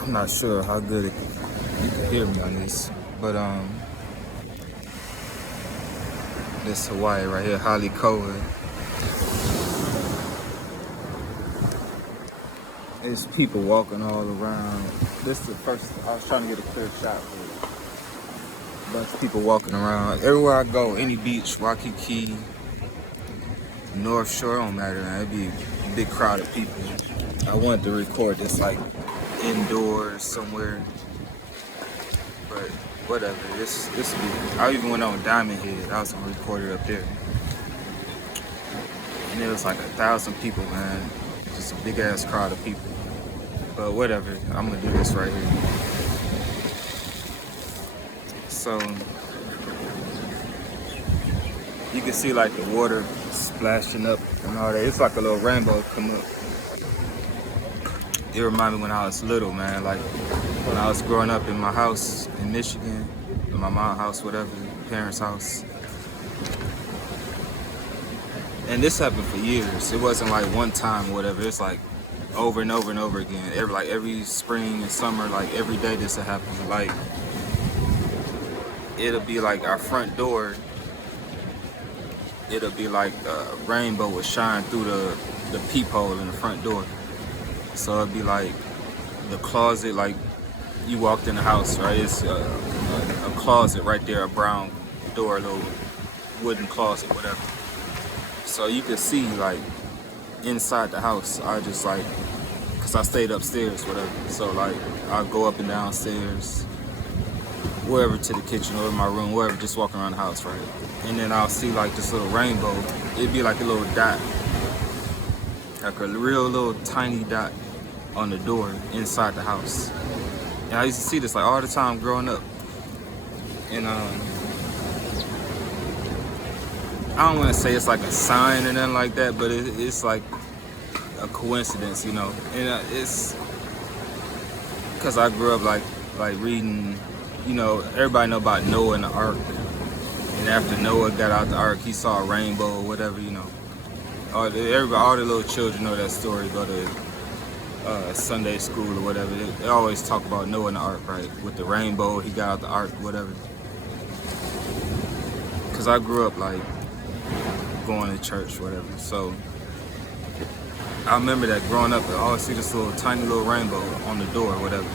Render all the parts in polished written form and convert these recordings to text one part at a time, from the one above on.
I'm not sure how good you can hear me on this, but this Hawaii right here, highly cold. There's people walking all around. This is the first. I was trying to get a clear shot for it. A bunch of people walking around. Everywhere I go, any beach, Waikiki, North Shore, don't matter, man. It'd be a big crowd of people. I wanted to record this like indoors somewhere, but whatever. This will be. I even went on Diamond Head. I was gonna record it up there, and it was like 1,000 people, man. Just a big ass crowd of people. But whatever. I'm gonna do this right here. So you can see like the water splashing up and all that. It's like a little rainbow come up. It reminded me when I was little, man. Like when I was growing up in my house in Michigan, in my mom's house, whatever, parents' house. And this happened for years. It wasn't like one time or whatever. It's like over and over and over again. Every spring and summer, like every day this will happen. Like it'll be like our front door. It'll be like a rainbow will shine through the peephole in the front door. So it'd be like the closet, like you walked in the house, right? It's a closet right there, a brown door, a little wooden closet, whatever. So you could see like inside the house. I just like, cause I stayed upstairs, whatever. So like I'll go up and downstairs, wherever, to the kitchen or my room, wherever, just walking around the house, right? And then I'll see like this little rainbow. It'd be like a little dot, like a real little tiny dot on the door inside the house. And I used to see this like all the time growing up. And I don't want to say it's like a sign or nothing like that, but it's like a coincidence, you know. And it's because I grew up like reading, you know, everybody know about Noah and the ark. And after Noah got out the ark, he saw a rainbow or whatever, you know. All the little children know that story, go to Sunday school or whatever. They always talk about Noah and the ark, right? With the rainbow, he got out the ark, whatever. Because I grew up like going to church, whatever. So I remember that growing up, I always see this little tiny little rainbow on the door, whatever.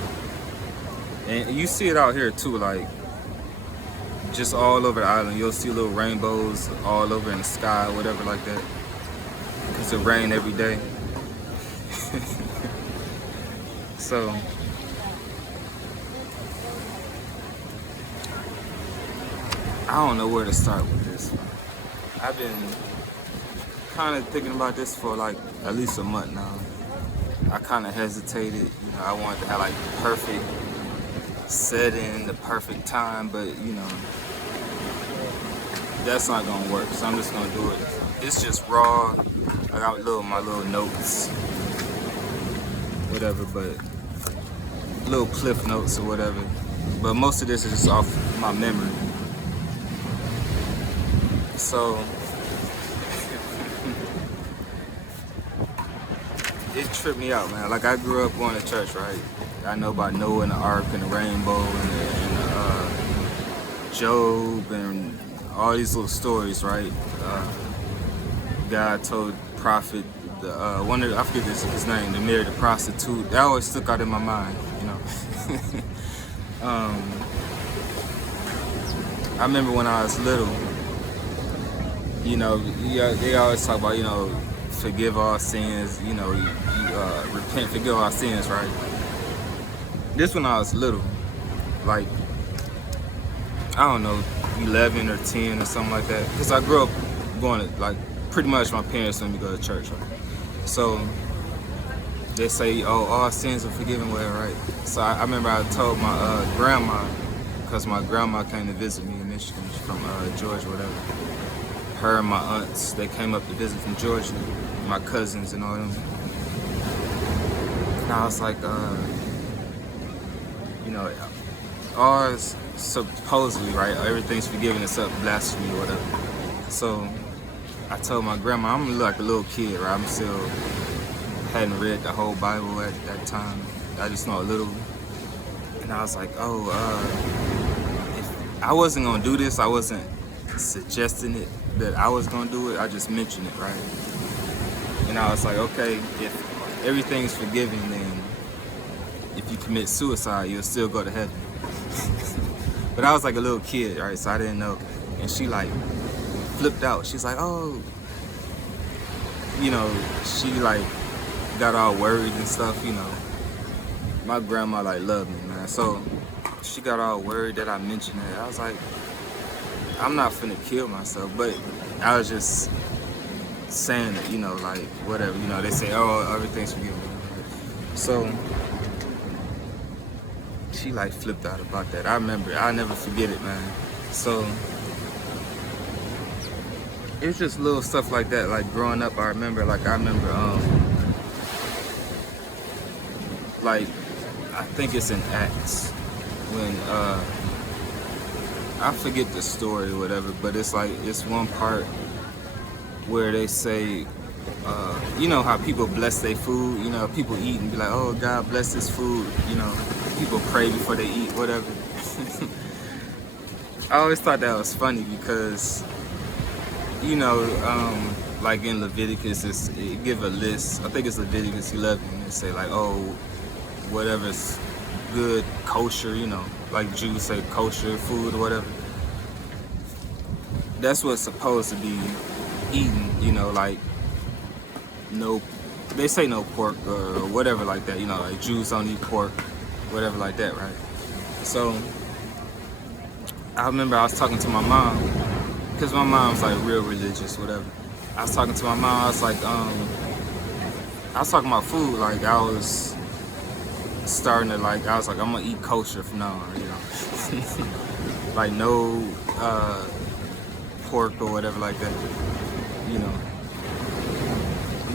And you see it out here too, like just all over the island. You'll see little rainbows all over in the sky, whatever like that. Because it rains every day. So I don't know where to start with this. I've been kind of thinking about this for like at least a month now. I kind of hesitated. You know, I wanted to have like the perfect setting, the perfect time, but you know, that's not gonna work. So I'm just gonna do it. It's just raw. I got my little notes, whatever, but little cliff notes or whatever. But most of this is just off my memory. So it tripped me out, man. Like I grew up going to church, right? I know about Noah and the ark and the rainbow and Job and all these little stories, right? God told prophet, I forget his name, to marry the prostitute. That always stuck out in my mind, you know. I remember when I was little, you know, they always talk about, you know, forgive all sins, you know, repent, forgive all sins, right? This when I was little, like, I don't know, 11 or 10 or something like that. Because I grew up going to, like, pretty much my parents let me go to church, right? So they say, oh, all sins are forgiven, whatever, right? So I remember I told my grandma, because my grandma came to visit me in Michigan, she's from Georgia, whatever. Her and my aunts, they came up to visit from Georgia, my cousins and all them. And I was like, you know, ours supposedly, right, everything's forgiven except blasphemy or whatever. So I told my grandma, I'm like a little kid, right? I'm still hadn't read the whole Bible at that time. I just know a little. And I was like, oh, if I wasn't gonna do this, I wasn't suggesting it that I was gonna do it. I just mentioned it, right? And I was like, okay, if everything's forgiven, then if you commit suicide, you'll still go to heaven. But I was like a little kid, right? So I didn't know. And she like flipped out. She's like, oh, you know, she like got all worried and stuff, you know. My grandma like loved me, man. So she got all worried that I mentioned it. I was like, I'm not finna kill myself, but I was just saying it, you know, like whatever, you know, they say, oh, everything's forgiven. So she like flipped out about that. I remember, I'll never forget it, man. So it's just little stuff like that. Like growing up, I remember like I think it's in Acts when I forget the story or whatever, but it's like it's one part where they say, you know how people bless their food, you know, people eat and be like, oh, God bless this food, you know, people pray before they eat, whatever. I always thought that was funny because, you know, like in Leviticus, it give a list, I think it's Leviticus 11, and say like, oh, whatever's good, kosher, you know, like Jews say kosher food or whatever. That's what's supposed to be eaten, you know, like no, they say no pork or whatever like that, you know, like Jews don't eat pork, whatever like that, right? So I remember I was talking to my mom, because my mom's like real religious, whatever. I was talking to my mom, I was like, I was talking about food, like I was starting to like, I was like, I'm gonna eat kosher from now on, you know. Like no pork or whatever like that, you know.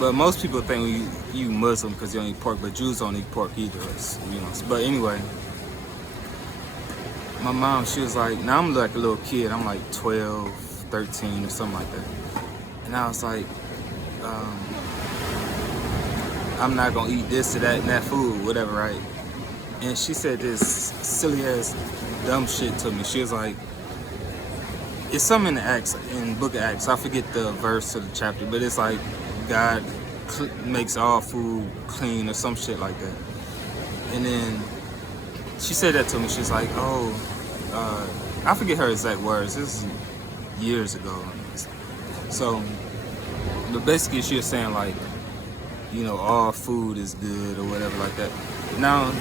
But most people think you Muslim because you don't eat pork, but Jews don't eat pork either, you know. But anyway, my mom, she was like, now I'm like a little kid, I'm like 12, 13 or something like that. And I was like, I'm not gonna eat this or that and that food, whatever, right? And she said this silly ass dumb shit to me. She was like, it's something in the Acts, in book of Acts, I forget the verse or the chapter, but it's like God makes all food clean or some shit like that. And then she said that to me. She's like, oh, I forget her exact words. This is years ago. So, but basically she was saying like, you know, all food is good or whatever like that. Now,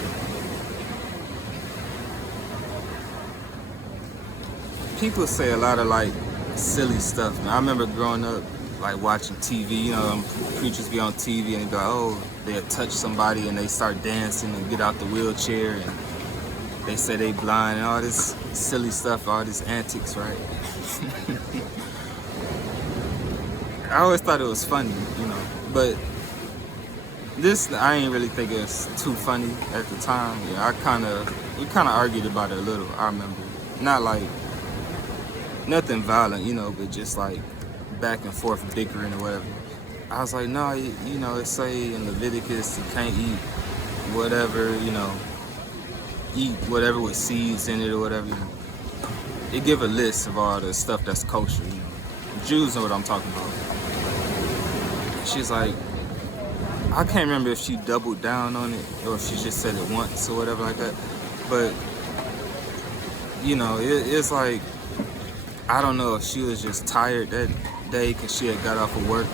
people say a lot of like silly stuff. Man, I remember growing up like watching TV, you know, preachers be on TV and they be like, oh, they'll touch somebody and they start dancing and get out the wheelchair and they say they blind and all this silly stuff, all these antics, right? I always thought it was funny, you know, but this, I ain't really think it was too funny at the time. Yeah, we kind of argued about it a little, I remember. Not like, nothing violent, you know, but just like back and forth bickering or whatever. I was like, no, you know, it say in Leviticus you can't eat whatever, you know, eat whatever with seeds in it or whatever. You know. It give a list of all the stuff that's kosher, you know. Jews know what I'm talking about. She's like, I can't remember if she doubled down on it or if she just said it once or whatever like that. But, you know, it's like, I don't know if she was just tired that day because she had got off of work.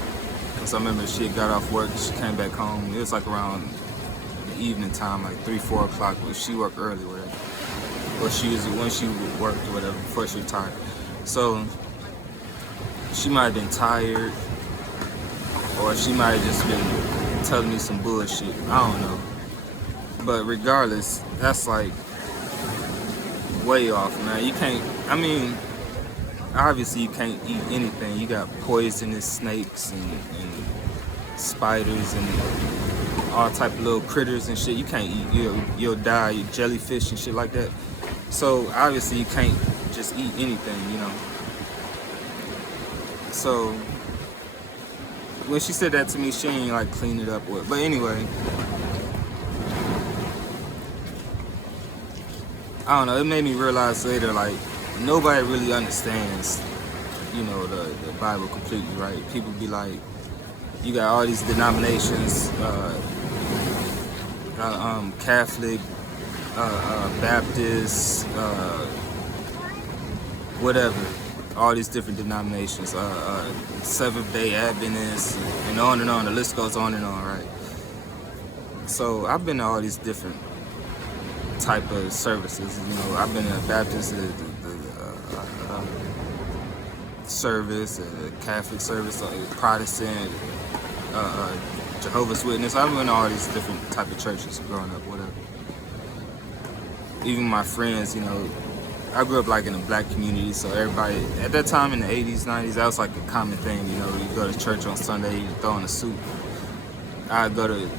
Because I remember she had got off work, she came back home. It was like around the evening time, like 3, 4 o'clock, but she worked early or whatever. Or she was, when she worked or whatever, before she retired. So, she might have been tired, or she might have just been telling me some bullshit. I don't know. But regardless, that's like way off, man. You can't, I mean, obviously you can't eat anything. You got poisonous snakes and spiders and all type of little critters and shit. You can't eat. You'll die. Jellyfish and shit like that. So obviously you can't just eat anything, you know. So when she said that to me, she ain't like clean it up with. But anyway, I don't know. It made me realize later, like, nobody really understands, you know, the Bible completely, right? People be like, you got all these denominations, Catholic, Baptist, whatever, all these different denominations, Seventh-day Adventists, and on and on. The list goes on and on, right? So I've been to all these different type of services. You know, I've been to a Baptist, service, a Catholic service, Protestant, Jehovah's Witness. I've been to all these different type of churches growing up, whatever. Even my friends, you know, I grew up like in a black community, so everybody, at that time in the 80s, 90s, that was like a common thing, you know, you go to church on Sunday, you throw on a suit. I go to,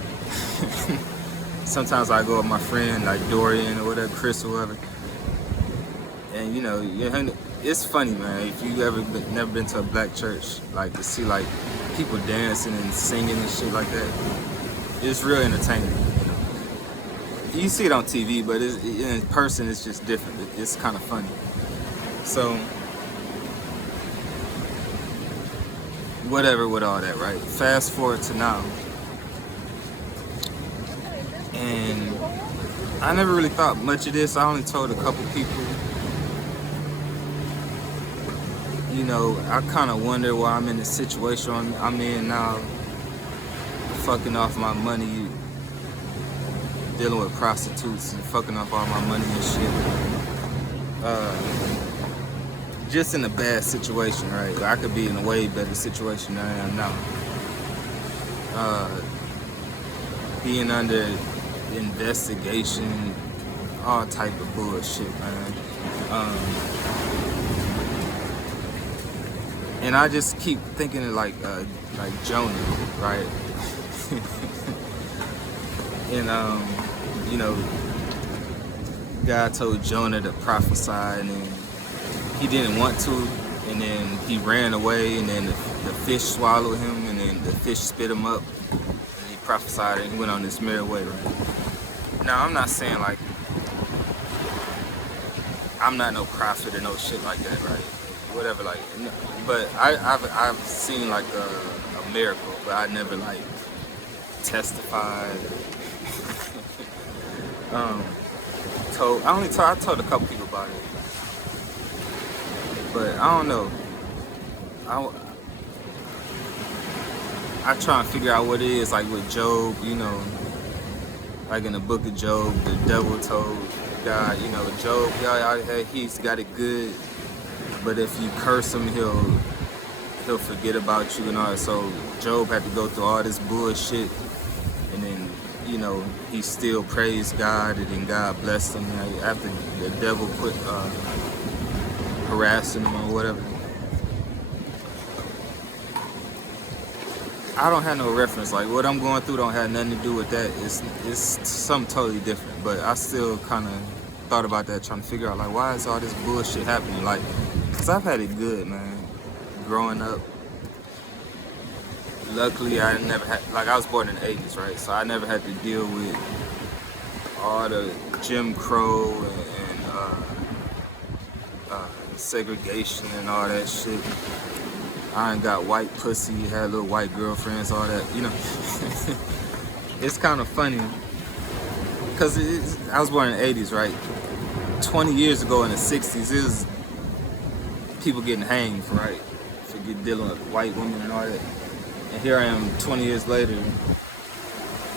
sometimes I go with my friend, like Dorian or whatever, Chris or whatever, and you know, it's funny, man, if you never been to a black church, like to see like people dancing and singing and shit like that, it's real entertaining. You see it on TV, but in person, it's just different. It's kind of funny. So, whatever with all that, right? Fast forward to now. And I never really thought much of this. I only told a couple people. You know, I kind of wonder why I'm in the situation I'm in now. Fucking off my money. Dealing with prostitutes and fucking up all my money and shit. Just in a bad situation, right? I could be in a way better situation than I am now. Being under investigation, all type of bullshit, man. And I just keep thinking of like Jonah, right? And you know, God told Jonah to prophesy, and then he didn't want to, and then he ran away, and then the fish swallowed him, and then the fish spit him up, and he prophesied, and he went on this merry way, right? Now, I'm not saying like, I'm not no prophet or no shit like that, right? Whatever, like, but I've seen like a miracle, but I never like testified. I told a couple people about it, but I don't know. I try and figure out what it is, like with Job, you know, like in the book of Job, the devil told God, you know, Job, he's got it good, but if you curse him, he'll forget about you and all that. So Job had to go through all this bullshit, and then, you know, he still praised God, and then God blessed him. You know, after the devil quit harassing him or whatever. I don't have no reference. Like, what I'm going through don't have nothing to do with that. It's something totally different. But I still kind of thought about that, trying to figure out, like, why is all this bullshit happening? Like, because I've had it good, man, growing up. Luckily, I never had, like, I was born in the 80s, right? So I never had to deal with all the Jim Crow and segregation and all that shit. I ain't got white pussy, had little white girlfriends, all that, you know. It's kind of funny, because I was born in the 80s, right? 20 years ago in the 60s, it was people getting hanged, right? For dealing with white women and all that. And here I am 20 years later,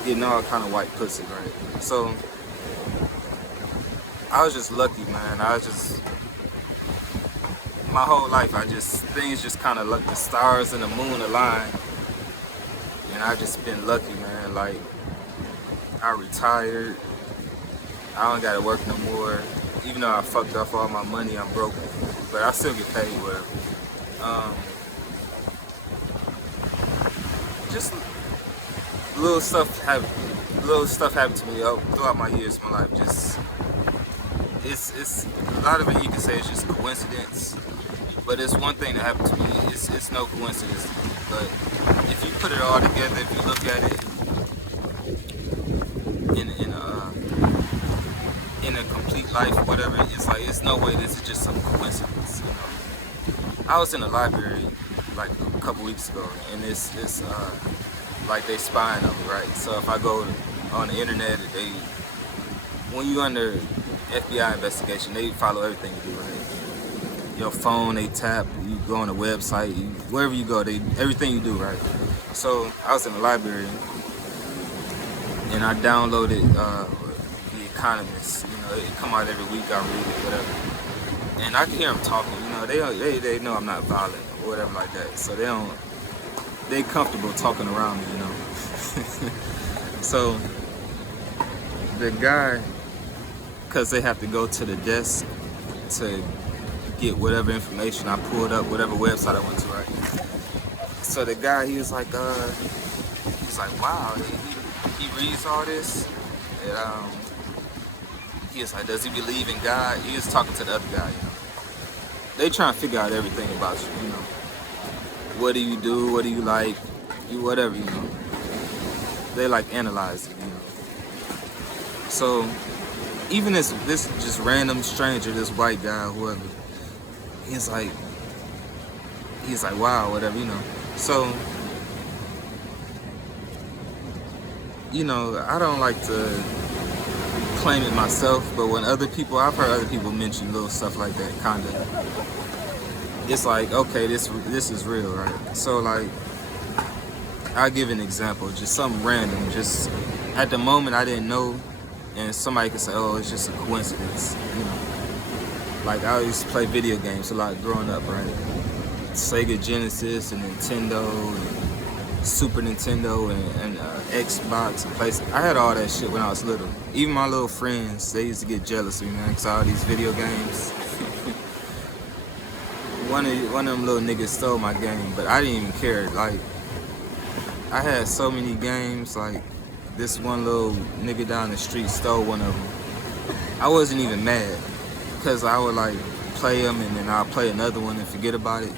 getting all kind of white pussy, right? So, I was just lucky, man. My whole life, things just kind of like the stars and the moon aligned. And I just been lucky, man. Like, I retired. I don't gotta work no more. Even though I fucked off all my money, I'm broke. But I still get paid, whatever. Just little stuff happened to me throughout my years of my life. Just it's a lot of it you can say is just coincidence, but it's one thing that happened to me. It's no coincidence. But if if you put it all together, if you look at it in a complete life or whatever, it's like it's no way this is just some coincidence. You know, I was in the library like a couple weeks ago, and it's like they spying on me, right? So if I go on the internet, when you under FBI investigation, they follow everything you do, right? Your phone, they tap, you go on a website, wherever you go, everything you do, right? So I was in the library, and I downloaded The Economist. You know, it come out every week, I read it, whatever. And I can hear them talking, you know, they know I'm not violent or whatever like that. So they comfortable talking around me, you know. So the guy, because they have to go to the desk to get whatever information I pulled up, whatever website I went to, right? So the guy, he was like, wow, he reads all this, and he was like, does he believe in God? He was talking to the other guy, you know. They trying to figure out everything about you, you know. What do you do? What do you like? Whatever, you know. They like analyze it, you know. So even this just random stranger, this white guy, whoever, he's like, wow, whatever, you know. So, you know, I don't like to claim it myself, but when I've heard other people mention little stuff like that, kinda, it's like, okay, this is real, right? So like, I'll give an example, just something random, just at the moment I didn't know, and somebody could say, oh, it's just a coincidence, you know. Like, I used to play video games a lot growing up, right? Sega Genesis and Nintendo and Super Nintendo and Xbox and PlayStation. I had all that shit when I was little. Even my little friends, they used to get jealous of me, man, because all these video games. One of them little niggas stole my game, but I didn't even care. Like, I had so many games, like, this one little nigga down the street stole one of them. I wasn't even mad, because I would like play them and then I'll play another one and forget about it.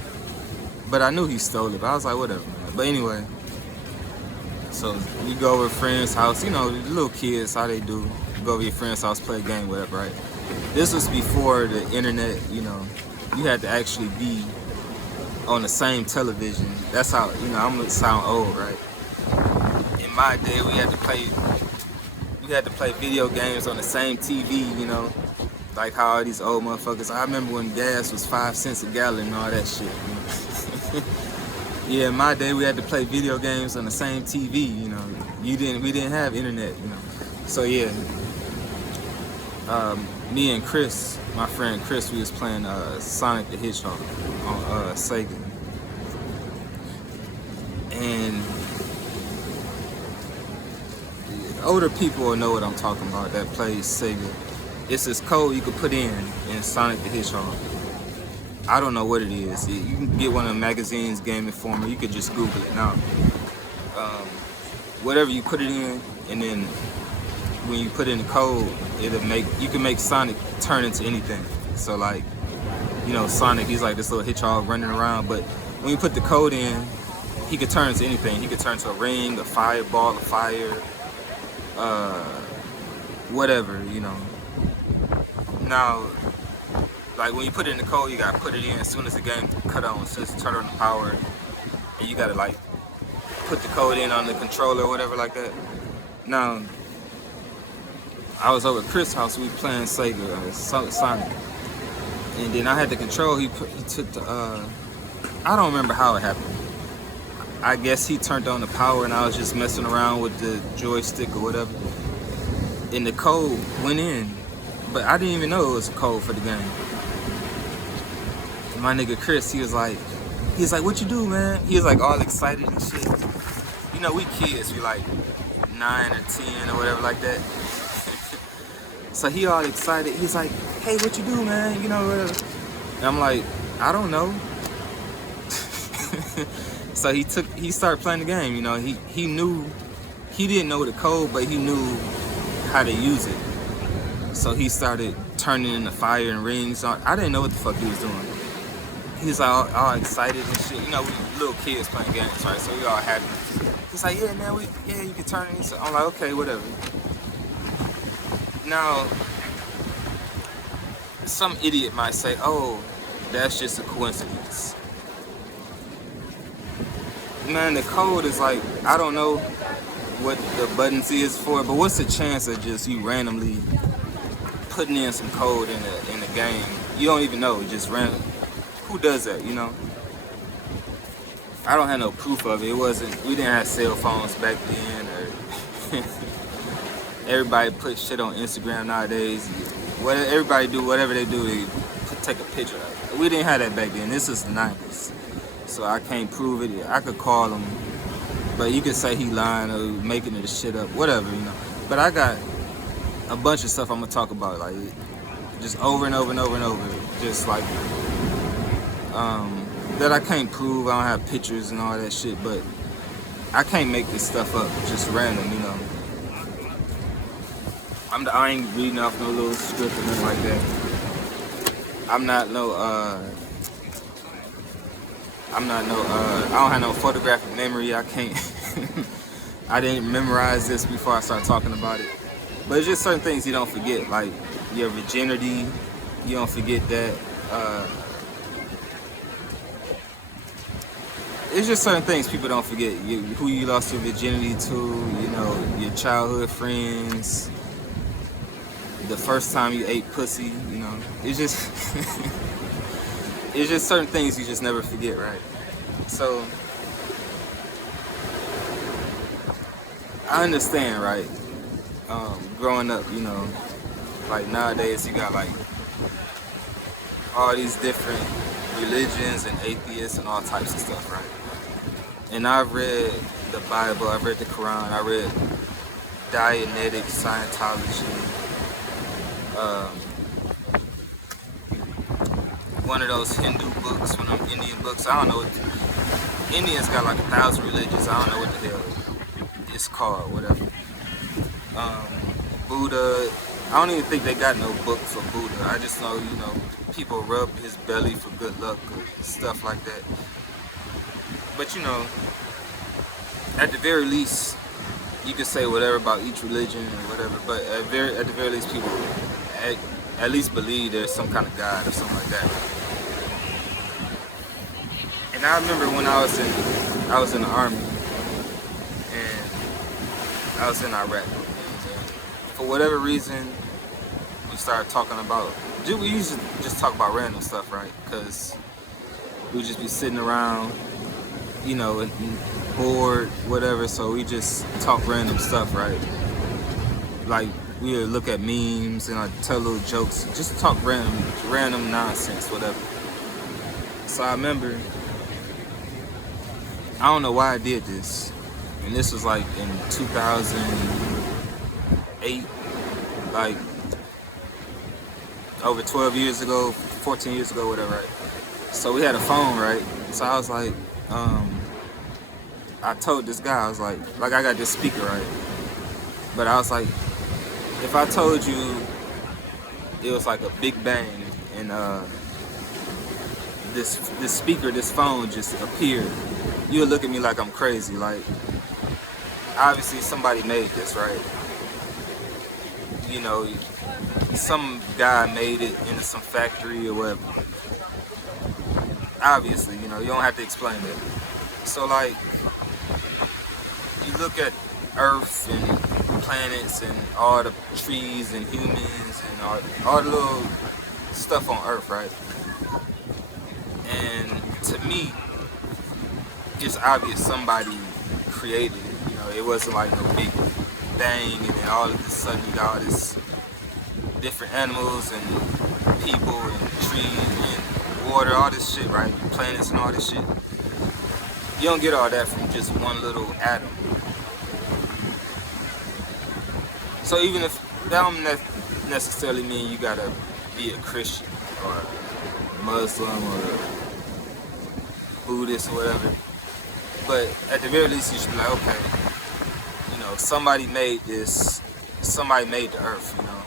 But I knew he stole it, but I was like, whatever, man. But anyway, so you go over a friend's house, you know, the little kids, how they do. You go over your friend's house, play a game, whatever, right? This was before the internet, you know. You had to actually be on the same television. That's how, you know, I'm gonna sound old, right? In my day, we had to play video games on the same TV, you know, like how all these old motherfuckers. I remember when gas was 5 cents a gallon and all that shit, you know? Yeah, in my day, we had to play video games on the same TV, you know. We didn't have internet, you know. So yeah, me and Chris, my friend Chris, we was playing Sonic the Hedgehog on Sega. And older people will know what I'm talking about that plays Sega. It's this code you can put in Sonic the Hedgehog. I don't know what it is. You can get one of the magazines, Game Informer. You could just Google it now. Whatever you put it in, and then when you put in the code, you can make Sonic turn into anything. So like, you know, Sonic, he's like this little hedgehog running around, but when you put the code in, he could turn into anything. He could turn into a ring, a fireball, a fire, whatever, you know. Now, like when you put it in the code, you gotta put it in as soon as the game cut on, as soon as you turn on the power, and you gotta like put the code in on the controller or whatever like that. Now, I was over at Chris' house, we playing Sega, Sonic, and then I had the control. He took the, I don't remember how it happened. I guess he turned on the power and I was just messing around with the joystick or whatever, and the code went in, but I didn't even know it was a code for the game. And my nigga Chris, he was like, what you do, man? He was like all excited and shit. You know, we kids, we like 9 or 10 or whatever like that. So he all excited. He's like, hey, what you do, man? You know, whatever. And I'm like, I don't know. So he started playing the game. You know, he didn't know the code, but he knew how to use it. So he started turning into fire and rings. I didn't know what the fuck he was doing. he's all excited and shit. You know, we little kids playing games, right? So we all happy. He's like, yeah, man, you can turn it. So I'm like, okay, whatever. Now, some idiot might say, oh, that's just a coincidence. Man, the code is like, I don't know what the buttons is for, but what's the chance of just you randomly putting in some code in a game? You don't even know, just random. Who does that, you know? I don't have no proof of it. We didn't have cell phones back then, or everybody put shit on Instagram nowadays. Everybody do whatever they do, they take a picture of it. We didn't have that back then. This is the 90s. So I can't prove it. I could call him, but you could say he lying or making this shit up, whatever, you know. But I got a bunch of stuff I'm gonna talk about, like just over and over and over and over, just like that I can't prove. I don't have pictures and all that shit, but I can't make this stuff up just random, you know. I ain't reading off no little script or nothing like that. I don't have no photographic memory. I can't. I didn't memorize this before I start talking about it. But it's just certain things you don't forget, like your virginity. You don't forget that. It's just certain things people don't forget. Who you lost your virginity to, you know, your childhood friends, the first time you ate pussy, you know. It's just it's just certain things you just never forget, right? So I understand, right? Growing up, you know, like nowadays you got like all these different religions and atheists and all types of stuff, right? And I've read the Bible, I've read the Quran, I read Dianetics, Scientology, one of those Hindu books, one of them Indian books. I don't know what Indians got like 1,000 religions. I don't know what the hell it's called, whatever. Buddha, I don't even think they got no book for Buddha. I just know, you know, people rub his belly for good luck or stuff like that. But you know, at the very least, you can say whatever about each religion or whatever, but at the very least, people at least believe there's some kind of God or something like that. And I remember when I was in the army, and I was in Iraq. For whatever reason, we started talking about. We used to just talk about random stuff, right? Because we would just be sitting around, you know, and bored, whatever. So we just talk random stuff, right? Like we would look at memes and I'd tell little jokes, just talk random nonsense, whatever. So I remember, I don't know why I did this, and this was like in 2008, like over 12 years ago, 14 years ago, whatever, right? So we had a phone, right? So I was like, I told this guy, I was like I got this speaker, right? But I was like, if I told you it was like a big bang and this speaker, this phone just appeared, you would look at me like I'm crazy. Like, obviously somebody made this, right? You know, some guy made it in some factory or whatever. Obviously, you know, you don't have to explain that. So like, you look at Earth and planets and all the trees and humans and all the little stuff on Earth, right? And to me, it's obvious somebody created it. You know, it wasn't like no big bang and then all of a sudden you got all this different animals and people and trees and water, all this shit, right? Planets and all this shit. You don't get all that from just one little atom. So even if that don't necessarily mean you gotta be a Christian or Muslim or Buddhist or whatever, but at the very least you should be like, okay, you know, somebody made this, somebody made the earth, you know.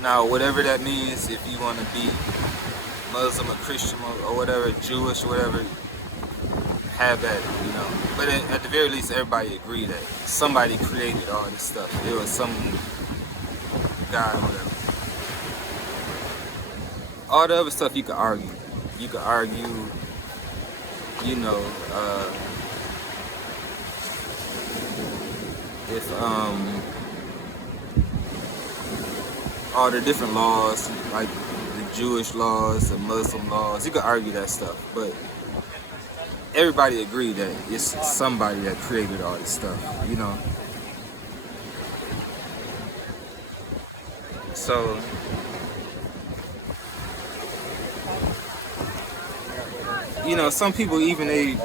Now whatever that means, if you want to be Muslim or Christian or whatever, Jewish or whatever, have at it, you know. But at the very least, everybody agree that somebody created all this stuff. It was some God or whatever. All the other stuff you could argue. You could argue, you know, if all the different laws, like the Jewish laws, the Muslim laws, you could argue that stuff. But everybody agreed that it's somebody that created all this stuff, you know. So you know, some people even they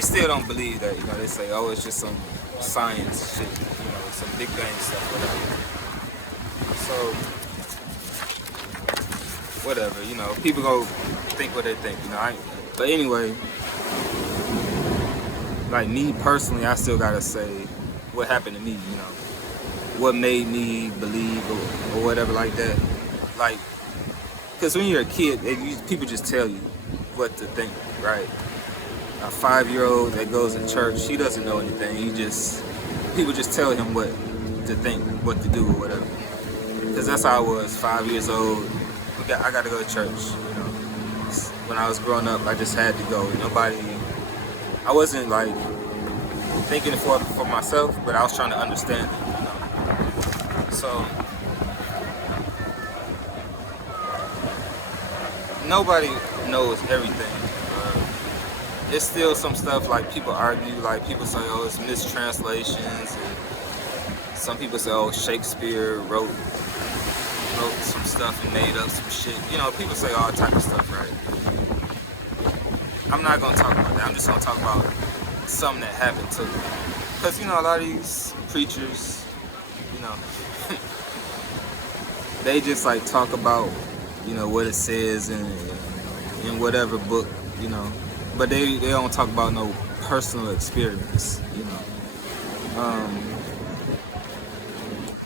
still don't believe that, you know. They say, oh, it's just some science shit, you know, some Big Bang stuff, whatever. So whatever, you know, people go think what they think, you know. But anyway, like me personally, I still gotta say what happened to me, you know, what made me believe or whatever like that. Like, because when you're a kid, people just tell you what to think, right? A 5-year-old that goes to church, he doesn't know anything. People just tell him what to think, what to do or whatever. Because that's how I was, 5 years old. I got to go to church, you know. When I was growing up, I just had to go. I wasn't like thinking for myself, but I was trying to understand it, you know. So nobody knows everything. It's still some stuff like people argue, like people say, oh, it's mistranslations, and some people say, oh, Shakespeare wrote some stuff and made up some shit. You know, people say all type of stuff, right? I'm not gonna talk about that. I'm just gonna talk about something that happened to me. Because, you know, a lot of these preachers, you know, they just like talk about, you know, what it says in whatever book, you know, but they don't talk about no personal experience, you know.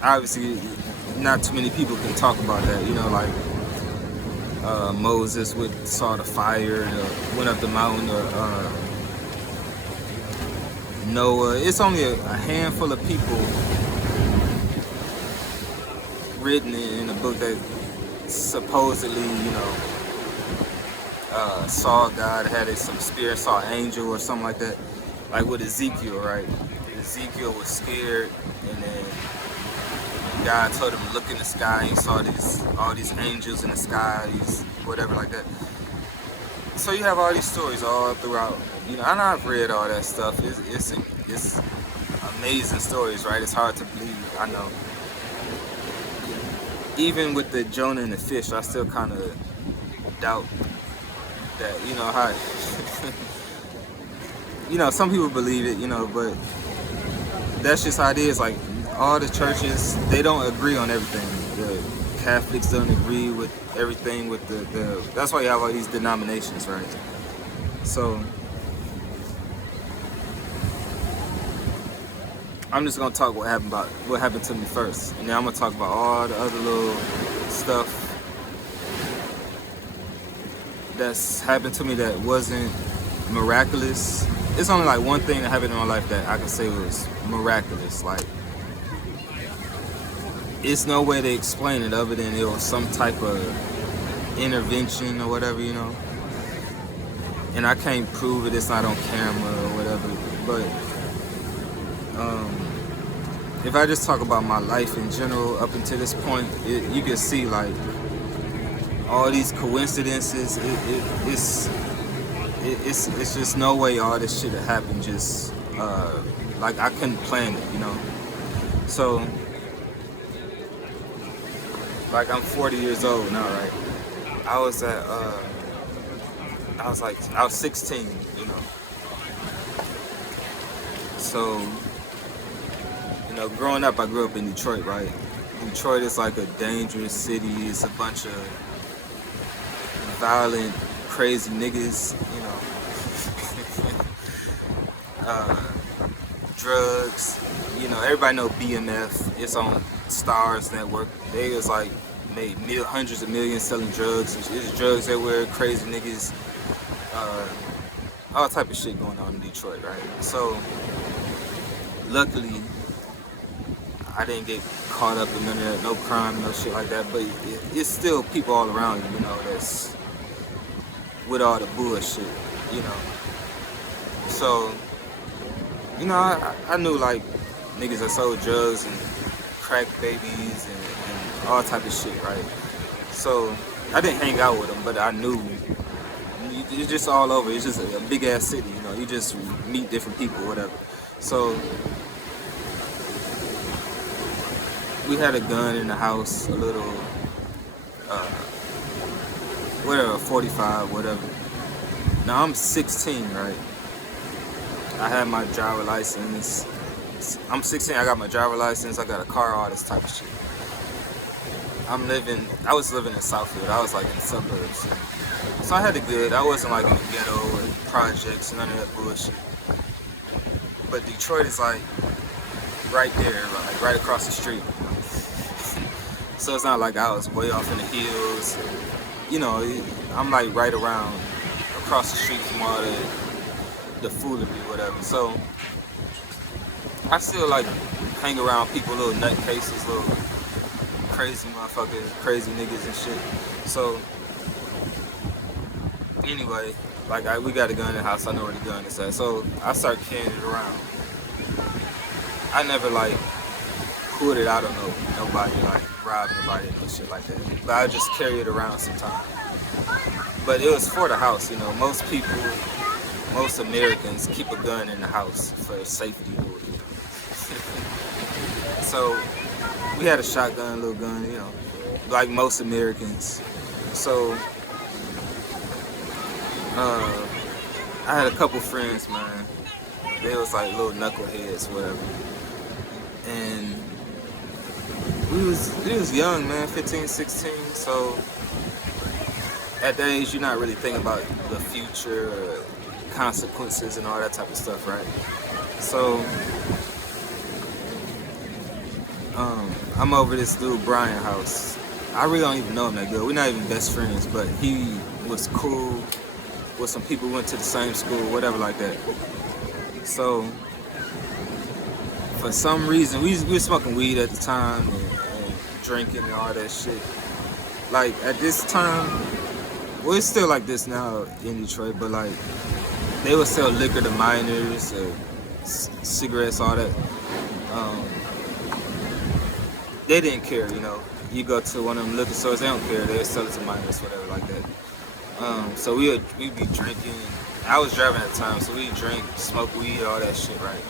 Obviously, not too many people can talk about that, you know, like Moses saw the fire and went up the mountain, or Noah. It's only a handful of people written in a book that supposedly, you know, saw God, had some spirit, saw an angel or something like that. Like with Ezekiel, right? Ezekiel was scared, and then God told him to look in the sky, and he saw all these angels in the sky, whatever like that. So you have all these stories all throughout, you know, and I've read all that stuff. It's amazing stories, right? It's hard to believe, I know. Even with the Jonah and the fish, I still kind of doubt that, you know, how, you know, some people believe it, you know, but that's just how it is. Like, all the churches, they don't agree on everything. The Catholics don't agree with everything with that's why you have all these denominations, right? So I'm just gonna talk what happened to me first, and then I'm gonna talk about all the other little stuff that's happened to me that wasn't miraculous. It's only like one thing that happened in my life that I can say was miraculous. Like, it's no way to explain it other than it was some type of intervention or whatever, you know. And I can't prove it, it's not on camera or whatever. But if I just talk about my life in general up until this point, you can see like all these coincidences. It's just no way all this shit happened just like I couldn't plan it, you know. So like, I'm 40 years old now, right? I was 16, you know. So, you know, growing up, I grew up in Detroit, right? Detroit is like a dangerous city. It's a bunch of violent, crazy niggas, you know. Drugs, you know, everybody know BMF. It's on Stars Network. They was like made hundreds of millions selling drugs. There's drugs everywhere, crazy niggas, all type of shit going on in Detroit, right? So luckily, I didn't get caught up in none of that, no crime, no shit like that. But it's still people all around you, you know, that's with all the bullshit, you know. So, you know, I knew like niggas that sold drugs and crack babies and all type of shit, right? So I didn't hang out with them, but I knew it's just all over. It's just a big ass city, you know. You just meet different people, whatever. So we had a gun in the house, a little, whatever, 45, whatever. Now I'm 16, right? I had my driver license. I'm 16, I got my driver license, I got a car, all this type of shit. I was living in Southfield, I was like in the suburbs. So I had it good. I wasn't like in the ghetto or projects, none of that bullshit. But Detroit is like right there, like right across the street. So it's not like I was way off in the hills. You know, I'm like right around, across the street from all the foolery, whatever. So I still like hang around people, little nutcases, little crazy motherfuckers, crazy niggas and shit. So anyway, like we got a gun in the house, I know where the gun is at. So I start carrying it around. I never like pulled it out on nobody, like robbed nobody, no shit like that. But I just carry it around sometimes. But it was for the house, you know. Most people, most Americans keep a gun in the house for safety. So we had a shotgun, little gun, you know, like most Americans. So I had a couple friends, man. They was like little knuckleheads, whatever. And we was young, man, 15, 16. So at that age, you're not really thinking about the future or consequences and all that type of stuff, right? So I'm over this dude Brian house. I really don't even know him that good. We're not even best friends, but he was cool with some people who went to the same school, whatever like that. So for some reason, we were smoking weed at the time and drinking and all that shit. Like at this time, well, it's still like this now in Detroit, but like they would sell liquor to minors, cigarettes, all that. They didn't care, you know. You go to one of them liquor stores, they don't care. They sell it to minors, whatever like that. So we'd be drinking. I was driving at the time, so we'd drink, smoke weed, all that shit, right?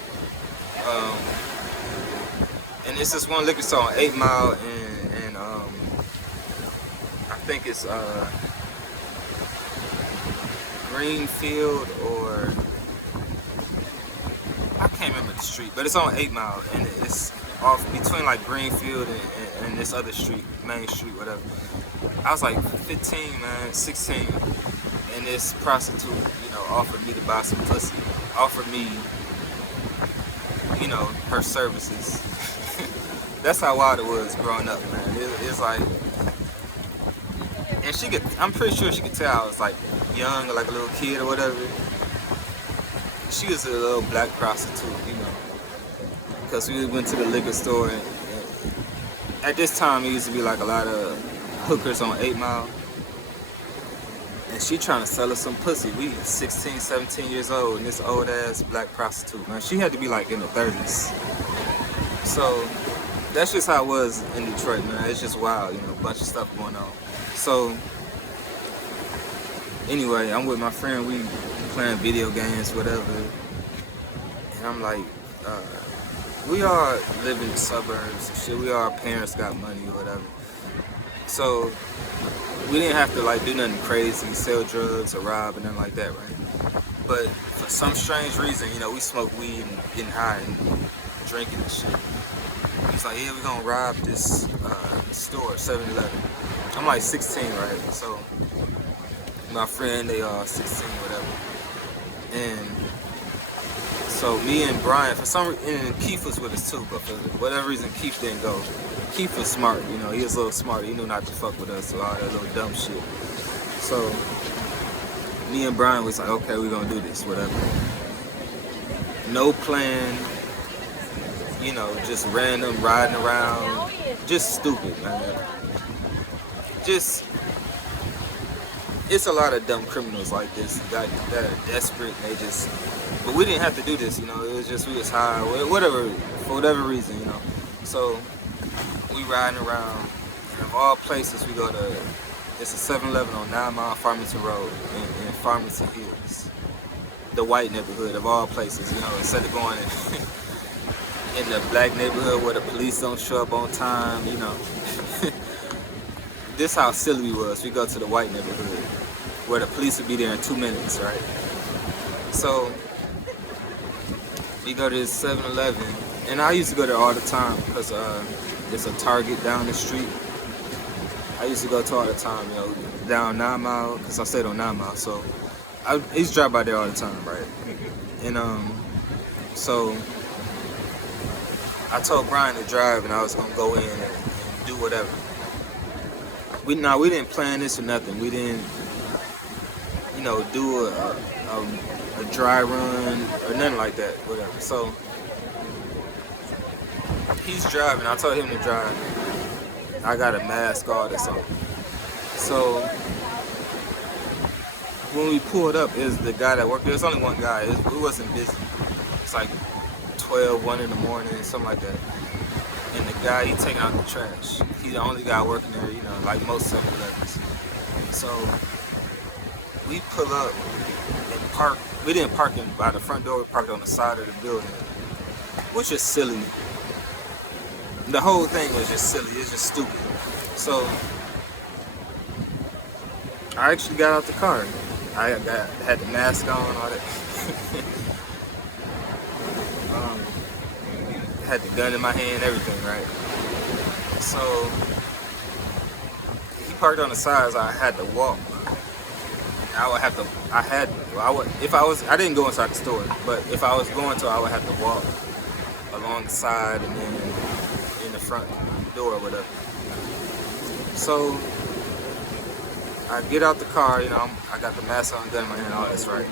And it's this one liquor store on 8 Mile and I think it's Greenfield or I can't remember the street, but it's on 8 Mile and it's off between like Greenfield and this other street, Main Street, whatever. I was like 15, man, 16, and this prostitute, you know, offered me to buy some pussy, offered me, you know, her services. That's how wild it was growing up, man. It's like, and I'm pretty sure she could tell I was like young or like a little kid or whatever. She was a little black prostitute, you know, because we went to the liquor store and at this time it used to be like a lot of hookers on 8 Mile. And she trying to sell us some pussy. We 16, 17 years old and this old ass black prostitute, man. She had to be like in the 30s. So that's just how it was in Detroit, man. It's just wild, you know, a bunch of stuff going on. So anyway, I'm with my friend, we playing video games, whatever. And I'm like, we all live in the suburbs and shit. Our parents got money or whatever. So we didn't have to like do nothing crazy, sell drugs or rob and nothing like that, right? But for some strange reason, you know, we smoke weed and getting high and drinking and shit. He's like, yeah, we're gonna rob this store, 7-Eleven. I'm like 16, right? So my friend, they are 16, whatever. And So me and Brian, for some reason, and Keith was with us too, but for whatever reason Keith didn't go. Keith was smart, you know, he was a little smart. He knew not to fuck with us, so all that little dumb shit. So me and Brian was like, okay, we're gonna do this, whatever. No plan, you know, just random riding around, just stupid, man. Just, it's a lot of dumb criminals like this that are desperate. They just, but we didn't have to do this, you know. It was just we was high, whatever, for whatever reason, you know. So we riding around, and of all places, we go to, it's a 7-Eleven on 9 Mile Farmington Road in Farmington Hills, the white neighborhood of all places, you know. Instead of going in the black neighborhood where the police don't show up on time, you know. This how silly we was. We go to the white neighborhood where the police would be there in 2 minutes, right? So we go to this 7-Eleven, and I used to go there all the time because there's a Target down the street. I used to go to all the time, you know, down 9 Mile, because I stayed on 9 Mile, so I used to drive by there all the time, right? And so I told Brian to drive, and I was gonna go in and do whatever. We didn't plan this or nothing. We didn't, you know, do a dry run or nothing like that, whatever. So he's driving. I told him to drive. I got a mask, all this on. So when we pulled up, is the guy that worked there. There's only one guy. It wasn't busy. It's like 12, 1 in the morning, something like that. And the guy, he taking out the trash. He's the only guy working there, you know, like most 7-Elevens. So we pull up and park. We didn't park in by the front door. We parked on the side of the building, which is silly. The whole thing was just silly. It's just stupid. So I actually got out the car. I had the mask on, all that. Had the gun in my hand, everything, right? So he parked on the side, so I had to walk. I didn't go inside the store, but if I was going to, I would have to walk along the side and then in the front door or whatever. So I get out the car, you know, I got the mask on, gun in my hand, all that's right.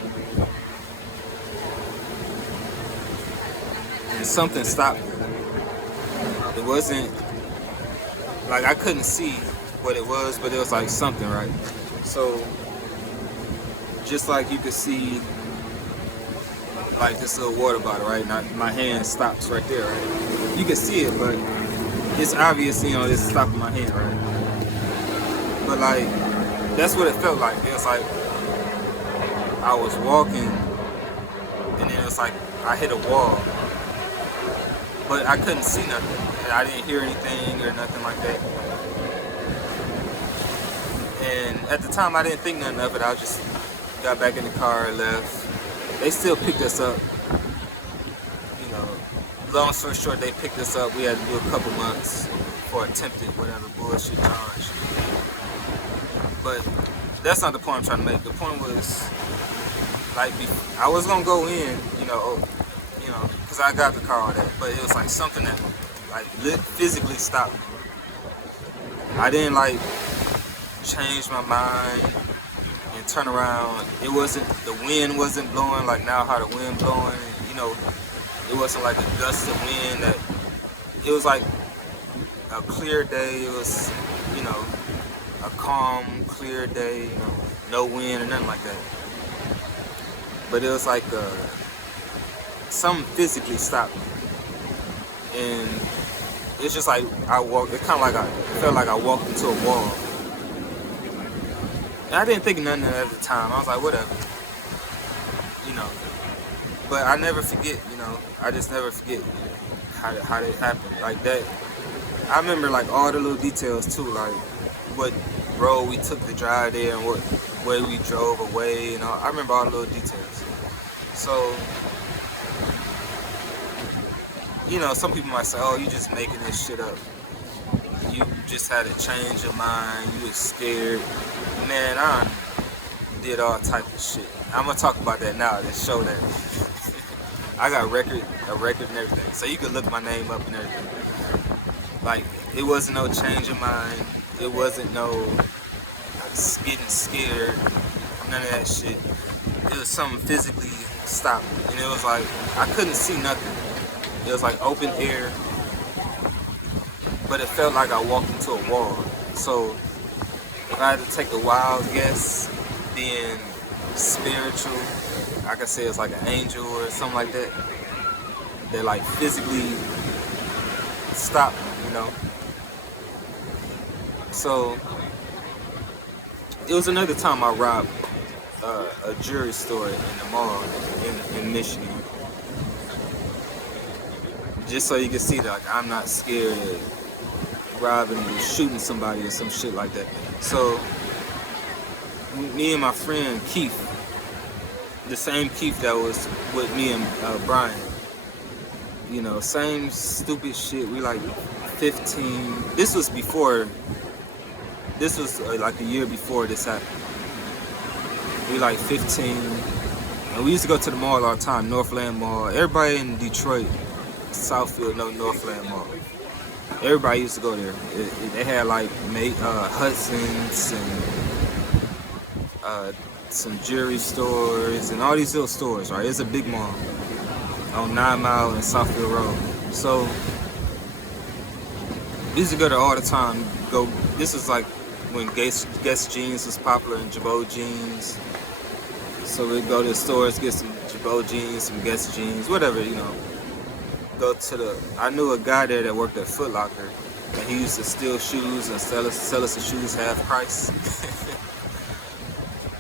And something stopped me. It wasn't, like I couldn't see what it was, but it was like something, right? So, just like you could see, like this little water bottle, right? My hand stops right there, right? You can see it, but it's obvious, you know, it's stopping my hand, right? But like, that's what it felt like. It was like, I was walking, and then it was like, I hit a wall. But I couldn't see nothing, and I didn't hear anything or nothing like that. And at the time, I didn't think nothing of it. I just got back in the car and left. They still picked us up. You know, long story short, they picked us up. We had to do a couple months for attempted whatever bullshit charge. But that's not the point I'm trying to make. The point was, like, I was gonna go in, you know, because I got the car all that, but it was like something that like physically stopped me. I didn't like change my mind and turn around. It wasn't, the wind wasn't blowing like now how the wind blowing, and, you know, it wasn't like a gust of wind that, it was like a clear day. It was, you know, a calm, clear day, you know, no wind or nothing like that. But it was like something physically stopped me, and it's just like I walked. It kind of like it felt like I walked into a wall. And I didn't think nothing at the time. I was like, whatever, you know. But I never forget, you know. I just never forget how that happened. Like that, I remember like all the little details too, like what road we took to drive there and what way we drove away. You know, I remember all the little details. So, you know, some people might say, oh, you just making this shit up. You just had to change your mind. You was scared. Man, I did all type of shit. I'm going to talk about that now to show that. I got a record and everything. So you could look my name up and everything. Like, it wasn't no change of mind. It wasn't no getting scared. None of that shit. It was something physically stopped me. And it was like, I couldn't see nothing. It was like open air. But it felt like I walked into a wall. So if I had to take a wild guess, being spiritual, I could say it's like an angel or something like that. That like physically stopped me, you know. So it was another time I robbed a jewelry store in the mall in Michigan. Just so you can see that like, I'm not scared of robbing or shooting somebody or some shit like that. So me and my friend Keith, the same Keith that was with me and Brian, you know, same stupid shit. We like 15. This was like a year before this happened. We like 15, and we used to go to the mall all the time, Northland Mall. Everybody in Detroit, Southfield, know Northland Mall. Everybody used to go there. They had like Hudson's and some jewelry stores and all these little stores, right? It's a big mall on 9 Mile and Southfield Road. So we used to go there all the time. This was like when Guess jeans was popular and Jabot jeans. So we'd go to the stores, get some Jabot jeans, some Guess jeans, whatever, you know. I knew a guy there that worked at Foot Locker, and he used to steal shoes and sell us the shoes half price.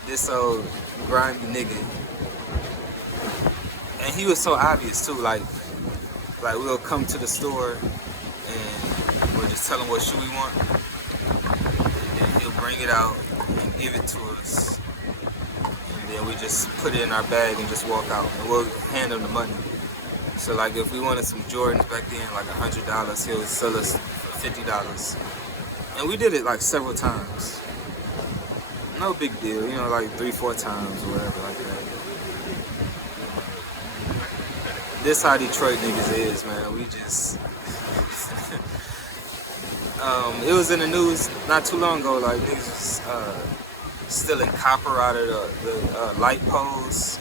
This old grimy nigga. And he was so obvious too, like we'll come to the store and we'll just tell him what shoe we want. And then he'll bring it out and give it to us. And then we just put it in our bag and just walk out. And we'll hand him the money. So like if we wanted some Jordans back then, like $100, he'll sell us for $50. And we did it like several times. No big deal, you know, like 3-4 times or whatever like that. This how Detroit niggas is, man. We just it was in the news not too long ago, like niggas was stealing copper out of the light poles.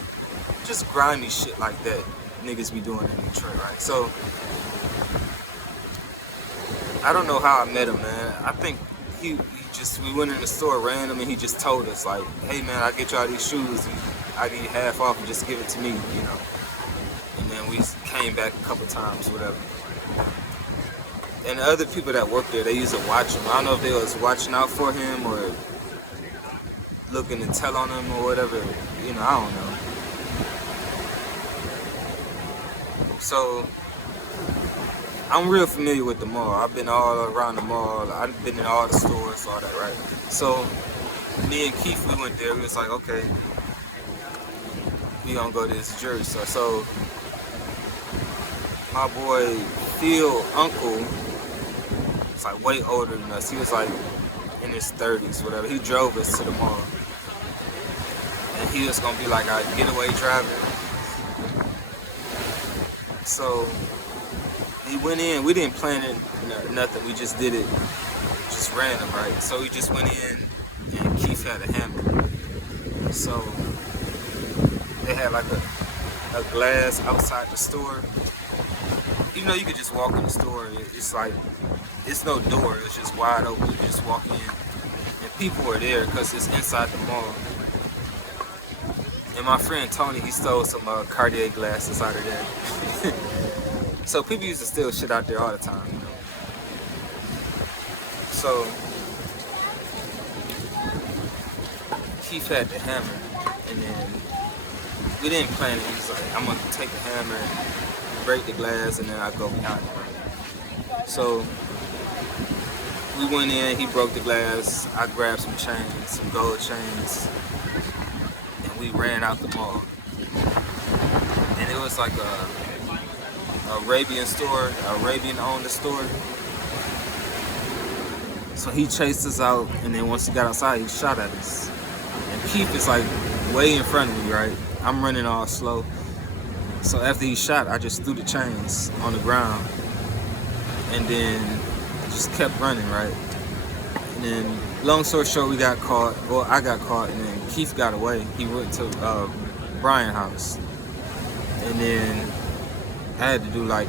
Just grimy shit like that niggas be doing in Detroit, right? So I don't know how I met him, man. I think we went in the store random and he just told us like, hey man, I get y'all these shoes, I give you half off and just give it to me, you know. And then we came back a couple times, whatever. And the other people that worked there, they used to watch him. I don't know if they was watching out for him or looking to tell on him or whatever, you know, I don't know. So I'm real familiar with the mall. I've been all around the mall. I've been in all the stores, all that, right? So me and Keith, we went there. We was like, okay, we gonna go to this jewelry store. So my boy Phil uncle was like way older than us. He was like in his 30s, whatever. He drove us to the mall. And he was gonna be like our getaway driver. So he went in, we didn't plan it, nothing, we just did it, just random, right? So we just went in, and Keith had a hammer. So they had like a glass outside the store. You know, you could just walk in the store, it's like, it's no door, it's just wide open, you just walk in. And people were there, because it's inside the mall. And my friend Tony, he stole some Cartier glasses out of there. So people used to steal shit out there all the time, you know. So Keith had the hammer, and then we didn't plan it. He was like, I'm gonna take the hammer and break the glass, and then I go behind it. So we went in, he broke the glass, I grabbed some chains, some gold chains, and we ran out the mall. And it was like a Arabian store, Arabian owned the store. So he chased us out, and then once he got outside, he shot at us. And Keith is like way in front of me, right? I'm running all slow. So after he shot, I just threw the chains on the ground and then just kept running, right? And then, long story short, we got caught. Well, I got caught, and then Keith got away. He went to Brian's house. And then I had to do like,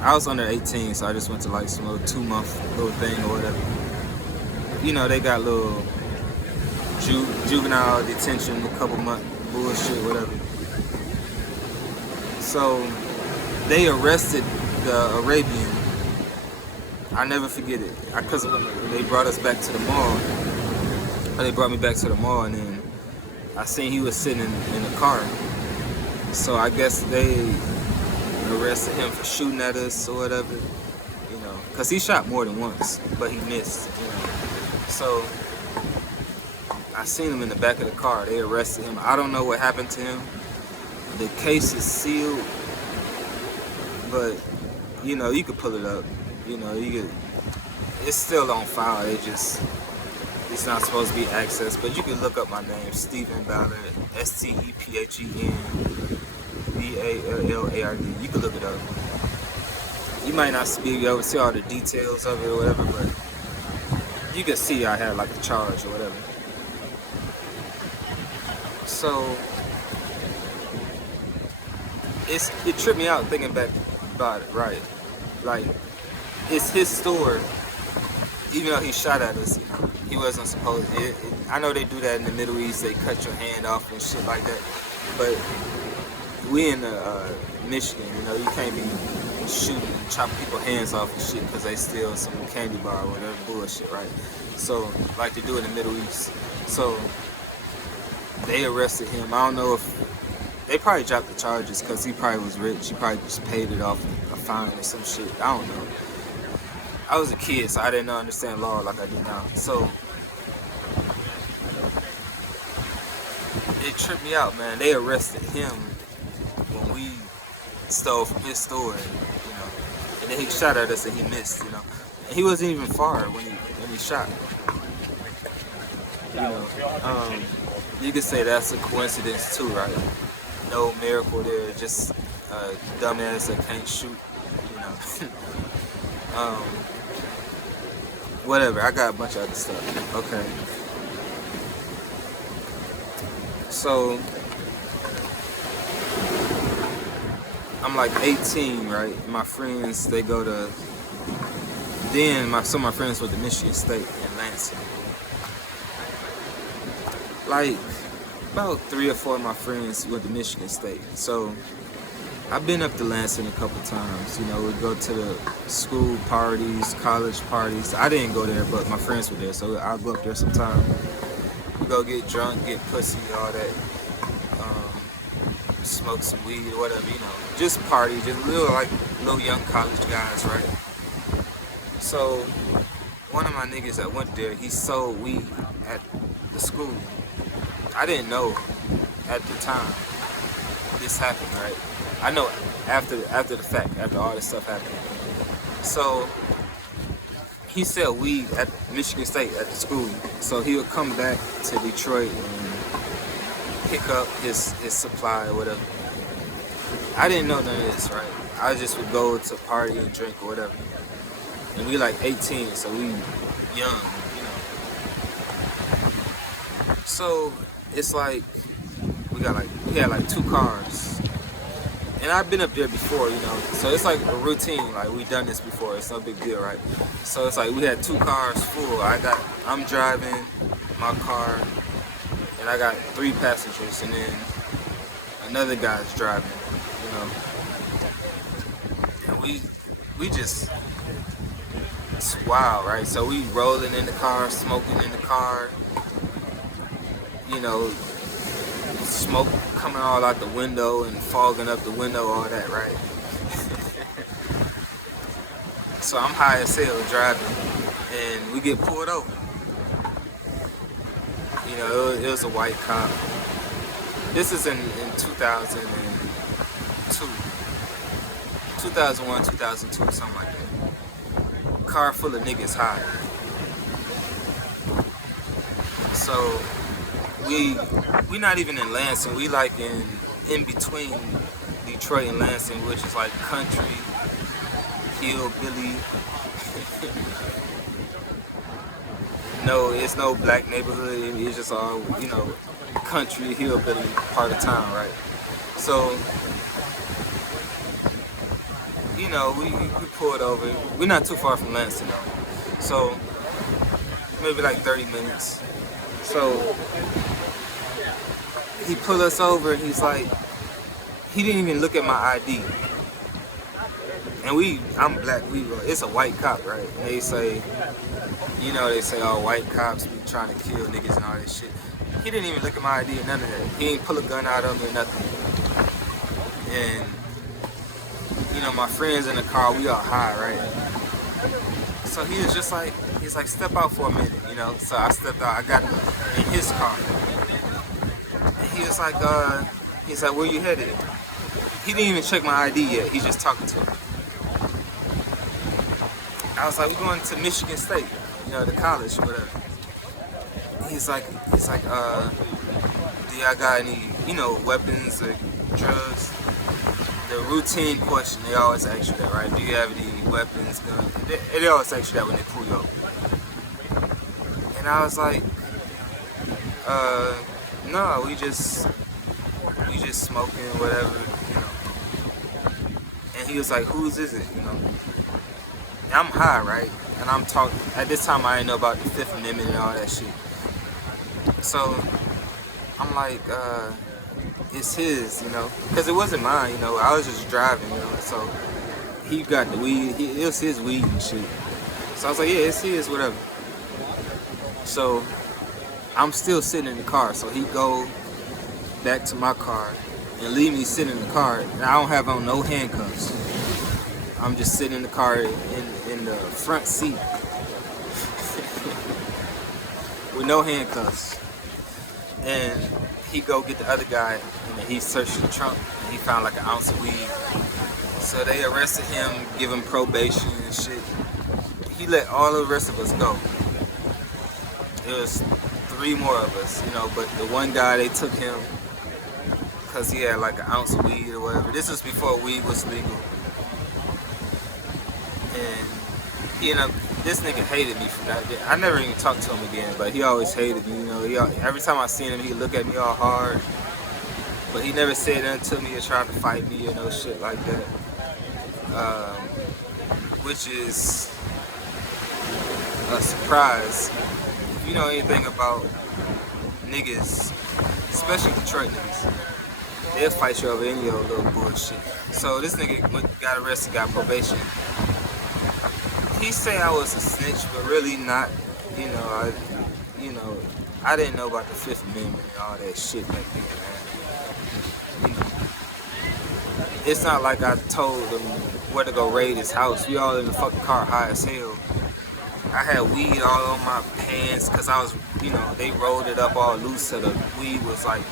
I was under 18, so I just went to like some little 2-month little thing or whatever. You know, they got little juvenile detention, a couple month bullshit, whatever. So they arrested the Arabian. I never forget it, because they brought us back to the mall. They brought me back to the mall, and then I seen he was sitting in the car. So I guess they arrested him for shooting at us or whatever, you know, because he shot more than once, but he missed, you know. So I seen him in the back of the car. They arrested him. I don't know what happened to him. The case is sealed, but you know, you could pull it up. You know, you could. It's still on file. It's not supposed to be accessed, but you can look up my name, Stephen Ballard, STEPHEN BALLARD. You can look it up. You might not be able to see all the details of it or whatever, but you can see I had like a charge or whatever. So it tripped me out thinking back about it, right? Like, it's his store, even though he shot at us, you know, he wasn't supposed to. I know they do that in the Middle East, they cut your hand off and shit like that, but we in Michigan, you know, you can't be shooting, chopping people's hands off and shit because they steal some candy bar or whatever bullshit, right? So, like they do in the Middle East. So, they arrested him. I don't know if, they probably dropped the charges because he probably was rich. He probably just paid it off a fine or some shit. I don't know. I was a kid, so I didn't understand law like I do now. So it tripped me out, man. They arrested him when we stole from his store, you know. And then he shot at us and he missed, you know. And he wasn't even far when he shot. You know, you could say that's a coincidence too, right? No miracle there, just a dumbass that can't shoot, you know. Whatever, I got a bunch of other stuff. Okay. So, I'm like 18, right? My friends, they go to, some of my friends went to Michigan State in Lansing. Like, about 3 or 4 of my friends went to Michigan State. So, I've been up to Lansing a couple times. You know, we go to the school parties, college parties. I didn't go there, but my friends were there, so I'll go up there sometime. We go get drunk, get pussy, all that. Smoke some weed or whatever, you know. Just party, just little young college guys, right? So, one of my niggas that went there, he sold weed at the school. I didn't know at the time this happened, right? I know after the fact, after all this stuff happened. So he sell weed at Michigan State at the school. So he would come back to Detroit and pick up his supply or whatever. I didn't know none of this, right? I just would go to party and drink or whatever. And we like 18, so we young, you know. So it's like we had like 2 cars. And I've been up there before, you know, so it's like a routine, like we done this before, it's no big deal, right? So it's like we had 2 cars full. I'm driving my car, and I got 3 passengers, and then another guy's driving, you know. And we just, it's wild, right? So we rolling in the car, smoking in the car, you know, smoke coming all out the window and fogging up the window, all that, right? So I'm high as hell driving, and we get pulled over. You know, it was a white cop. This is in 2002, 2001, 2002, something like that. Car full of niggas high. So we not even in Lansing. We like in between Detroit and Lansing, which is like country, hillbilly. No, it's no black neighborhood. It's just all, you know, country, hillbilly part of town, right? So, you know, we pulled over. We're not too far from Lansing though. So, maybe like 30 minutes. So, he pulled us over and he's like, he didn't even look at my ID. And I'm black, it's a white cop, right? And they say, you know, they say, oh, white cops be trying to kill niggas and all that shit. He didn't even look at my ID or none of that. He ain't pull a gun out on me or nothing. And, you know, my friends in the car, we all high, right? So he was just like, he's like, step out for a minute, you know? So I stepped out, I got in his car. And he was like, where you headed? He didn't even check my ID yet, he's just talking to me. I was like, we're going to Michigan State, you know, the college, whatever. He's like, do y'all got any, you know, weapons or drugs? The routine question, they always ask you that, right? Do you have any weapons, guns? They always ask you that when they pull you over. And I was like, no, we just smoking, whatever, you know. And he was like, whose is it, you know? And I'm high, right? And I'm talking, at this time I didn't know about the Fifth Amendment and all that shit. So, I'm like, it's his, you know, because it wasn't mine, you know, I was just driving, you know, so he got the weed, it was his weed and shit. So I was like, yeah, it's his, whatever. So, I'm still sitting in the car, so he go back to my car and leave me sitting in the car, and I don't have on no handcuffs. I'm just sitting in the car in the front seat with no handcuffs. And he go get the other guy, and he searched the trunk, and he found like an ounce of weed. So they arrested him, give him probation and shit. He let all the rest of us go. It was 3 more of us, you know, but the one guy, they took him because he had like an ounce of weed or whatever. This was before weed was legal. And, you know, this nigga hated me from that. I never even talked to him again, but he always hated me, you know. Every time I seen him, he'd look at me all hard. But he never said nothing to me or tried to fight me or no shit like that. Which is a surprise. If you know anything about niggas, especially Detroit niggas, they'll fight you over any old little bullshit. So this nigga got arrested, got probation. He say I was a snitch, but really not. You know, I didn't know about the Fifth Amendment and all that shit back then, man. You know, it's not like I told him where to go raid his house. We all in the fucking car high as hell. I had weed all on my pants because I was, you know, they rolled it up all loose so the weed was like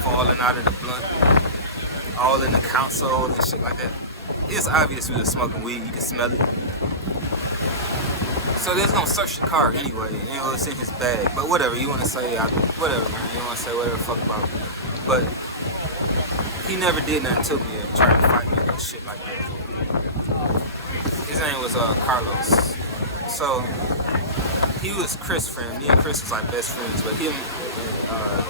falling out of the blunt, all in the console and shit like that. It's obvious we were smoking weed, you can smell it. So they was gonna search the car anyway, and it was in his bag. But whatever, you wanna say, whatever, man, you wanna say whatever the fuck about it. But he never did nothing to me or tried to fight me or shit like that. His name was Carlos. So he was Chris' friend. Me and Chris was like best friends, but him and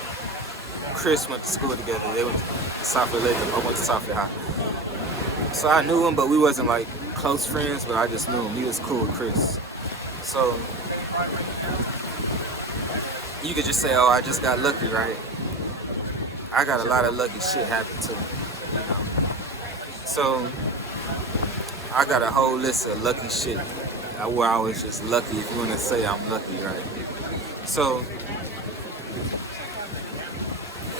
Chris went to school together. They went to Southfield Latham. I went to Southfield High. So I knew him, but we wasn't like close friends, but I just knew him. He was cool with Chris. So you could just say, oh, I just got lucky, right? I got a lot of lucky shit happen to me, you know. So I got a whole list of lucky shit where I was just lucky, if you want to say I'm lucky, right? So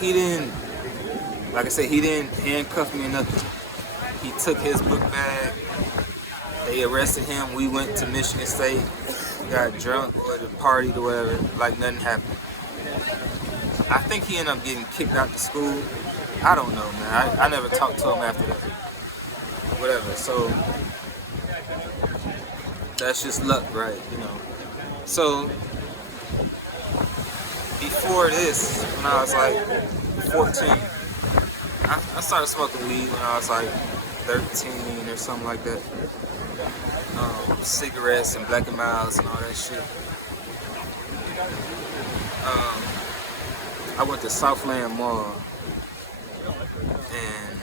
he didn't, like I said, he didn't handcuff me or nothing. He took his book bag. They arrested him. We went to Michigan State, got drunk or partied or whatever, like nothing happened. I think he ended up getting kicked out the school. I don't know, man. I never talked to him after that. Whatever. So that's just luck, right? You know. So before this, when I was like 14, I started smoking weed when I was like 13 or something like that. Cigarettes and Black and Miles and all that shit. I went to Southland Mall, and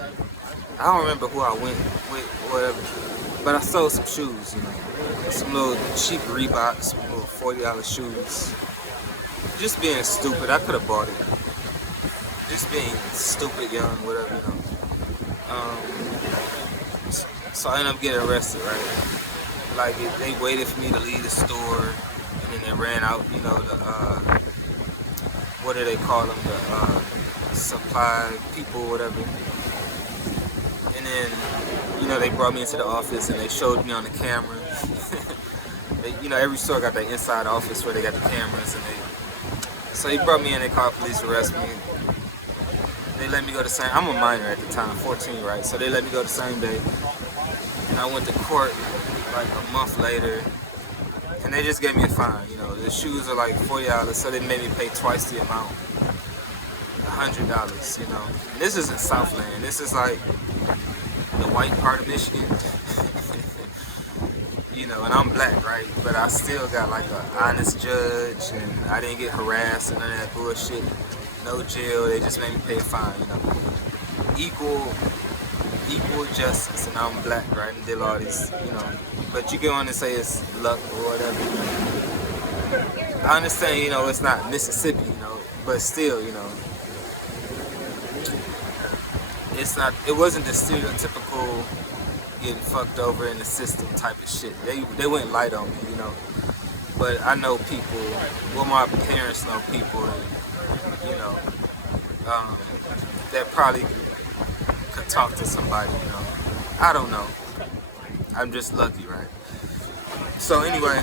I don't remember who I went with, whatever, but I sold some shoes, you know, some little cheap Reeboks, some little $40 shoes. Just being stupid, I could have bought it. Just being stupid, young, whatever, you know. So I ended up getting arrested, right? Like, they waited for me to leave the store, and then they ran out, you know, the, what do they call them, the supply people, whatever. And then, you know, they brought me into the office and they showed me on the camera. You know, every store got that inside office where they got the cameras, and so he brought me in, they called police to arrest me. They let me go the same, I'm a minor at the time, 14, right? So they let me go the same day. And I went to court like a month later, and they just gave me a fine. You know, the shoes are like $40, so they made me pay twice the amount, $100. You know, and this is in Southland. This is like the white part of Michigan. You know, and I'm black, right? But I still got like an honest judge, and I didn't get harassed and none of that bullshit. No jail. They just made me pay a fine. You know, equal justice, and I'm black, right? And did all this, you know. But you go on and say it's luck or whatever. You know. I understand, you know, it's not Mississippi, you know, but still, you know, it's not. It wasn't the stereotypical getting fucked over in the system type of shit. They went light on me, you know. But I know people. Well, my parents know people, and, you know, that probably could talk to somebody, you know. I don't know. I'm just lucky, right? So anyway,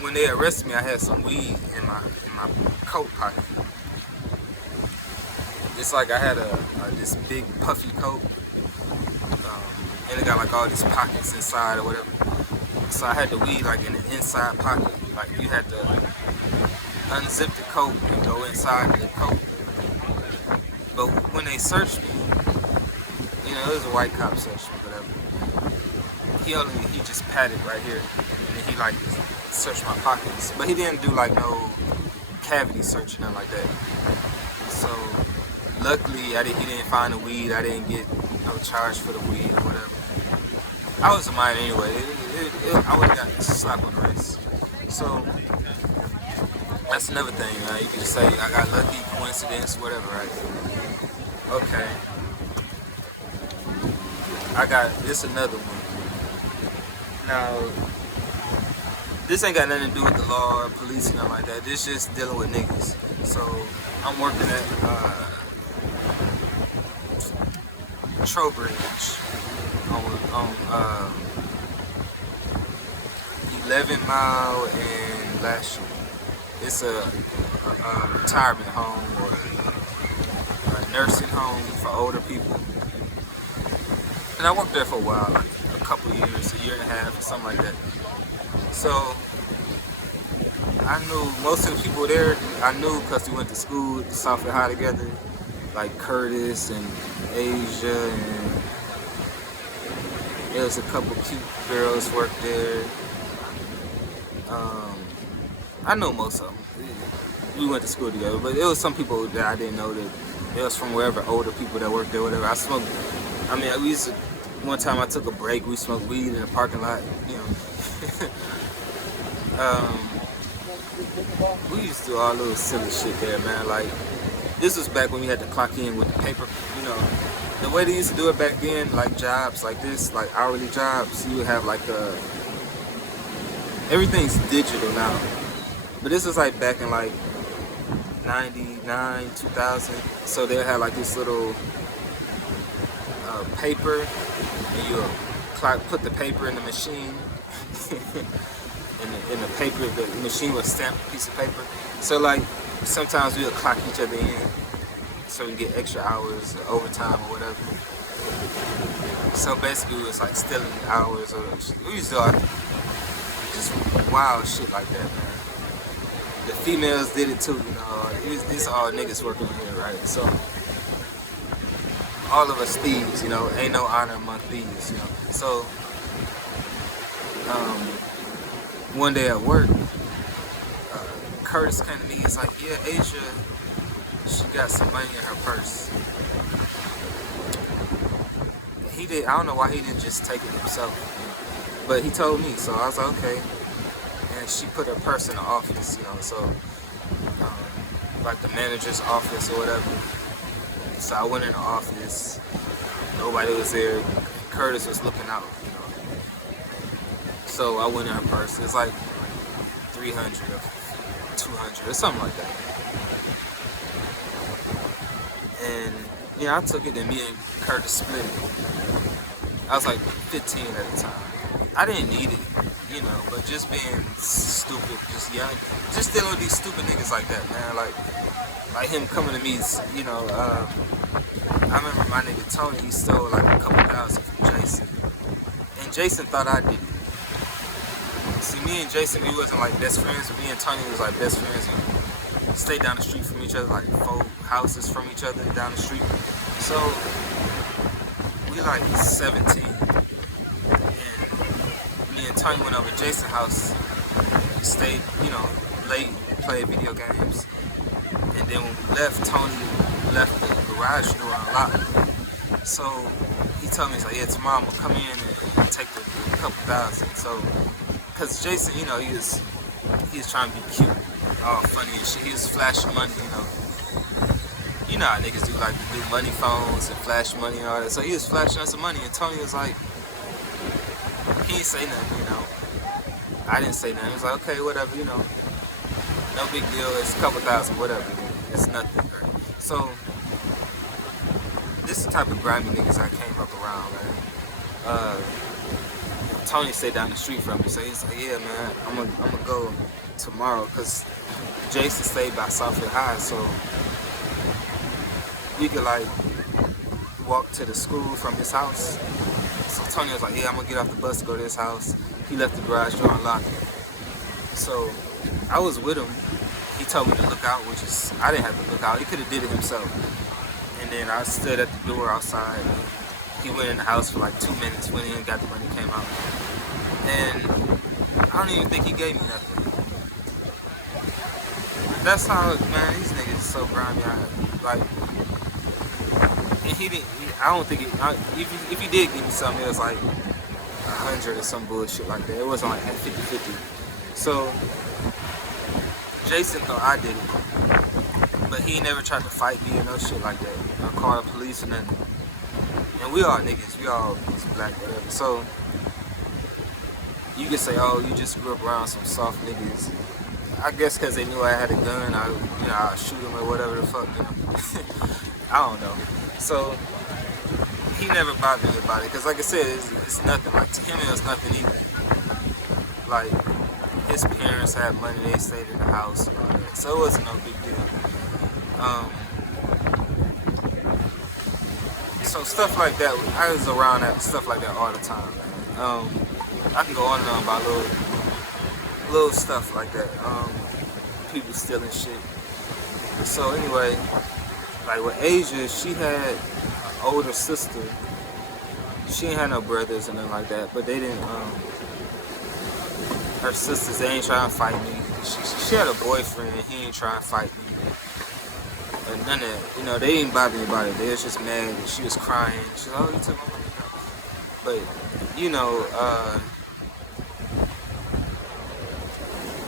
when they arrested me, I had some weed in my coat pocket. It's like I had this big puffy coat, and it got like all these pockets inside or whatever. So I had the weed like in the inside pocket. Like you had to unzip the coat and go inside the coat. But when they searched me, you know, it was a white cop searched me, whatever. He just patted right here, and then he like searched my pockets. But he didn't do like no cavity search or nothing like that. So luckily, he didn't find the weed. I didn't get no charge for the weed or whatever. I was a minor anyway. I would have got a slap on the wrist. So that's another thing, man. You can just say I got lucky, coincidence, whatever, right? Okay. I got this another one. Now, this ain't got nothing to do with the law or police and nothing like that. This just dealing with niggas. So I'm working at Trowbridge on 11 Mile and Lashing. It's a retirement home or a nursing home for older people. And I worked there for a while, like a couple years, a year and a half or something like that. So I knew most of the people there, I knew because we went to school at Southland High together, like Curtis and Asia, and there was a couple cute girls worked there. I know most of them. We went to school together, but there was some people that I didn't know that it was from wherever, older people that worked there, whatever. I smoked. I mean, we used to. One time I took a break. We smoked weed in the parking lot. You know. We used to do all little silly shit there, man. Like this was back when we had to clock in with the paper. You know, the way they used to do it back then, like jobs like this, like hourly jobs. You would have like everything's digital now. But this was like back in like 99, 2000. So they had like this little paper, and you put the paper in the machine. in the paper, the machine would stamp a piece of paper. So like sometimes we would clock each other in, so we get extra hours, or overtime or whatever. So basically, it was like stealing hours, or we used to do just wild shit like that, man. the females did it too, you know. These are all niggas working here, right? So all of us thieves, you know. Ain't no honor among thieves, you know. So one day at work, Curtis came to me. He's like, "Yeah, Asia, she got some money in her purse." I don't know why he didn't just take it himself, you know? But he told me, so I was like, okay. And she put her purse in the office, you know, so like the manager's office or whatever. So I went in the office, nobody was there, Curtis was looking out, you know. So I went in her purse, it's like 300 or 200 or something like that. And yeah, I took it and me and Curtis split it. I was like 15 at the time. I didn't need it, you know, but just being stupid, just young, just dealing with these stupid niggas like that, man. Like him coming to me, you know. I remember my nigga Tony, he stole like a couple thousand from Jason, and Jason thought I did it. See, me and Jason, we wasn't like best friends, but me and Tony was like best friends. We stayed down the street from each other, like 4 houses from each other down the street. So we like 17, and me and Tony went over to Jason's house. We stayed, you know, late, played video games, and then when we left, Tony left the garage door unlocked. So he told me, he's like, yeah, tomorrow I'm gonna come in and take the couple thousand. So, cause Jason, you know, he was trying to be cute, all funny and shit. He was flashing money, you know. You know how niggas do, like to do money phones and flash money and all that. So he was flashing us some money, and Tony was like, he didn't say nothing, you know. I didn't say nothing. He was like, okay, whatever, you know. No big deal. It's a couple thousand, whatever. It's nothing. So this is the type of grimy niggas I came up around, man. Tony stayed down the street from me, so he's like, yeah, man, I'm gonna go tomorrow, cause Jason stayed by Southfield High, so we could like walk to the school from his house. So Tony was like, yeah, I'm gonna get off the bus to go to his house. He left the garage door unlocked. So I was with him. He told me to look out, which is, I didn't have to look out. He could have did it himself. And then I stood at the door outside. He went in the house for like 2 minutes, went in, got the money, came out. And I don't even think he gave me nothing. That's how, man, these niggas are so grimy. And he didn't, I don't think, if he did give me something, it was like 100 or some bullshit like that. It wasn't like 50-50. So Jason thought I did it, but he never tried to fight me or no shit like that, or call the police or nothing. And we all niggas, we all black, whatever. So you could say, oh, you just grew up around some soft niggas. I guess because they knew I had a gun, I'll shoot them or whatever the fuck, you know. I don't know. So he never bothered me about it, because like I said, it's nothing. Like to him, it was nothing either. Like his parents had money, they stayed in the house and all that, so it wasn't no big deal. So stuff like that, I was around that stuff like that all the time, man. I can go on and on about little stuff like that. People stealing shit. So anyway, like with Asia, she had an older sister. She ain't had no brothers and nothing like that, but they didn't, her sisters, they ain't trying to fight me. She had a boyfriend and he ain't trying to fight me. And none of that, you know, they didn't bother me about it. They was just mad and she was crying. She was like, oh, you took my money. But, you know,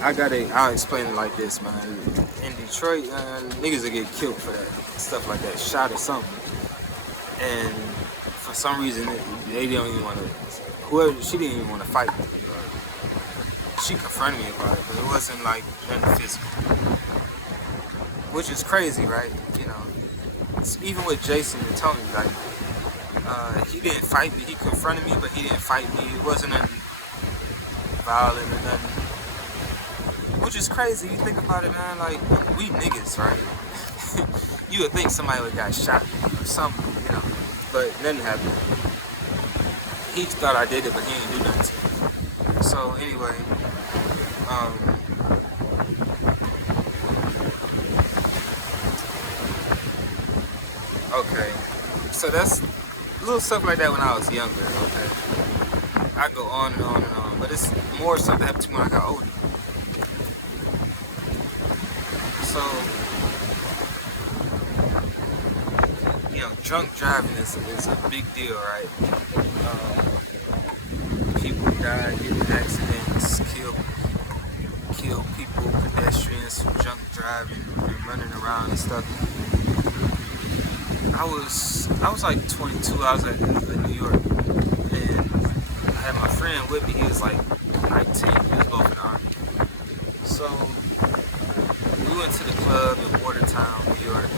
I'll explain it like this, man. In Detroit, niggas will get killed for that, stuff like that, shot or something. And for some reason, they don't even want to, she didn't even want to fight me. She confronted me about it, but it wasn't like nothing physical. Which is crazy, right? You know, even with Jason and Tony, like, he didn't fight me. He confronted me, but he didn't fight me. It wasn't nothing violent or nothing. Which is crazy. You think about it, man. Like, we niggas, right? You would think somebody would got shot or something, you know, but nothing happened. He thought I did it, but he didn't do nothing to me. So anyway, Okay. So that's little stuff like that when I was younger. Okay. I go on and on and on, but it's more stuff that happened to me when I got older. So, drunk driving is a big deal, right? People die, get in accidents, kill people, pedestrians from drunk driving and running around and stuff. I was like 22. I was in New York, and I had my friend with me. He was like 19. We was both in the army. So we went to the club in Watertown, New York.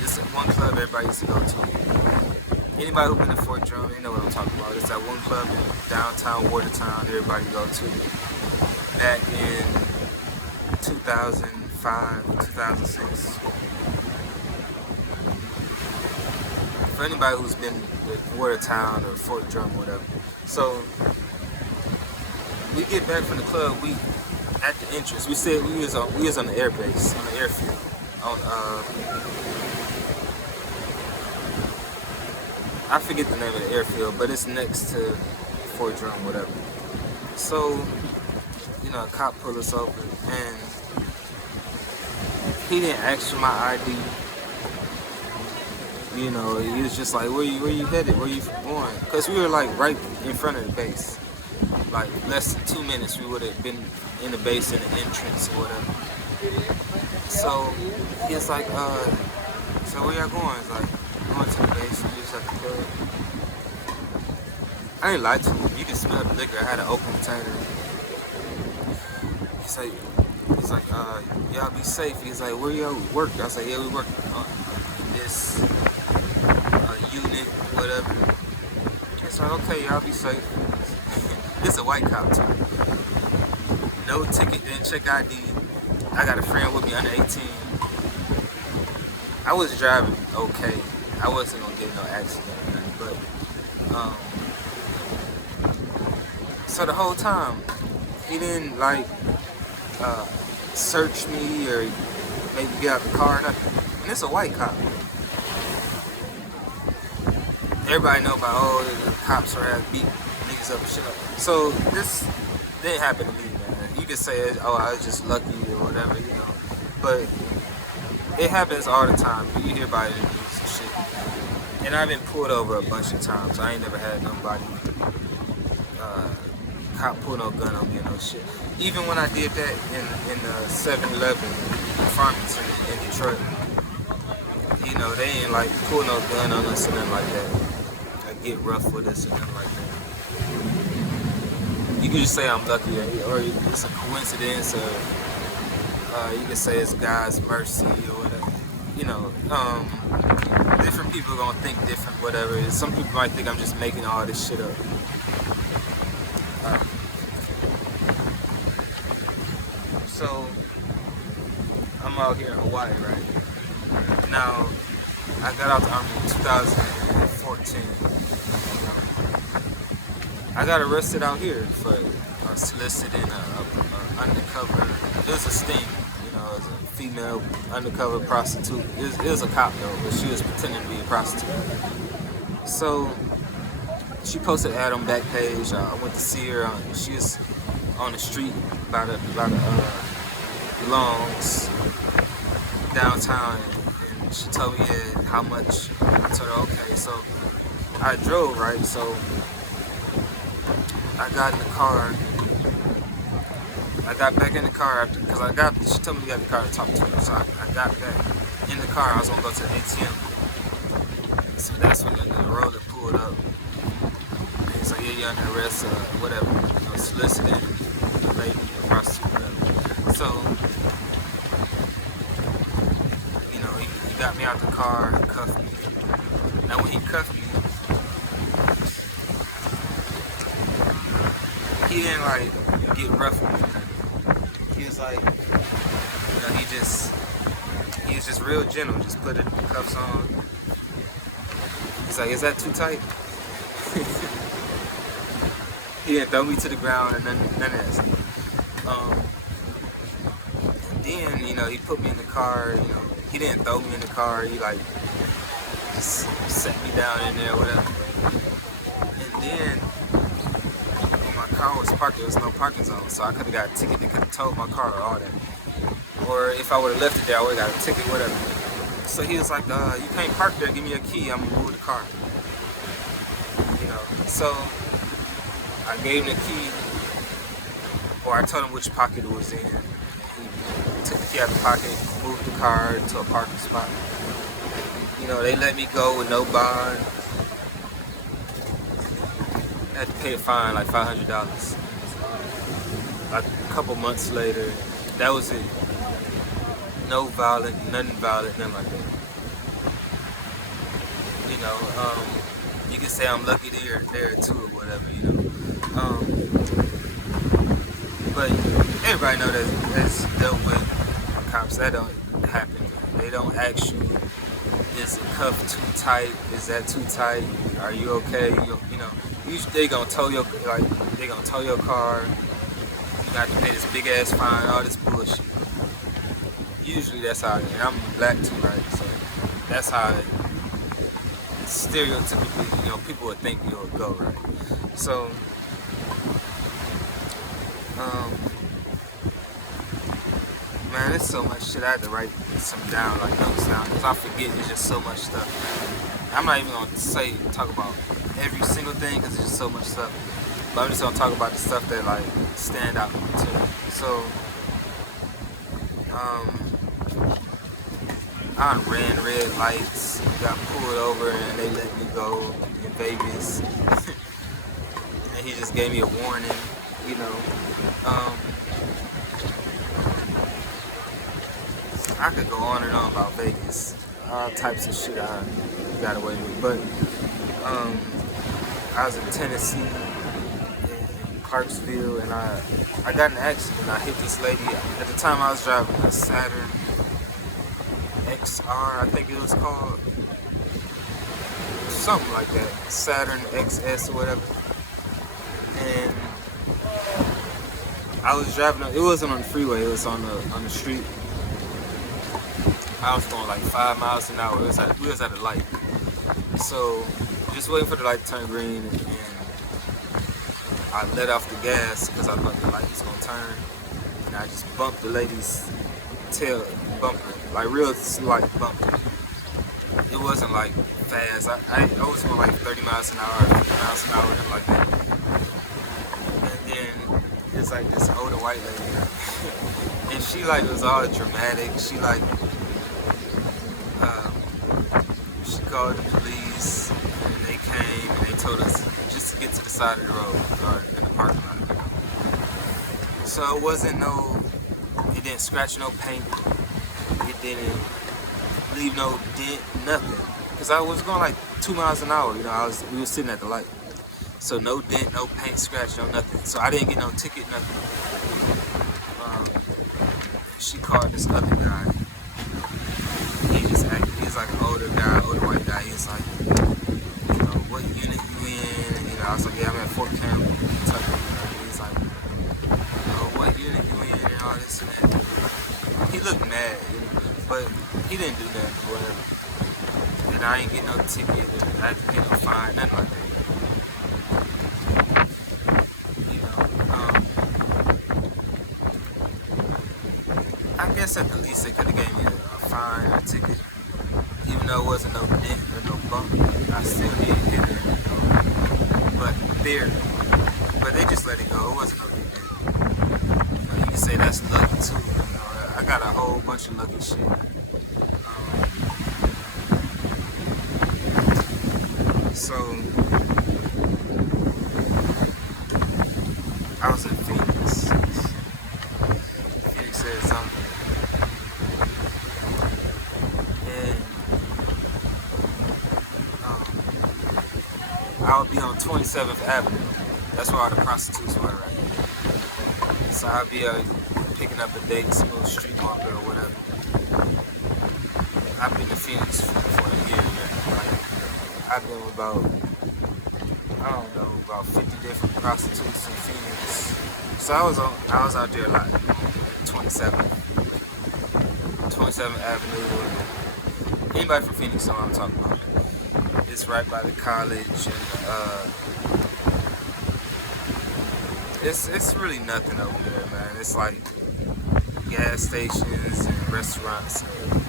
This is one club everybody used to go to. Anybody who's been to Fort Drum, they know what I'm talking about. It's that one club in downtown Watertown everybody go to. Back in 2005, 2006. For anybody who's been to Watertown or Fort Drum or whatever. So we get back from the club, we at the entrance. We said we was on the air base, on the airfield. I forget the name of the airfield, but it's next to Fort Drum, whatever. So, a cop pulled us over, and he didn't ask for my ID. He was just like, where you headed? Where you going? Because we were like right in front of the base. Like less than 2 minutes, we would have been in the base, in the entrance or whatever. So he was like, so where y'all going? It's like, going to the base, we just at the club. I ain't lied to him. You can smell the liquor. I had an open container. He's like, y'all be safe. He's like, where y'all work? I was like, yeah, we work in this unit, whatever. It's like, okay, y'all be safe. This a white cop too. No ticket, didn't check ID. I got a friend with me under 18. I was driving okay. I wasn't gonna get no accident or nothing, but so the whole time he didn't like search me or maybe get out the car or nothing. And it's a white cop. Everybody know about the cops are beat niggas up and shit up. So this didn't happen to me, man. You could say, oh, I was just lucky or whatever, but it happens all the time. You hear about it in the news and shit. And I've been pulled over a bunch of times. I ain't never had nobody cop pull no gun on me or no shit. Even when I did that in the 7-Eleven in Farmington in Detroit, they ain't like pull no gun on us or nothing like that. Like get rough with us or nothing like that. You can just say I'm lucky, or it's a coincidence, or you can say it's God's mercy or whatever. Different people are gonna think different, whatever. Some people might think I'm just making all this shit up. So I'm out here in Hawaii, right? Now I got out the army in 2014. I got arrested out here for soliciting a undercover. It was a sting, it was a female undercover prostitute. It was a cop though, but she was pretending to be a prostitute. So she posted an ad on Backpage. I went to see her. She was on the street by the Longs downtown, and she told me how much. I told her okay. So I drove, right? So I got in the car. I got back in the car after, because she told me to get in the car to talk to her. So I got back in the car. I was gonna go to the ATM. So that's when the roller pulled up. And so yeah, you're under arrest, whatever, soliciting a lady, a prostitute, whatever. So he got me out the car, cuffed me. Now when he cuffed me, he didn't like get rough with me. He was like, he was just real gentle. Just put the cuffs on. He's like, is that too tight? He didn't throw me to the ground or none of that stuff. Then, he put me in the car. He didn't throw me in the car. He like just set me down in there, whatever. And then when my car was parked, there was no parking zone, so I could have got a ticket. They could have towed my car or all that. Or if I would have left it there, I would have got a ticket, whatever. So he was like, you can't park there, give me a key, I'm gonna move the car. You know, so I gave him the key, or I told him which pocket it was in. He took the key out of the pocket, moved the car to a parking spot. You know, they let me go with no bond. I had to pay a fine, like $500. Like a couple months later, that was it. No violent, nothing like that. You know, you can say I'm lucky there too, or whatever, you know. But everybody know that's dealt with cops. That don't happen. They don't ask you, is the cuff too tight? Is that too tight? Are you okay? You know, usually they gonna tow your car. You got to pay this big ass fine, all this bullshit. Usually that's how, and I'm black too, right? So that's how stereotypically, you know, people would think you'll go, right? So, man, there's so much shit. I had to write some down, like notes down, because I forget. It's just so much stuff. I'm not even gonna talk about every single thing, because there's just so much stuff. But I'm just gonna talk about the stuff that like stand out to me. So, I ran red lights, got pulled over, and they let me go in Vegas. And he just gave me a warning, you know. I could go on and on about Vegas, all types of shit I got away with. But I was in Tennessee, in Clarksville, and I got in an accident. I hit this lady. At the time I was driving a Saturn XR, I think it was called, something like that, Saturn XS or whatever. And I was driving, it wasn't on the freeway, it was on the street. I was going like 5 miles an hour. We was at a light, so just waiting for the light to turn green, and I let off the gas because I thought the light was gonna turn, and I just bumped the lady's tail bumper, like real slight bumper. It wasn't like fast. I was going like 30 miles an hour, 50 miles an hour, and like that. And then it's like this older white lady, and she like was all dramatic. She like, she called the police, and they came and they told us just to get to the side of the road or in the parking lot. So it wasn't it didn't scratch no paint. It didn't leave no dent, nothing. Because I was going like 2 miles an hour, you know, we were sitting at the light. So no dent, no paint scratch, no nothing. So I didn't get no ticket, nothing. She called this other guy. He's like an older white guy. He's like, you know, what unit you in? And, you know, I was like, yeah, I'm at Fort Campbell, Kentucky. He's like, oh, what unit you in? And all this and that. He looked mad, you know, but he didn't do nothing or whatever. And I ain't get no ticket, and I had to pay no fine, nothing like that. You know, I guess at the least they could have gave me a fine or a ticket. Even though it wasn't no dent or no bump, I still did hit her. But barely. But they just let it go. It wasn't no big deal. You know, you can say that's lucky too. You know, I got a whole bunch of lucky shit. So I was in Phoenix. Phoenix said something. And I would be on 27th Avenue. That's where all the prostitutes were, right? So I'd be picking up a date, some little street walker or whatever. I've been to Phoenix for a year. Like, I've been with about 50 different prostitutes in Phoenix. So I was out there a lot. 27th Avenue. Anybody from Phoenix know what I'm talking about. It's right by the college, and it's really nothing over there, man. It's like gas stations and restaurants, and,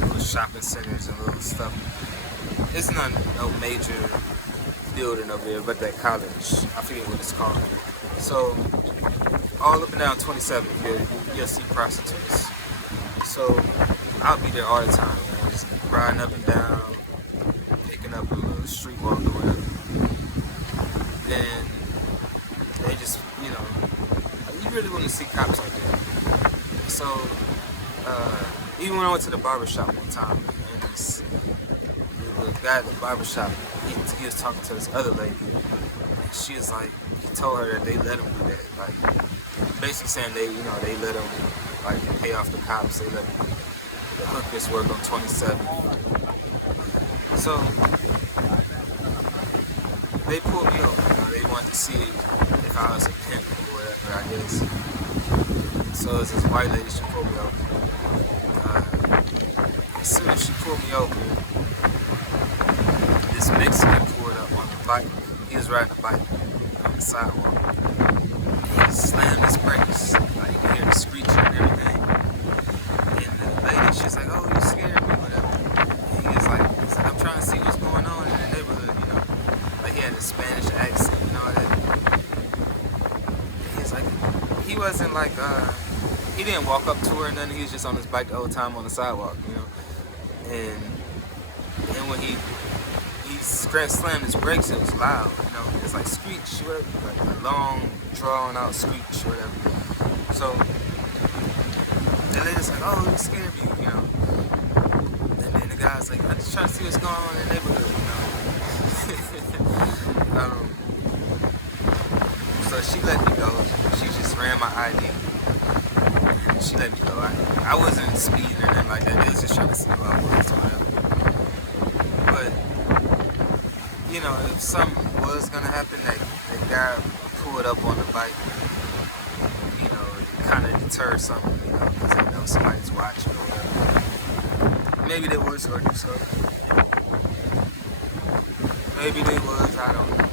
little shopping centers and little stuff. It's not no major building over there, but that college, I forget what it's called. So all up and down 27, you'll see prostitutes. So I'll be there all the time, man. Just riding up and down, picking up a little street walk or whatever. And they just, you really want to see cops out there. So even when I went to the barbershop one time, and the guy at the barbershop, he was talking to this other lady, and she was like, he told her that they let him do that, like basically saying they let him like pay off the cops, they let the hookers work on 27. So they pulled me over, they wanted to see if I was a pimp or whatever, I guess. So it was this white lady, she pulled me over. As soon as she pulled me over, this Mexican pulled up on the bike. He was riding a bike on the sidewalk. And he slammed his brakes, like you hear the screeching and everything. And the lady, she's like, "Oh, you scared me," whatever. And he was like, "I'm trying to see what's going on in the neighborhood," Like he had a Spanish accent and all that. And he was like, he wasn't like, he didn't walk up to her or nothing. He was just on his bike the whole time on the sidewalk, And when he slammed his brakes, it was loud, It's like screech, like a long, drawn out screech, or whatever. So the lady's like, "Oh, you scared me," And then the guy's like, "I'm just trying to see what's going on in the neighborhood," So she let me go. She just ran my ID. She let me go. I wasn't speeding or nothing like that. They was just trying to see who I was or whatever. But, if something was going to happen, that guy pulled up on the bike, it kind of deterred something, because they know somebody's watching or whatever. Maybe they was hurting something. Maybe they was, I don't know.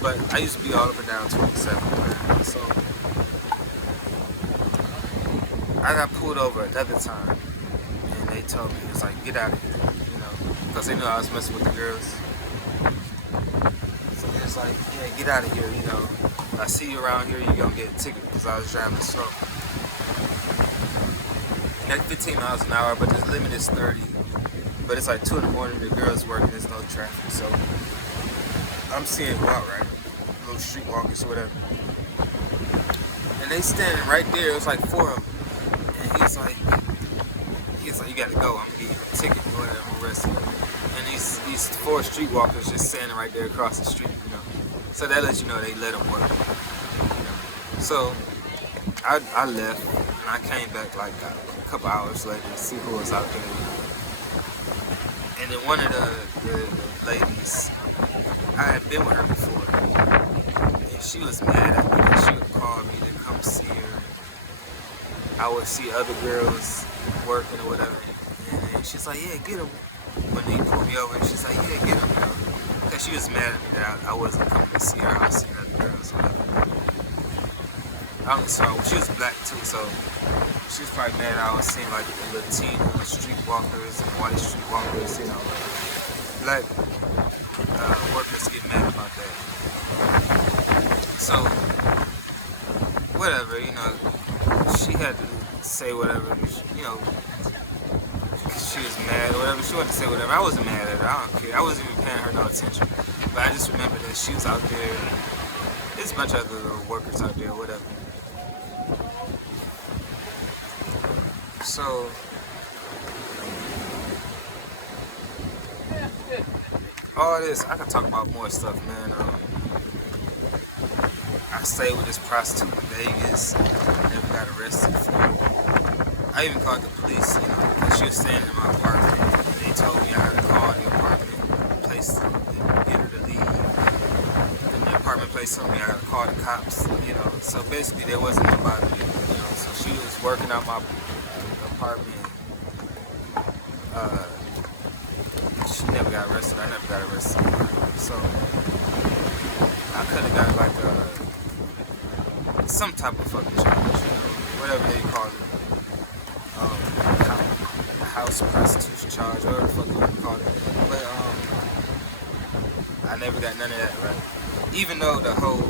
But I used to be all up and down 27, man. So I got pulled over another time, and they told me, it's like, "Get out of here," because they knew I was messing with the girls. So it's like, "Yeah, get out of here, If I see you around here, you're gonna get a ticket," because I was driving slow. Like 15 miles an hour, but the limit is 30. But it's like 2 in the morning, the girls working, there's no traffic, so I'm seeing who out, right? Little streetwalkers or whatever. And they standing right there, it was like 4 of them. And he's like, "You gotta go, I'm gonna give you a ticket or whatever, I'm arrested." And these 4 streetwalkers just standing right there across the street, So that lets you know they let them work. So I left, and I came back like a couple hours later to see who was out there. And then one of the ladies, I had been with her before, and she was mad at me because she would call me to come see her. I would see other girls working or whatever, and she's like, "Yeah, get them." When they pulled me over, and she's like, "Yeah, get them," because she was mad at me that I wasn't coming to see her. I was seeing other girls or whatever. She was black too, so she was probably mad I was seeing like the Latino streetwalkers and white streetwalkers, Black workers get mad about that. So, whatever, she had to say whatever, she was mad or whatever. She wanted to say whatever. I wasn't mad at her. I don't care. I wasn't even paying her no attention. But I just remember that she was out there. There's a bunch of other little workers out there, whatever. So, all this, I can talk about more stuff, man. I stayed with this prostitute in Vegas. Never got arrested for it. I even called the police, because she was staying in my apartment. And they told me I had to call the apartment place to get her to leave. And the apartment place told me I had to call the cops, So basically, there wasn't nobody there, So she was working out my apartment, never got arrested. I never got arrested. So I could have got like some type of fucking charge, whatever they call it. House prostitution charge, whatever the fuck you want to call it. But I never got none of that, right? Even though the whole,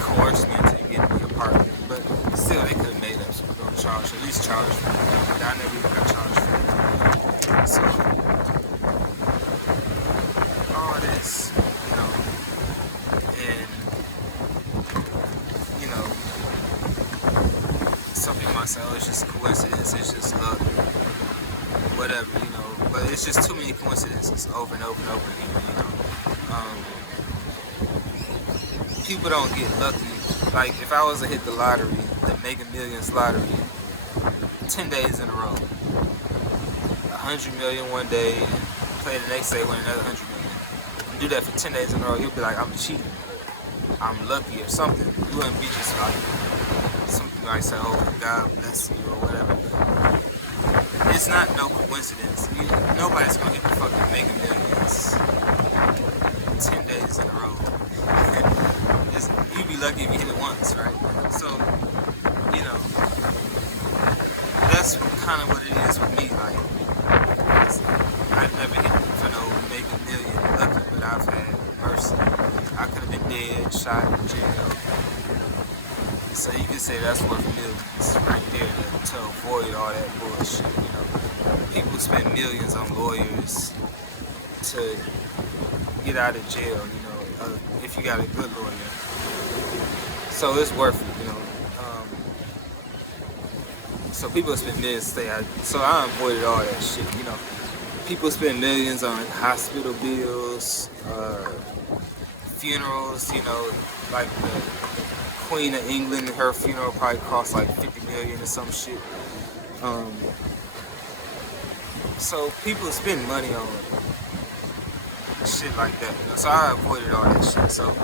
coerced me into getting the apartment, but still they could have made up some little charge, at least charge for it. But I never even got charged for it. So all this, and some people might say, oh, it's just a coincidence, it's just luck, whatever, but it's just too many coincidences over and over and over again, people don't get lucky. Like, if I was to hit the lottery, the Mega Millions lottery, 10 days in a row, 100 million one day, and play the next day, win another 100 million. And do that for 10 days in a row, you'll be like, I'm cheating, I'm lucky or something. You wouldn't be just like, something like say, oh, God bless you or whatever. It's not no coincidence. Nobody's gonna hit the fucking Mega Millions 10 days in a row. You'd be lucky if you hit it once, right? So, that's kind of what it is with me. Like, I've never hit for no Mega Million lucky, but I've had mercy. I could have been dead, shot in jail. So you can say that's worth millions right there to avoid all that bullshit, People spend millions on lawyers to get out of jail, if you got a good lawyer. So it's worth it, so people spend millions to stay out. So I avoided all that shit, People spend millions on hospital bills, funerals, like the Queen of England, her funeral probably cost like 50 million or some shit. So people spend money on shit like that, So I avoided all that shit. So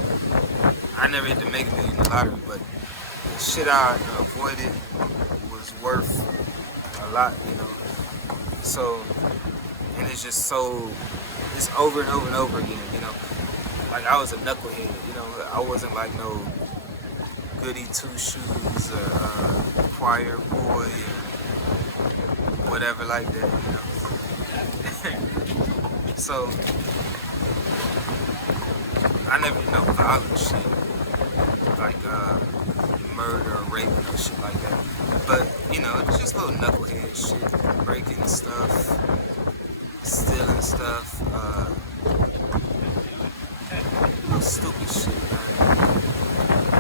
I never hit the Mega Million in the lottery, but the shit I avoided was worth a lot, So, and it's just so, it's over and over and over again, Like I was a knucklehead, I wasn't like no goody two shoes or choir boy or whatever like that, So I never did no violent shit like murder or rape or shit like that. But it's just little knucklehead shit, breaking stuff, stealing stuff, little stupid shit, man.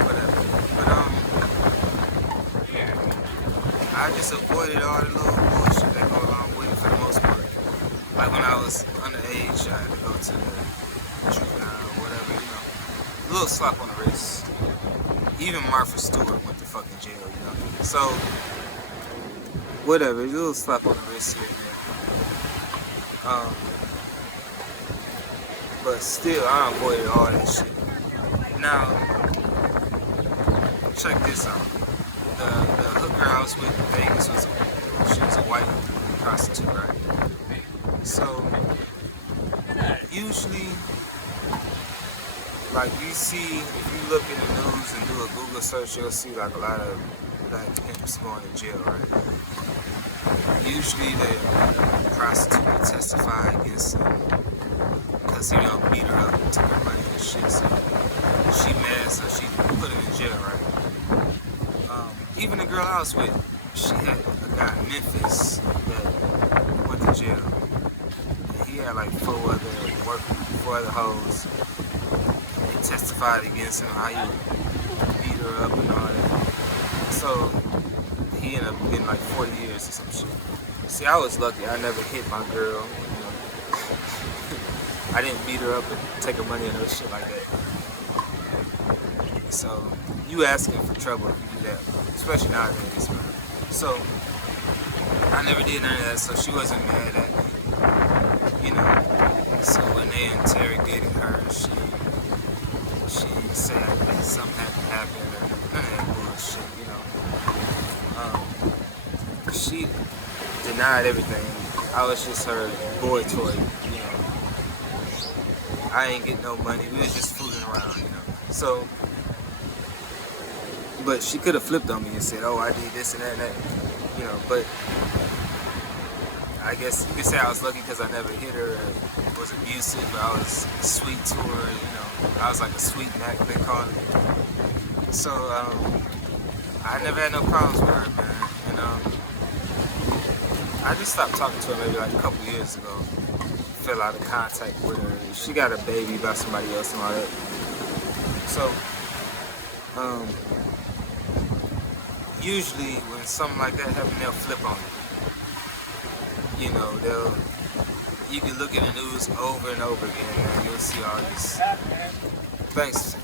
Whatever. But I just avoided all the little bullshit that go along with it for the most part. Like when I was underage, I had to go to the juvenile or whatever, a little slap on the wrist. Even Martha Stewart went to fucking jail, So, whatever, a little slap on the wrist here and there. But still, I avoided all that shit. Now, check this out. The hooker I was with in Vegas she was a white prostitute, right? So, usually, like you see, if you look in the news and do a Google search, you'll see like a lot of black pimps going to jail, right? Usually the prostitute will testify against him because he beat her up and took her money and shit, so she mad, so she put him in jail, right? Even the girl I was with, she had a guy in Memphis that went to jail. And he had like four other hoes. Testified against him, how he would beat her up and all that. So he ended up getting like 40 years or some shit. See, I was lucky. I never hit my girl. I didn't beat her up and take her money and no shit like that. So you asking for trouble if you do that, especially nowadays, man. So I never did none of that. So she wasn't mad at me, So when they interrogated her, she said that something had to happen or none of that bullshit, She denied everything I was just her boy toy, you know. I ain't get no money. We was just fooling around, you know. So, but she could have flipped on me and said, "Oh, I did this and that," you know. But I guess you could say I was lucky because I never hit her or was abusive. But I was sweet to her, you know. I was like a sweet Mac, they call it. So I never had no problems with her, man. And I just stopped talking to her maybe like a couple years ago. Fell out of contact with her. She got a baby by somebody else and all that. So usually when something like that happens, they'll flip on you. You know, you can look at the news over and over again, man. You'll see all these. Thanks.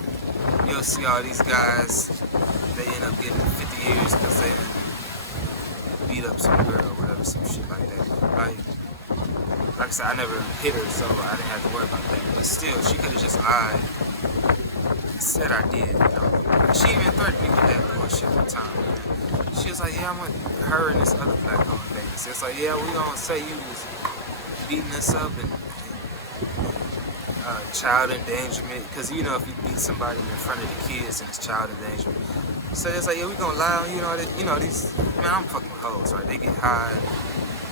You'll see all these guys. They end up getting 50 years because they beat up some girl or whatever, some shit like that. Like I said, I never hit her, so I didn't have to worry about that. But still, she could have just lied, said I did, you know. She even threatened me with that bullshit one time. She was like, "Yeah, I'm gonna her and this other black girl in Vegas." It's like, "Yeah, we gonna say you was beating us up and child endangerment, because you know if you beat somebody in front of the kids and it's child endangerment." So it's like, "Yeah, we gonna lie on these man, I'm fucking with hoes, right? They get high,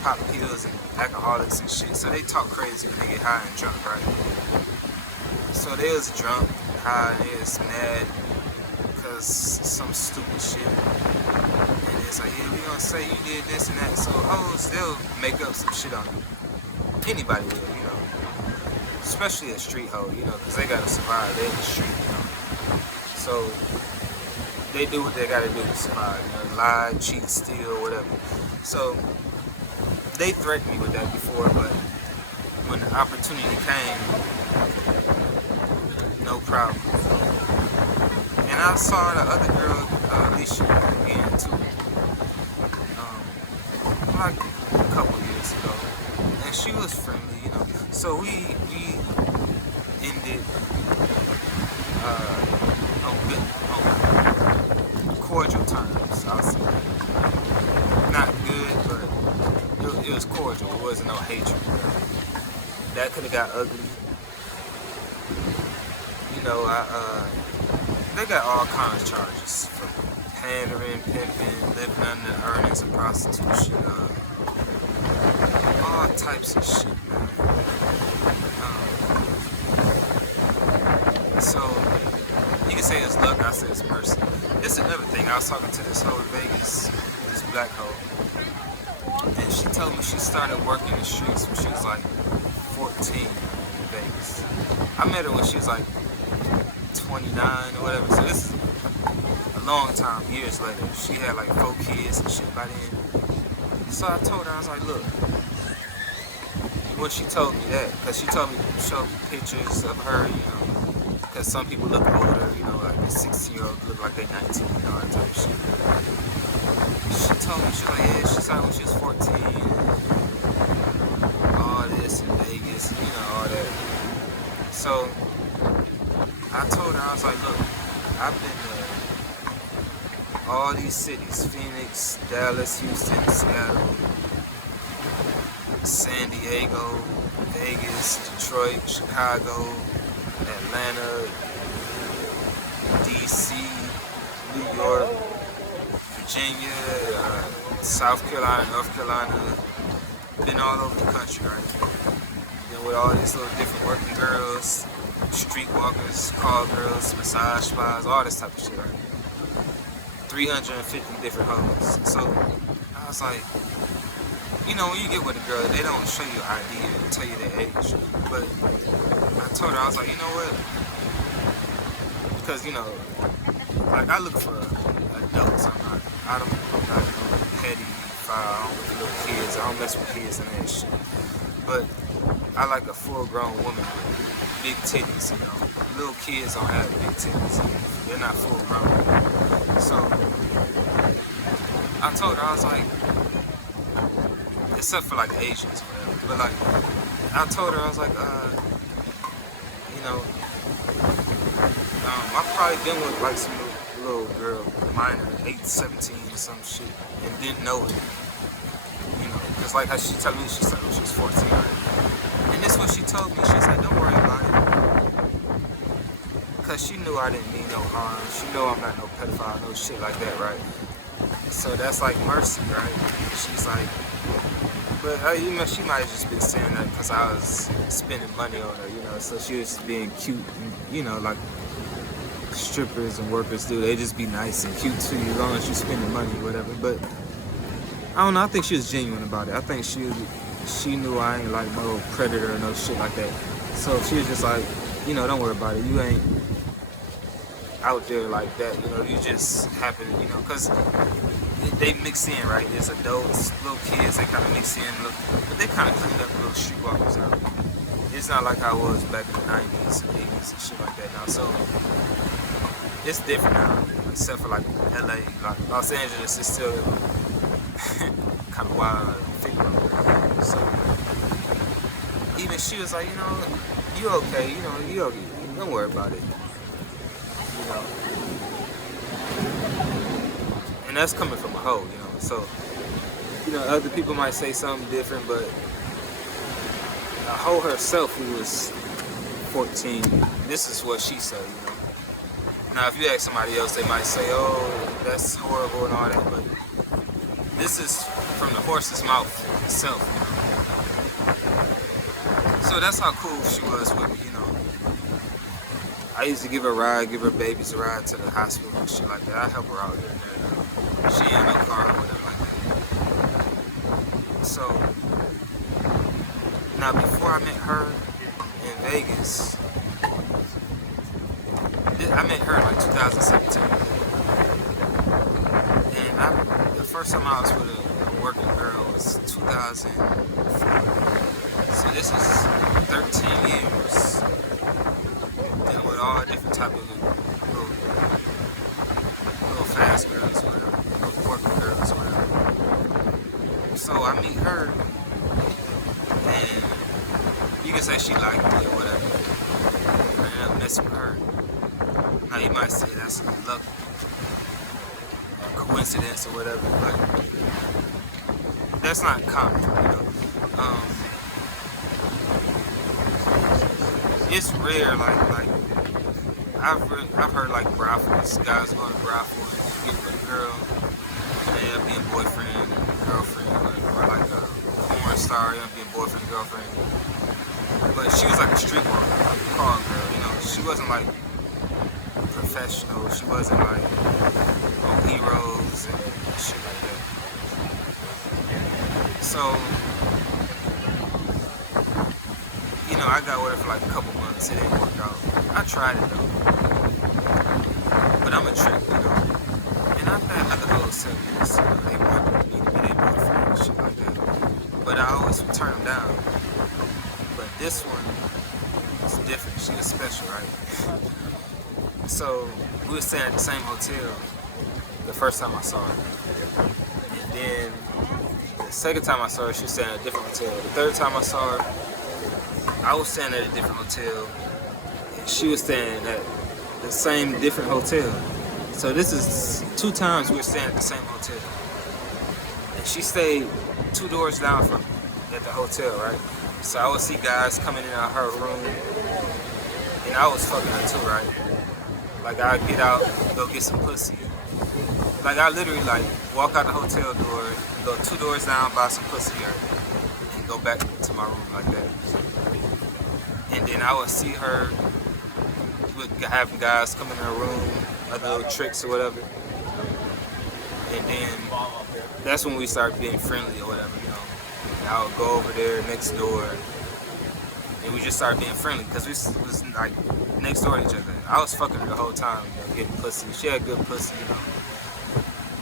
pop pills and alcoholics and shit, so they talk crazy when they get high and drunk, right?" So they was drunk, high, and they was mad because some stupid shit, and it's like, "Yeah, we gonna say you did this and that." So hoes, they'll make up some shit on you. Anybody will, you know, especially a street hoe, you know, because they gotta survive. They in the street, you know. So they do what they gotta do to survive, you know, lie, cheat, steal, whatever. So they threatened me with that before, but when the opportunity came, no problem. And I saw the other girl, Alicia, again too, like a couple years ago, and she was friendly, you know. So we ended on cordial terms, I'll say. Not good, but it was cordial. It wasn't no hatred. That could have got ugly. You know, they got all kinds of charges for pandering, pimping, living under earnings of prostitution, all types of shit, man. So you can say it's luck, I say it's mercy. It's another thing. I was talking to this hoe in Vegas, this black hoe, and she told me she started working the streets when she was like 14 in Vegas. I met her when she was like 29 or whatever, so this is a long time, years later. She had like 4 kids and shit by then. So I told her, I was like, "Look," when she told me that, because she told me to show pictures of her, you know, because some people look older, you know, like the 16-year-olds look like they're 19 and all that type of shit. She told me, she was like, "Yeah, she started when she was 14, all this in Vegas, you know, all that." So I told her, I was like, "Look, I've been to all these cities, Phoenix, Dallas, Houston, Seattle, San Diego, Vegas, Detroit, Chicago, Atlanta, DC, New York, Virginia, South Carolina, North Carolina. Been all over the country, right? Been with all these little different working girls, streetwalkers, call girls, massage spas, all this type of shit, right? 350 different hoes." So I was like, you know, when you get with a girl, they don't show you ID or tell you their age. But I told her, I was like, "You know what?" Because, you know, like I look for adults. I don't petty, foul, I don't look for little kids. I don't mess with kids and that shit. But I like a full-grown woman with big titties, you know. Little kids don't have big titties. They're not full-grown. So I told her, I was like, except for like Asians or whatever, but like, I told her, I was like, you know, I've probably been with like some little girl, minor, 8, 17 or some shit, and didn't know it, you know, Just like how she told me she said when she was 14, right? And this is what she told me. She said, don't worry about it. Because she knew I didn't mean no harm. She knew I'm not no pedophile, no shit like that, right? So that's like mercy, right? She's like, but you know, she might have just been saying that because I was spending money on her, you know. So she was being cute, and, you know, like strippers and workers do. They just be nice and cute to you as long as you spending money or whatever. But I don't know. I think she was genuine about it. I think she knew I ain't like no predator or no shit like that. So she was just like, you know, don't worry about it. You ain't out there like that. You know, you just happen, you know, because they mix in, right? There's adults, little kids, they kind of mix in, but they kind of cleaned up little streetwalkers out. It's not like I was back in the 90s and 80s and shit like that now. So it's different now, except for like LA, like Los Angeles is still kind of wild to think about. So even she was like, you know, you okay, you know, you okay, don't worry about it, you know. And that's coming from a hoe, you know. So, you know, other people might say something different, but a hoe herself who was 14, this is what she said, you know. Now, if you ask somebody else, they might say, oh, that's horrible and all that, but this is from the horse's mouth itself, you know. So that's how cool she was with me, you know. I used to give her a ride, give her babies a ride to the hospital and shit like that. I help her out here and there. She ain't no car or whatever like that. So, now before I met her in Vegas, I met her in like 2017. And the first time I was with a working girl was 2004. So this is 13 years dealing with all different type of little fast girls or whatever. Working girls or whatever. So I meet her and you can say she liked me or whatever. I ended up messing with her. Now you might say that's luck, coincidence or whatever, but that's not common, you know. It's rare, like I've heard like brothels, guys going to brothel and get with a girl. They end up being boyfriend, girlfriend, or like a porn star, end up being boyfriend, girlfriend. But she was like a streetwalker, like a car girl, you know. She wasn't like professional. She wasn't like on heroes and shit like that. So, you know, I got with her for like a couple months. It didn't work out. I tried it though, but I'm a trick, you know. And I've had other hoes tell me this, you know, they wanted me to be their boyfriend and shit like that. But I always would turn them down. But this one was different. She was special, right? So we were staying at the same hotel the first time I saw her. And then the second time I saw her, she was staying at a different hotel. The third time I saw her, I was staying at a different hotel. And she was staying at the same different hotel. So this is 2 times we were staying at the same hotel. And she stayed 2 doors down from me at the hotel, right? So I would see guys coming in out her room, and I was fucking her too, right? Like I'd get out, go get some pussy. Like I literally like walk out the hotel door, go 2 doors down, buy some pussy, right? And go back to my room like that. And then I would see her with having guys come in her room, other little tricks or whatever. And then that's when we started being friendly or whatever, you know. And I would go over there next door, and we just started being friendly because we was like next door to each other. I was fucking her the whole time, you know, getting pussy. She had good pussy, you know.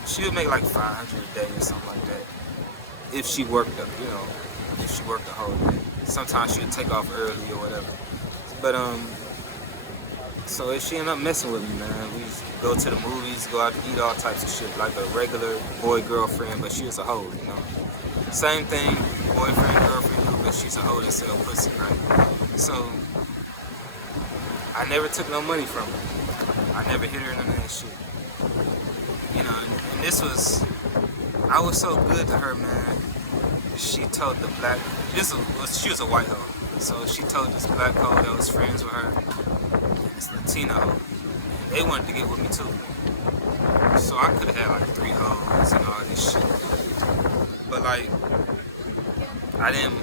She would make like 500 a day or something like that if she worked up, you know, if she worked the whole day. Sometimes she would take off early or whatever. But so if she ended up messing with me, man, we go to the movies, go out to eat, all types of shit, like a regular boy-girlfriend, but she was a hoe, you know. Same thing, boyfriend, girlfriend, but she's a hoe that sell pussy, right? So, I never took no money from her. I never hit her none of that shit. You know, and this was, I was so good to her, man. she told the black, she was a white hoe, so she told this black hoe that was friends with her, and this Latino hoe, and they wanted to get with me too. So I could have had like 3 hoes and all this shit, but like I didn't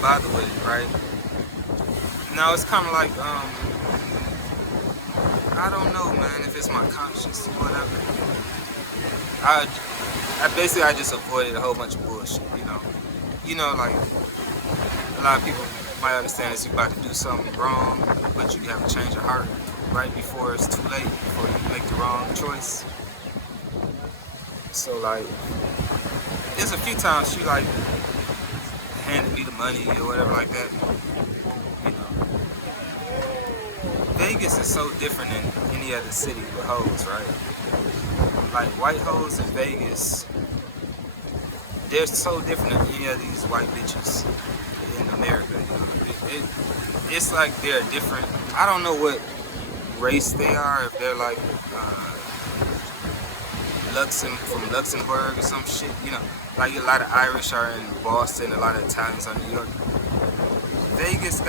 bother with it, right? Now it's kind of like I don't know, man, if it's my conscience or whatever. I just avoided a whole bunch of bullshit, you know. You know, like, a lot of people might understand that you're about to do something wrong, but you have to change your heart right before it's too late, before you make the wrong choice. So, like, there's a few times she, like, handed me the money or whatever like that. You know, Vegas is so different than any other city with hoes, right? Like, white hoes in Vegas, they're so different than any of these white bitches in America. You know, it's like they're different. I don't know what race they are. If they're like from Luxembourg or some shit. You know, like a lot of Irish are in Boston, a lot of Italians are in New York. Vegas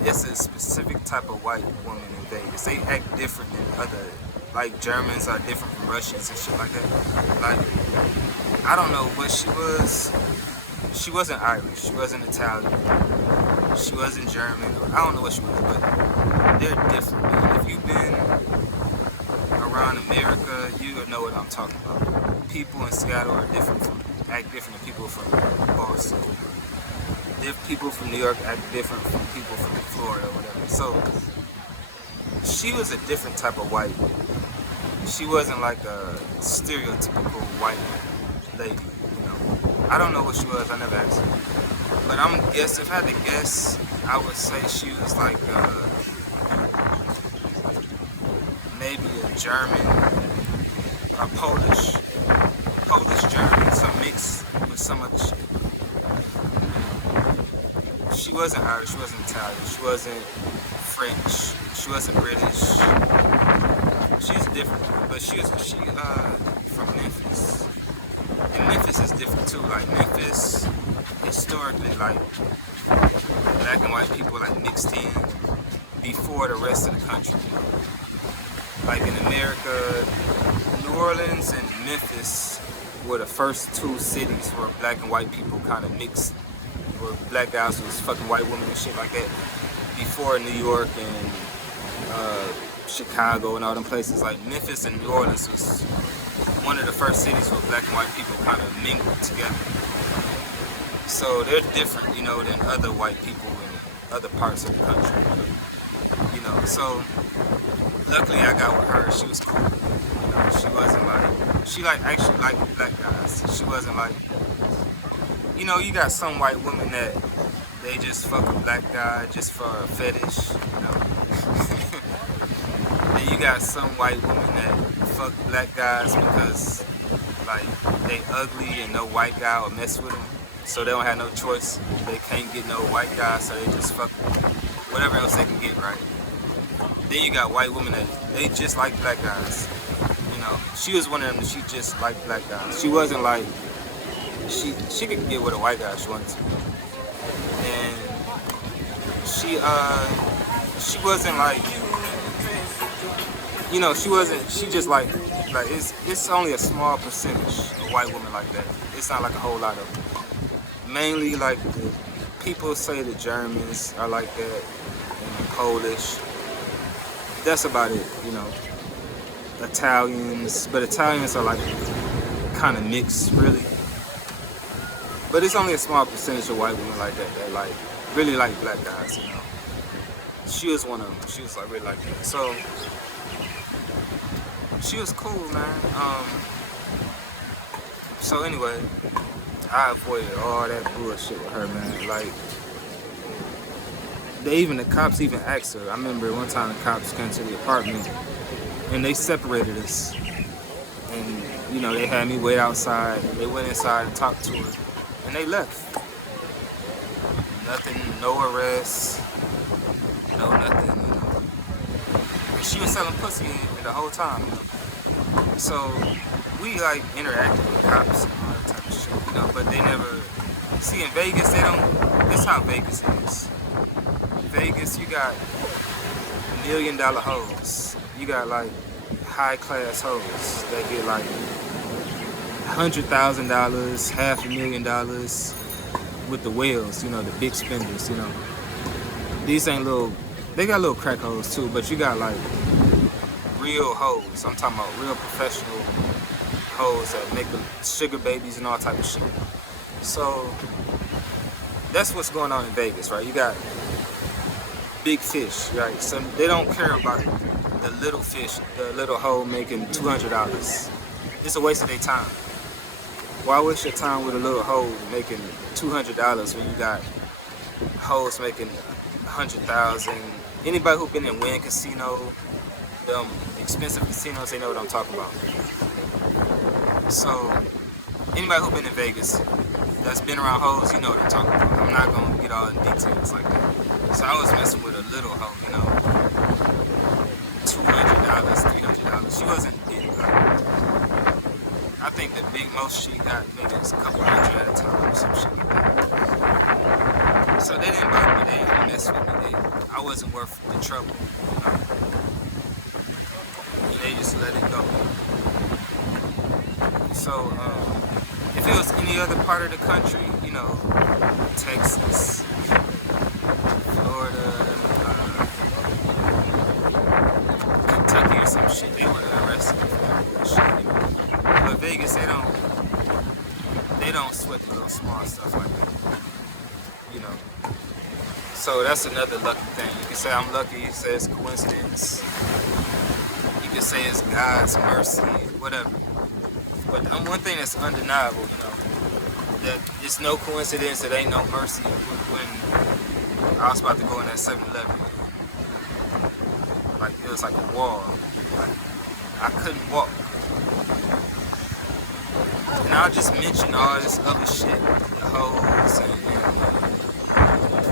it's a specific type of white woman in Vegas. They act different than other. Like, Germans are different from Russians and shit like that. Like, I don't know what she was. She wasn't Irish. She wasn't Italian. She wasn't German. I don't know what she was, but they're different, man. If you've been around America, you know what I'm talking about. People in Seattle are act different than people from Boston. People from New York act different from people from Florida or whatever. So, she was a different type of white. She wasn't like a stereotypical white lady, you know. I don't know what she was, I never asked her. But if I had to guess, I would say she was like maybe a German or Polish German, some mix with some other shit. She wasn't Irish, she wasn't Italian, she wasn't French, she wasn't British. She's different, but she from Memphis. And Memphis is different too. Like, Memphis, historically, like, black and white people like mixed in before the rest of the country. Like, in America, New Orleans and Memphis were the first 2 cities where black and white people kind of mixed, where black guys was fucking white women and shit like that. Before New York and Chicago and all them places, like Memphis and New Orleans was one of the first cities where black and white people kind of mingled together. So they're different, you know, than other white people in other parts of the country. You know, so luckily I got with her. She was cool. You know, she wasn't like, she actually liked black guys. She wasn't like, you know, you got some white women that they just fuck a black guy just for a fetish, you know. And you got some white women that fuck black guys because, like, they ugly and no white guy will mess with them. So they don't have no choice. They can't get no white guy, so they just fuck whatever else they can get, right? Then you got white women that they just like black guys. You know, she was one of them that she just liked black guys. She wasn't like, she could get with a white guy if she wanted to. And she wasn't like, you know, she just like it's only a small percentage of white women like that. It's not like a whole lot of them. Mainly, like, people say the Germans are like that, and the Polish. That's about it, you know. Italians, but Italians are like kind of mixed, really. But it's only a small percentage of white women like that that like really like black guys, you know. She was one of them. She was like really like that. So she was cool, man. So anyway, I avoided all that bullshit with her, man. Like, the cops even asked her. I remember one time the cops came to the apartment and they separated us. And, you know, they had me wait outside. They went inside and talked to her. And they left. Nothing, no arrests, no nothing, you know. And she was selling pussy the whole time, you know. So we like interacted with cops and all that type of shit. but they never see in Vegas. They don't. This how Vegas is. Vegas, you got $1 million hoes. You got like high class hoes that get like $100,000, $500,000 with the whales. The big spenders. These ain't little. They got little crack hoes too, but you got like real hoes. I'm talking about real professional hoes that make sugar babies and all type of shit. So that's what's going on in Vegas, right? You got big fish, right? So they don't care about the little fish, the little hoe making $200. It's a waste of their time. Why waste your time with a little hoe making $200 when you got hoes making $100,000? Anybody who been in Wynn Casino, them expensive casinos, they know what I'm talking about. So anybody who been in Vegas that's been around hoes, you know what I'm talking about. I'm not gonna get all in details like that. So I was messing with a little hoe, $200, $300. She wasn't big. I think the big most she got maybe was a couple hundred at a time or some shit like that. So they didn't bother me, they didn't mess with me. I wasn't worth the trouble. And they just let it go. So if it was any other part of the country, Texas, Florida, Kentucky or some shit, they would have arrested me for that bullshit. But Vegas, they don't sweat the little small stuff like that. So that's another lucky thing. You can say I'm lucky, you can say it's coincidence, you can say it's God's mercy, whatever. But one thing that's undeniable, that it's no coincidence, it ain't no mercy. When I was about to go in that 7-Eleven, like it was like a wall. Like I couldn't walk. And I'll just mention all this other shit, the hoes and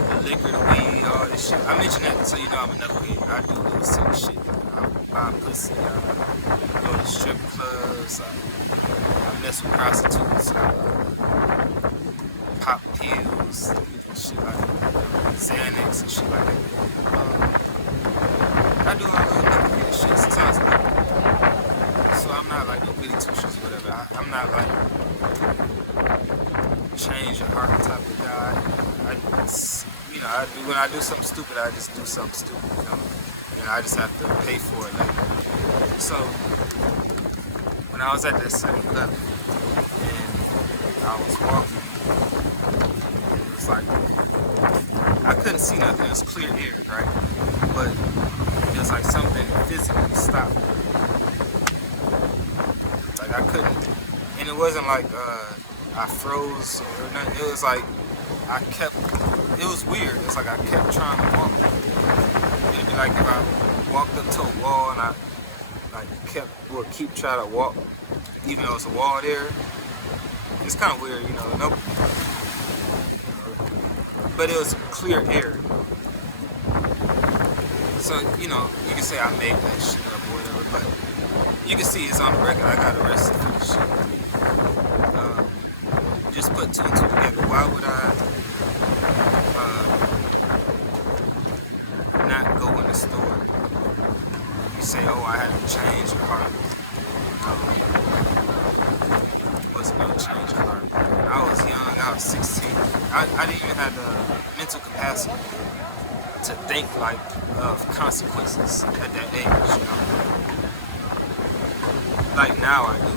the liquor, the weed, all this shit. I mention that so you know I'm a knucklehead. I do little silly shit. I buy pussy, I go to strip clubs, I mess with prostitutes, pop pills, shit like that, Xanax and shit like that. I do all little knucklehead shit since I was little. So I'm not like no goody two-shoes or whatever. I'm not like change your heart type of guy. When I do something stupid, I just do something stupid, and I just have to pay for it later. So when I was at that 7-Eleven and I was walking, it was like I couldn't see nothing. It was clear air, right? But it was like something physically stopped. Like I couldn't, and it wasn't like I froze or nothing. It was like it was weird. It's like I kept trying to walk. It'd be like if I walked up to a wall and I keep trying to walk, even though there's a wall there. It's kind of weird, Nope. But it was clear air. So, you can say I made that shit up or whatever, but you can see it's on the record. I got arrested for this shit. Just put two and two together. Why would I not go in the store? You say, oh, I had to change your heart. Wasn't no change of heart. I was young, I was 16. I didn't even have the mental capacity to think of consequences at that age, Like now I do.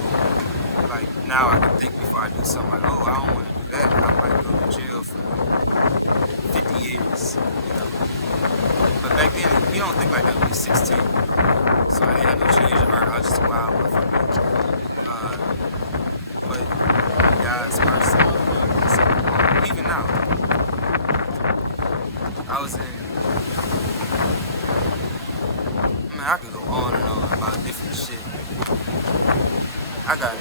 Like now I can think before I do something like, oh, I don't want to do that. I might go to jail for 50 years, But back then, you don't think like that when you're 16. So I didn't have no change of heart. I was just a wild motherfucker. But God's mercy, even now, I was in. I could go on and on about different shit. I got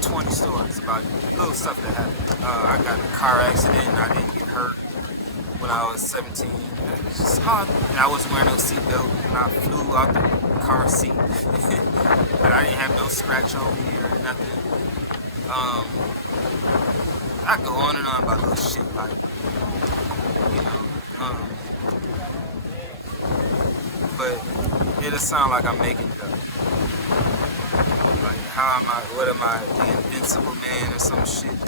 20 stories about little stuff that happened. I got in a car accident and I didn't get hurt when I was 17. It's just hard. And I wasn't wearing no seatbelt and I flew out the car seat. But I didn't have no scratch on me or nothing. I go on and on about little shit like, you know, but it'll sound like I'm making it up. Like, what am I, the invincible man or some shit?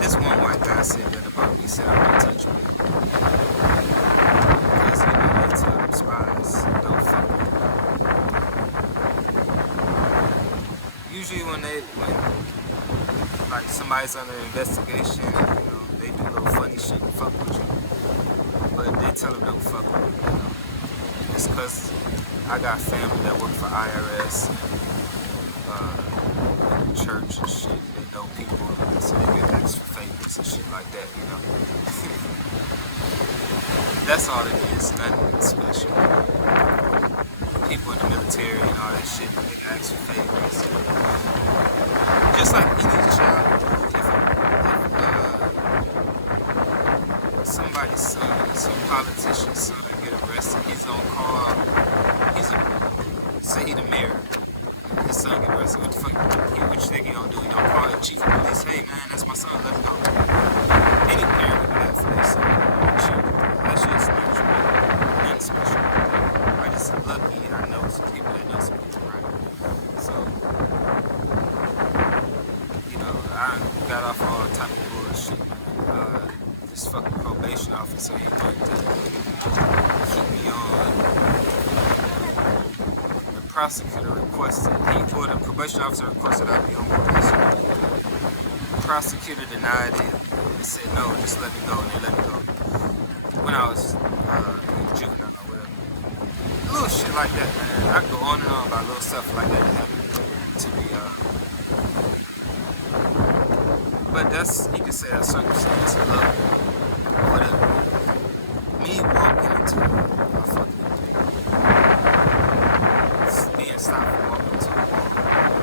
This one white guy said that about me, said I'm untouchable. Because, you know, they tell them spies, don't fuck with me. Usually when like somebody's under investigation, you know, they do little funny shit and fuck with you. But they tell them don't fuck with me, you know. It's because I got family that work for IRS, church and shit. They know people, so they get extra favors and shit like that, you know. That's all it is, nothing special. People in the military and all that shit, they get extra favors. Just like any child, if somebody's son, some politician's son get arrested, he's gonna call, say he the mayor, his son get arrested, what the fuck, what you think he gonna do? He gonna call the chief of police, hey man, that's my son, let him go. Any parent would do that for their son. That's just natural, nothing special. I just lucky, I know some people that know some people, right? So, you know, I got off all type of bullshit, man. This fucking probation officer, he wanted to keep me on. The prosecutor requested, the probation officer requested I be on probation. The prosecutor denied it. They said, no, just let me go, and they let me go. When I was juvenile or whatever. Little shit like that, man. I can go on and on about little stuff like that happened to me. But that's, you can say that's circumstance of love. Whatever. Me walking into a fucking being stopped from walking into a wall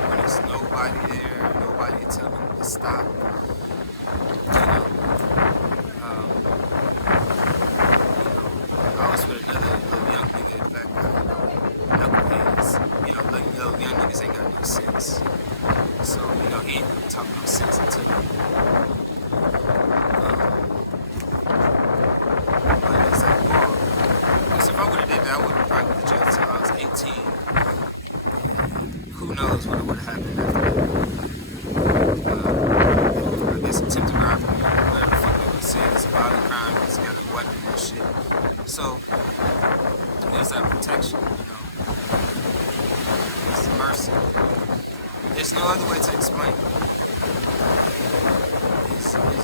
when there's nobody there, nobody to tell me to stop. You know, I was with another little young nigga, black guy, knuckleheads. You know, little young niggas ain't got no sense. So, you know, he ain't really talking no sense until me. Who knows what would have happened after that. I guess attempted robbery, whatever the fuck they would say, it's a violent crime, he's got a weapon and shit. So, there's that protection, you know. It's mercy. There's no other way to explain it.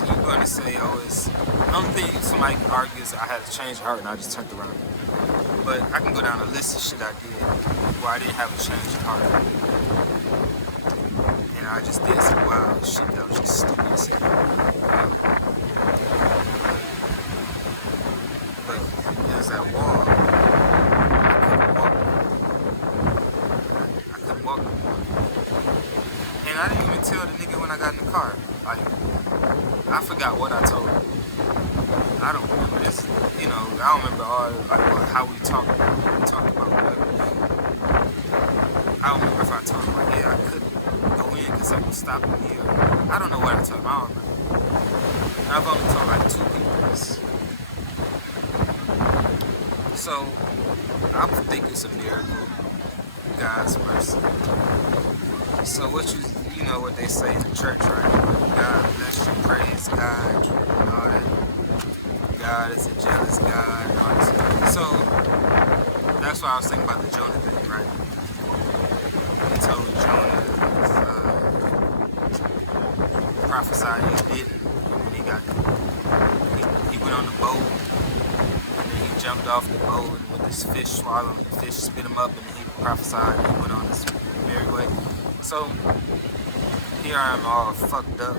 You're going to say, oh, it's... The only thing somebody argues, I had a change of heart and I just turned around. But I can go down a list of shit I did where I didn't have a change of heart. And I just did some wild shit that was just stupid as hell. But there's that wall. I couldn't walk. And I didn't even tell the nigga when I got in the car. Like, I forgot what I told him. I don't remember this, you know, I don't remember all, like, how we talked about whatever. I don't remember if I told him, like, yeah, I couldn't go in because someone stopped me, or I don't know what I told him, I don't remember. And I've only told, like, 2 people this. So, I think it's a miracle, God's mercy. So what you know what they say in the church, right? God bless you, praise God, and all that. God is a jealous God, and all this. So that's why I was thinking about the Jonah thing, right? He told Jonah prophesied he didn't when he went on the boat, and then he jumped off the boat and with this fish swallowed him, the fish spit him up, and then he prophesied and he went on this merry way. So here I am all fucked up.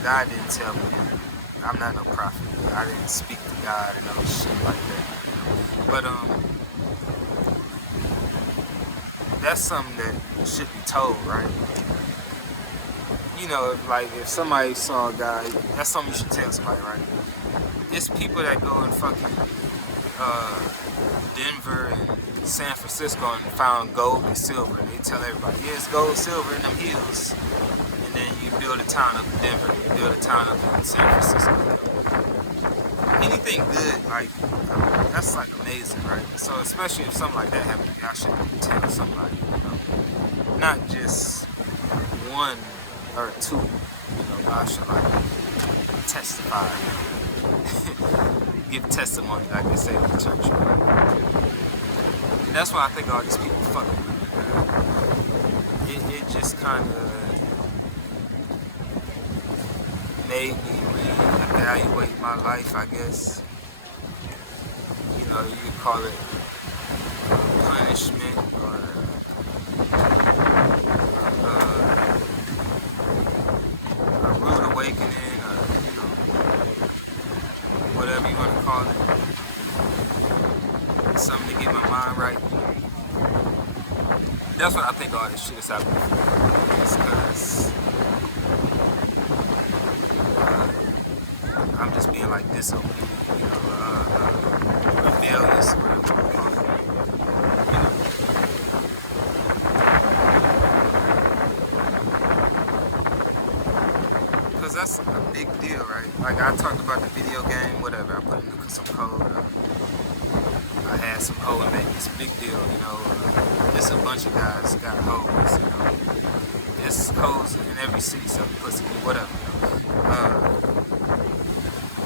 God didn't tell me that. I'm not no prophet. I didn't speak to God and no shit like that. But that's something that should be told, right? You know, if somebody saw a guy, that's something you should tell somebody, right? There's people that go in fucking Denver and San Francisco and found gold and silver, and they tell everybody, yeah, it's gold, silver in them hills. And then you build a town up in Denver, you build a town up in San Francisco. Anything good, like, that's like amazing, right? So especially if something like that happens, y'all should tell somebody, you know. Not just one or two, you know, but I should like testify, give testimony, like they say in the church, right? And that's why I think all these people fucking with me, man. It just kind of made me reevaluate my life, I guess. You know, you could call it punishment or a rude awakening, or, you know, whatever you want to call it. Something to get my mind right. That's what I think all this shit is happening for. It's because I'm just being like disobedient, you know, rebellious, or whatever you want to call it. You know. Because that's a big deal, right? Like I talked about the video game, whatever. I put in some code. I had some hoe and make this big deal, you know. There's a bunch of guys got hoes, you know. There's hoes in every city, selling pussy, whatever.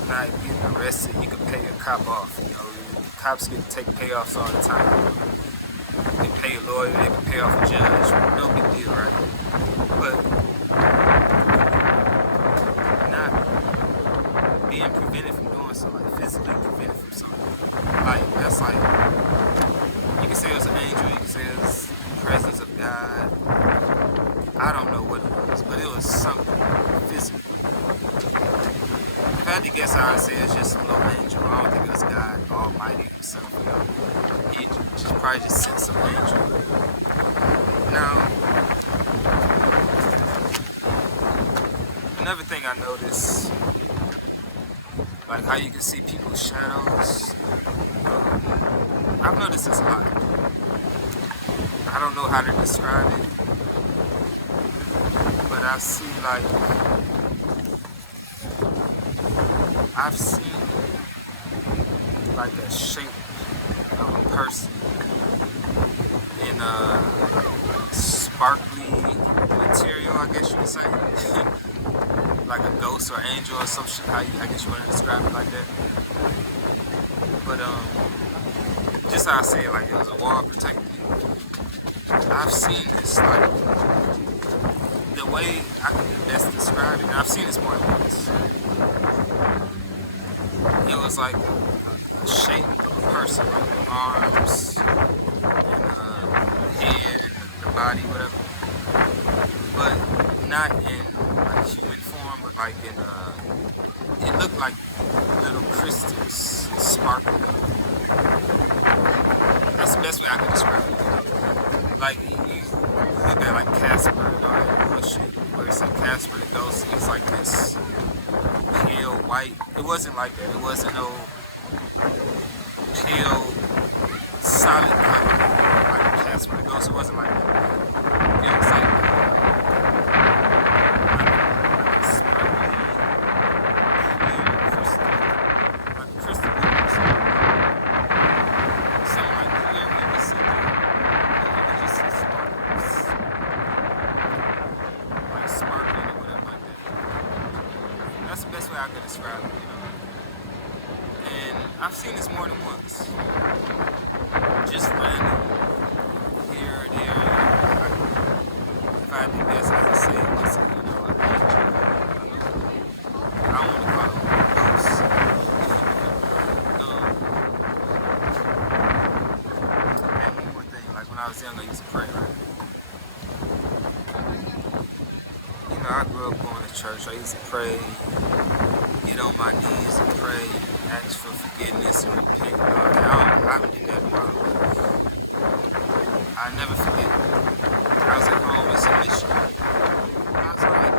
Not getting arrested, you can pay a cop off, you know. Cops get to take payoffs all the time. They pay a lawyer, they can pay off a judge. No big deal, right? But not being prevented from doing so, like physically prevented from something. Like, that's like, you can say it was an angel, you can say it was the presence of God. I don't know what it was, but it was something physical. If I had to guess, I would say it's just some little angel. I don't think it was God Almighty himself, you know. He just probably just sent some angel. Now, another thing I noticed, like how you can see people's shadows. I've noticed this a lot. I don't know how to describe it, but I see I've seen like a shape of a person in a sparkly material, I guess you could say. Like a ghost or angel or some shit, I guess you want to describe it like that. But just how I say it, like it was a wall protecting you. I've seen this, like, the way I can best describe it, and I've seen this more than once. It was like a shape of a person, like the arms, and the head, and the body, whatever. But not in like human form, but like in it looked like little crystals sparkling. That's the best way I can describe it. Like you look at like Casper and all that bullshit, where it's like Casper the ghost, it's like this pale white. It wasn't like that. It wasn't no pale solid color like Casper the ghost. It wasn't like that. It was like I could describe it, you know. And I've seen this more than once. Just random, here or there. If I had to guess, I would say it was, you know, an angel. I don't want to call them ghosts. And one more thing, like when I was young, I used to pray, right? You know, I grew up going to church. I used to pray. Get on my knees and pray, ask for forgiveness and repent. I haven't did that in my life. I never forget. I was at home as a missionary. I was like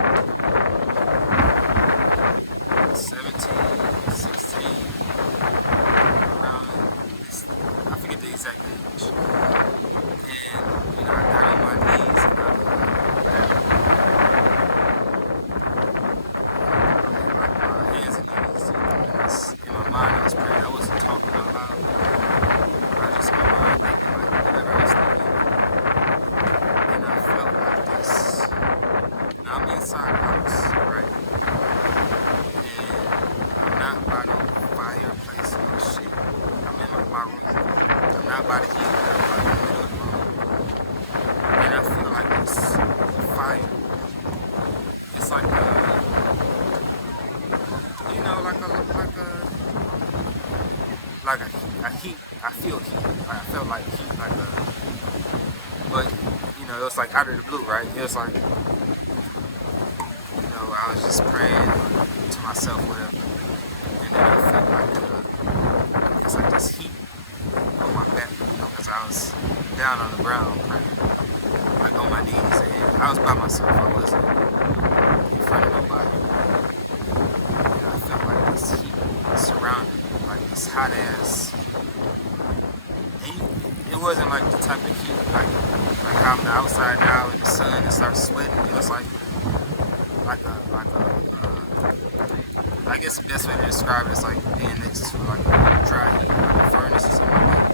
17, 16, around this, I forget the exact age. And, you know, I got on my knees. a heat. I feel heat. I felt like heat, but you know, it was like out of the blue, right? It was like, you know, I was just praying to myself, whatever, and then I felt like it's like this heat on my back, you know, because I was down on the ground praying, like on my knees, and I was by myself. I wasn't in front of nobody. And I felt like this heat surrounded me, like this hot ass. It wasn't like the type of heat like how I'm outside now in the sun and start sweating. It was like I guess the best way to describe it is like being next to like a dry heat, like a furnace or something like that.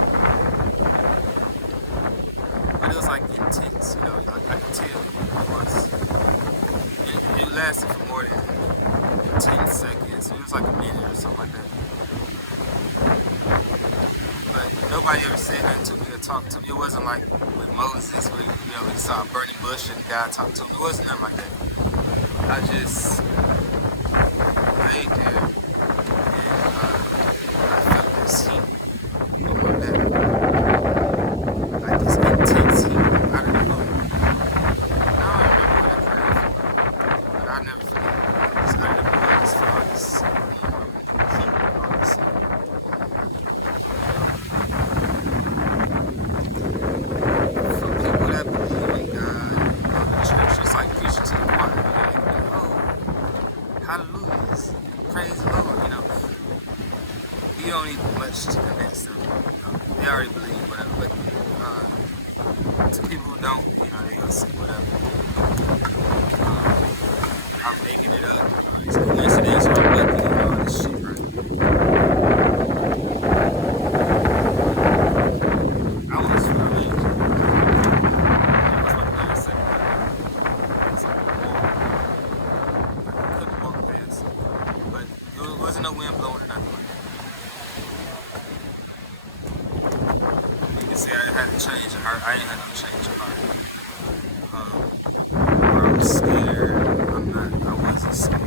But it was like intense, you know, like I could tell it was. It lasted for more than 10 seconds. It was like a minute or something like that. But nobody ever said nothing to me or talked to me. It wasn't like with Moses where, you know, he saw a burning bush and God talked to him. It wasn't nothing like that. I just laid there and I felt this heat on my back. Like this intense heat out of the blue. Now I remember what I prayed for, but I'll never forget. It's out of the blue. I just felt this warm heat all of a sudden. For people that believe in God and go to church, it's like preaching to the choir. You know, they be like, oh, hallelujah, praise the Lord, you know. You don't need much to convince them. You know, they already believe whatever, but to people who don't, you know, they gonna say whatever. I'm making it up. It's a coincidence or I'm lucky and all this shit, right? I was, I mean, that's what I'm gonna say. It's like a wall. I couldn't walk past. But it wasn't no wind blowing or nothing like that. You can see I had to change of heart. I ain't had no change of heart. Where I was scared. I wasn't scared.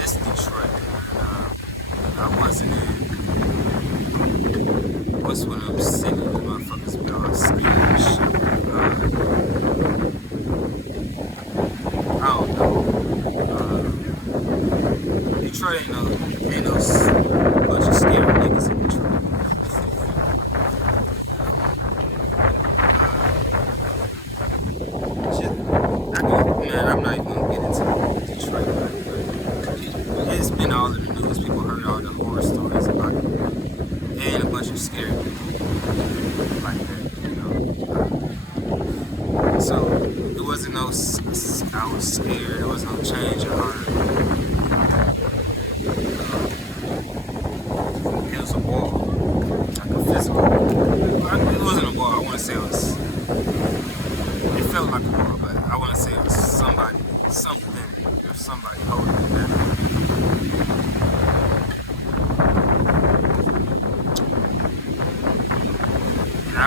It's Detroit. I wasn't in. What's one of them cities where motherfuckers be all scared and shit? I don't know. Detroit ain't no bunch of scared niggas in Detroit. I'm not even gonna get into Detroit, but it's been all in the news. People heard all the horror stories about it, and a bunch of scary people like that, you know. So it wasn't no. I was scared. There was no change of heart. It was a wall, like a physical. It wasn't a wall. I want to say it was. It felt like a wall, but I want to say it was somebody, something, or somebody holding it back.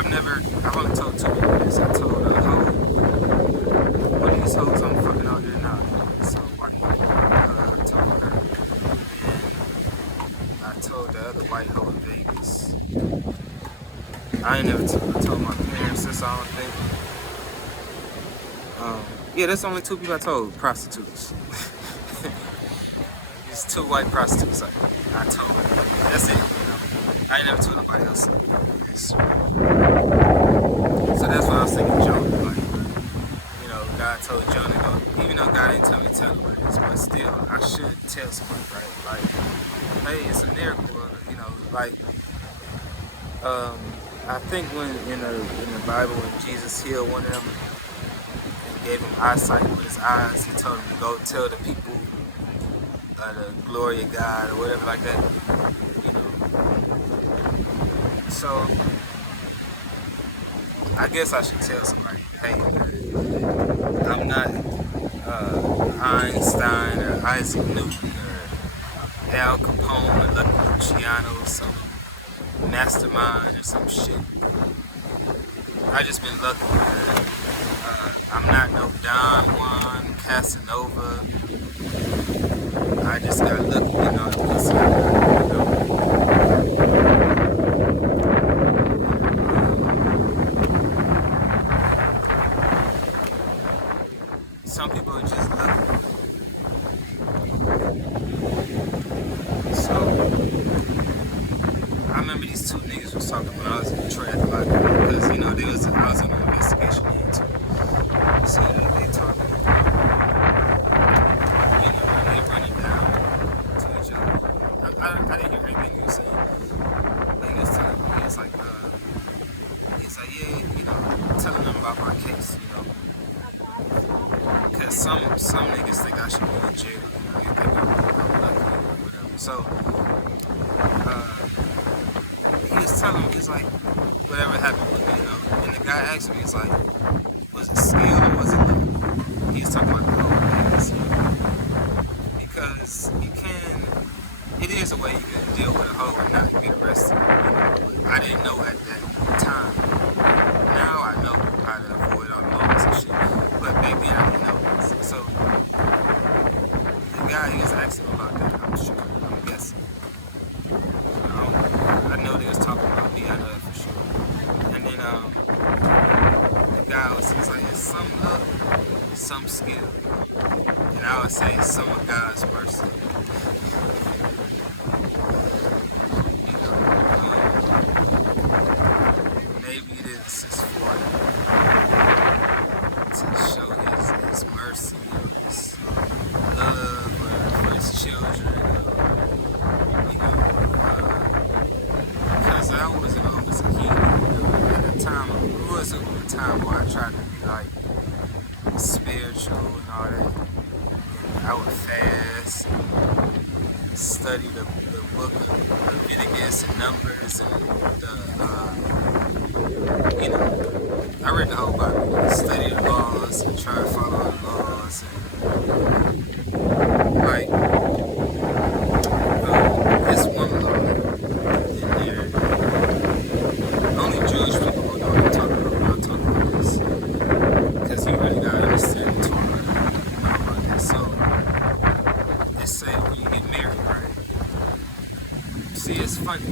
And I've only told two people this. I told a hoe, one of these hoes I'm fucking out there now. So white, I told her, and I told the other white hoe in Vegas. I ain't never told my parents this, I don't think. Yeah, that's the only two people I told, prostitutes. These two white prostitutes I told. That's it, you know. I ain't never told nobody else. So that's why I was thinking Jonah, like, you know, God told Jonah to go, even though God didn't tell me to tell nobody this, but still, I should tell somebody, right? Like, hey, it's a miracle, you know, like, I think when in the Bible when Jesus healed one of them, gave him eyesight with his eyes. He told him to go tell the people the glory of God or whatever like that, you know. So I guess I should tell somebody, hey, I'm not Einstein or Isaac Newton or Al Capone or Lucky Luciano or some mastermind or some shit. I just been lucky. I'm not no Don Juan Casanova. I just got lucky. was talking when I was in Detroit at the library, because I was on an investigation here too. So they talking, they running down to each other. I didn't hear anything he was saying, but he was telling me, he's like, yeah, telling them about my case, because some niggas think I should be in jail, they think I'm lucky or whatever. So he was telling me, he's like, whatever happened with me, and the guy asked me, he's like, was it skill or was it luck? He was talking about the whole thing, because it is a way you can deal with a hoe and not get arrested, I didn't know at that time. Now I know how to avoid all the laws and shit, but back then I didn't know. So the guy, he was asking about that, I'm guessing. I know they was talking about me, I know that for sure. And then the guy he's like, it's some luck, some skill. And I would say it's some of God's mercy. Maybe this is for to show his mercy, his love for his children, because I wasn't always a kid. At the time, it was a time where I tried to be like spiritual and all that. And I would fast and study the book of Leviticus and Numbers and I read the whole Bible, study the laws and try to follow the laws and like it's one law in there. Only Jewish people will know what I'm talking about when I'm talking about this, because you really gotta understand the Torah and all about that. So it say when you get married, right? See, it's funny,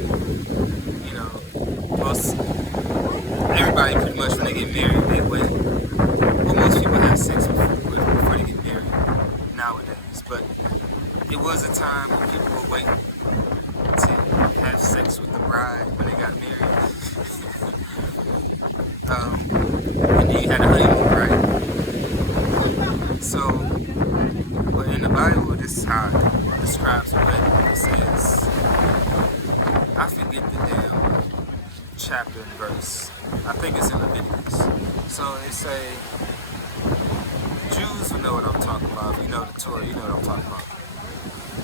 everybody pretty much when they get married, they wait. Well, most people have sex before they get married nowadays, but it was a time when people would wait to have sex with the bride when they got married. And then you had a honeymoon, right? So, but in the Bible, this is how it describes the wedding. It says, I forget the damn chapter and verse. I think it's in Leviticus. So it say, Jews will know what I'm talking about. If you know the Torah, you know what I'm talking about.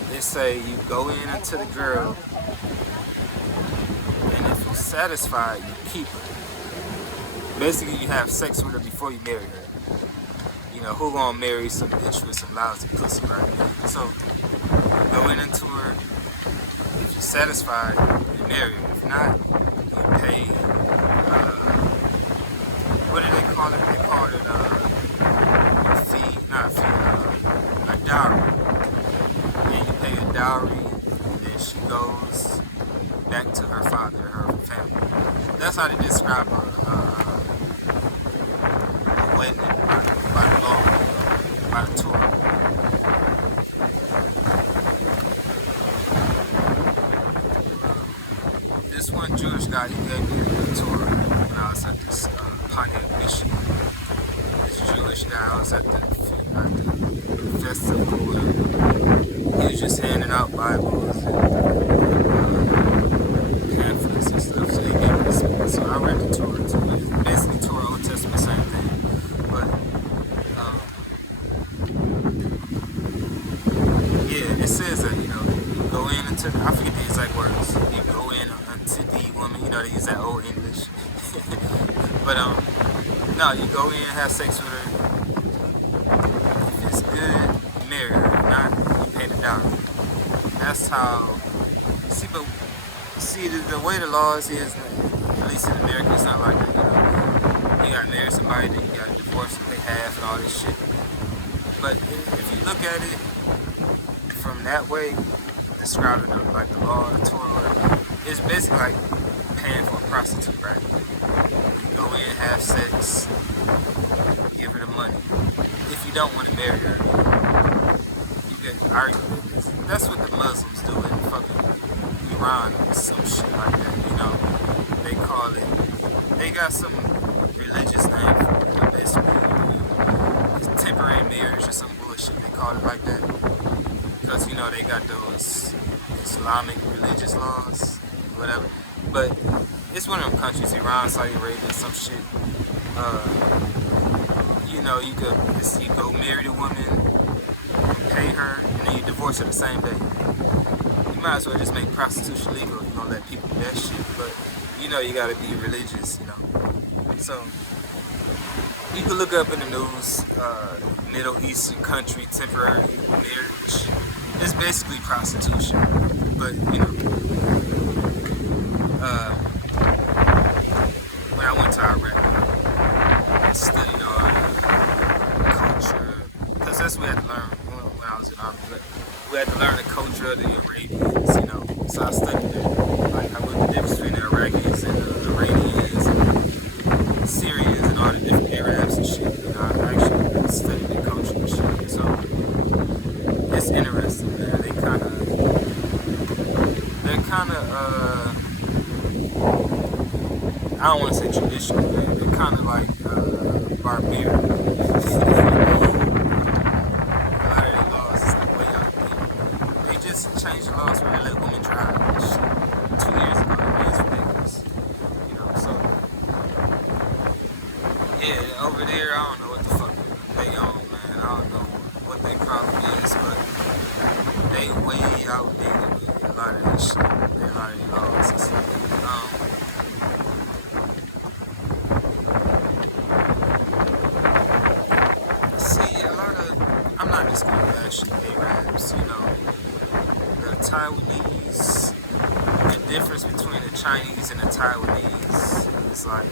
They say you go in unto the girl, and if you're satisfied, you keep her. Basically, you have sex with her before you marry her. Who gonna marry some bitch with some lousy pussy, right? So you go in into her. If you're satisfied, you marry her. If not, you pay. What do they call it? They call it a fee, not a fee, a dowry. And you pay a dowry, and then she goes back to her father, her family. That's how they describe a wedding by the law, by the Torah. This one Jewish guy, he gave me the Torah when I was at this Pontiac, Michigan. This Jewish guy, I was at the festival, and he was just handing out Bibles and pamphlets and stuff, so he gave me this. So I read the Torah too. It's basically Torah, Old Testament, same thing. But yeah, it says that, you go in into, I forget the exact words, you go in unto the woman, they use that old English. But no, you go in, have sex with her. If it's good, you marry her. If not, you pay the dowry. That's how. See, the way the laws is, at least in America, it's not like that. You gotta marry somebody, then you gotta divorce and pay half and all this shit. But if you look at it from that way, describing like the law, the Torah, it's basically like paying for a prostitute, right? You go in, have sex, give her the money. If you don't want to marry her, you get arguments. That's what the Muslims do in fucking Iran or some shit like that, got some religious name for it. Basically, it's temporary marriage or some bullshit. They call it like that because you know they got those Islamic religious laws, whatever. But it's one of them countries, Iran, Saudi Arabia, some shit. You know, you go marry the woman, pay her, and then you divorce her the same day. You might as well just make prostitution legal if you don't let people do that shit. But you know, you gotta be religious, you know. So you can look up in the news, Middle Eastern country temporary marriage. It's basically prostitution, but you know, when I went to Iraq, I studied all culture, because that's what we had to learn when I was in army. But we had to learn the culture of the Arabians, you know. So I studied that, like what the difference between the Iraqis and the Iranians and Syrians and all the different Arabs and shit. You know, I actually studied the culture and shit. So it's interesting, man. They're kind of, I don't want to say traditional, man. They're kind of like barbarian. A lot of their laws is like way out there. They just changed the laws where they let women drive and shit 2 years ago. I mean, it's ridiculous. You know, so yeah, over there, I don't know what the fuck they own, man. I don't know what their problem is, but they way outdated with a lot of that shit. A lot of their laws and stuff. I'm not just gonna bash the Arabs, you know. The Taiwanese, the difference between the Chinese and the Taiwanese is like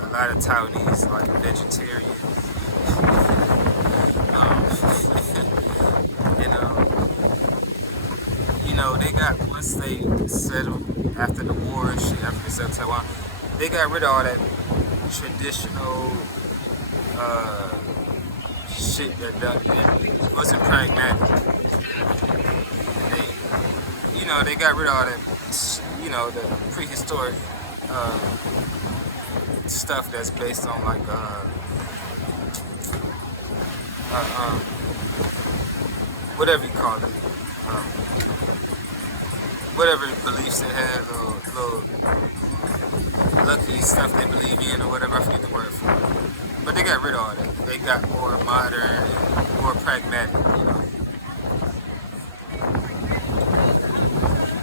a lot of Taiwanese like vegetarian. You know, they got, once they settled after the war and shit, after they settled Taiwan, they got rid of all that traditional shit that wasn't pragmatic. They got rid of all that, you know, the prehistoric stuff that's based on like whatever you call it, whatever beliefs they have, little lucky stuff they believe in or whatever. I forget the word for it. But they got rid of all that. They got more modern and more pragmatic, you know.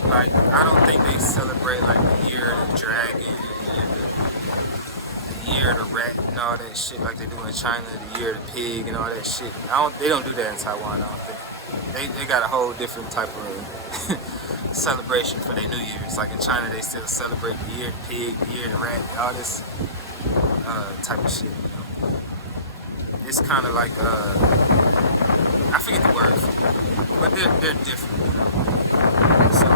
Like, I don't think they celebrate like the year of the dragon and the year of the rat and all that shit like they do in China, the year of the pig and all that shit. They don't do that in Taiwan, I don't think. They got a whole different type of celebration for their New Year's. Like in China, they still celebrate the year of the pig, the year of the rat, all this type of shit. It's kind of like, I forget the word, but they're different, you know. So,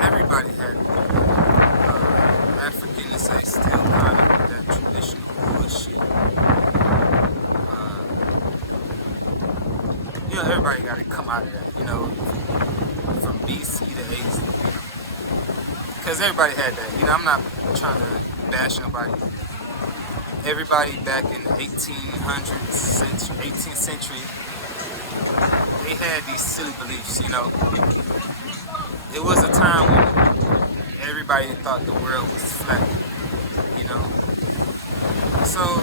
everybody had Africans, they still kind of that traditional bullshit. You know, everybody got to come out of that, you know, from BC to AZ, you know. Because everybody had that, you know, I'm not trying to bash nobody. Everybody back in the 1800s, 18th century, they had these silly beliefs, you know. It was a time when everybody thought the world was flat, you know. So,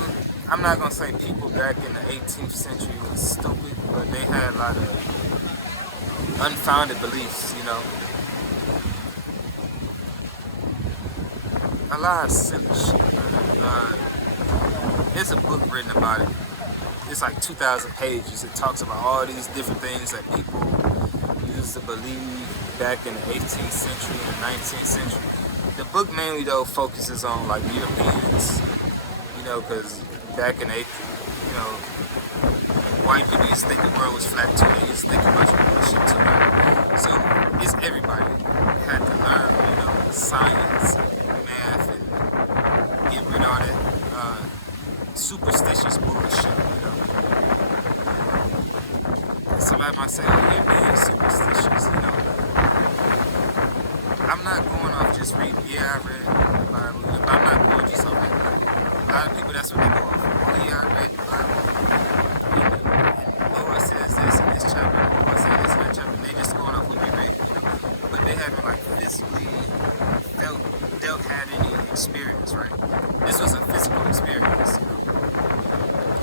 I'm not going to say people back in the 18th century was stupid, but they had a lot of unfounded beliefs, you know. A lot of silly shit. There's a book written about it. It's like 2,000 pages. It talks about all these different things that people used to believe back in the 18th century and the 19th century. The book mainly though focuses on like Europeans, you know, because back in the 18th, you know, white people used to think the world was flat too. They used to think a bunch of bullshit too. So it's everybody had to learn, you know, science, math, and get rid of all that superstitious bullshit, you know. Somebody might say, oh, you're being superstitious, you know. I'm not going off just read. Yeah, I read the Bible. I'm not going to do something. A lot of people, that's what they go off. Oh yeah, I read the Bible. And the Lord says this in this chapter. The Lord says this in that chapter. They just going off what they read, But they haven't like physically had any experience, right? This was a physical experience.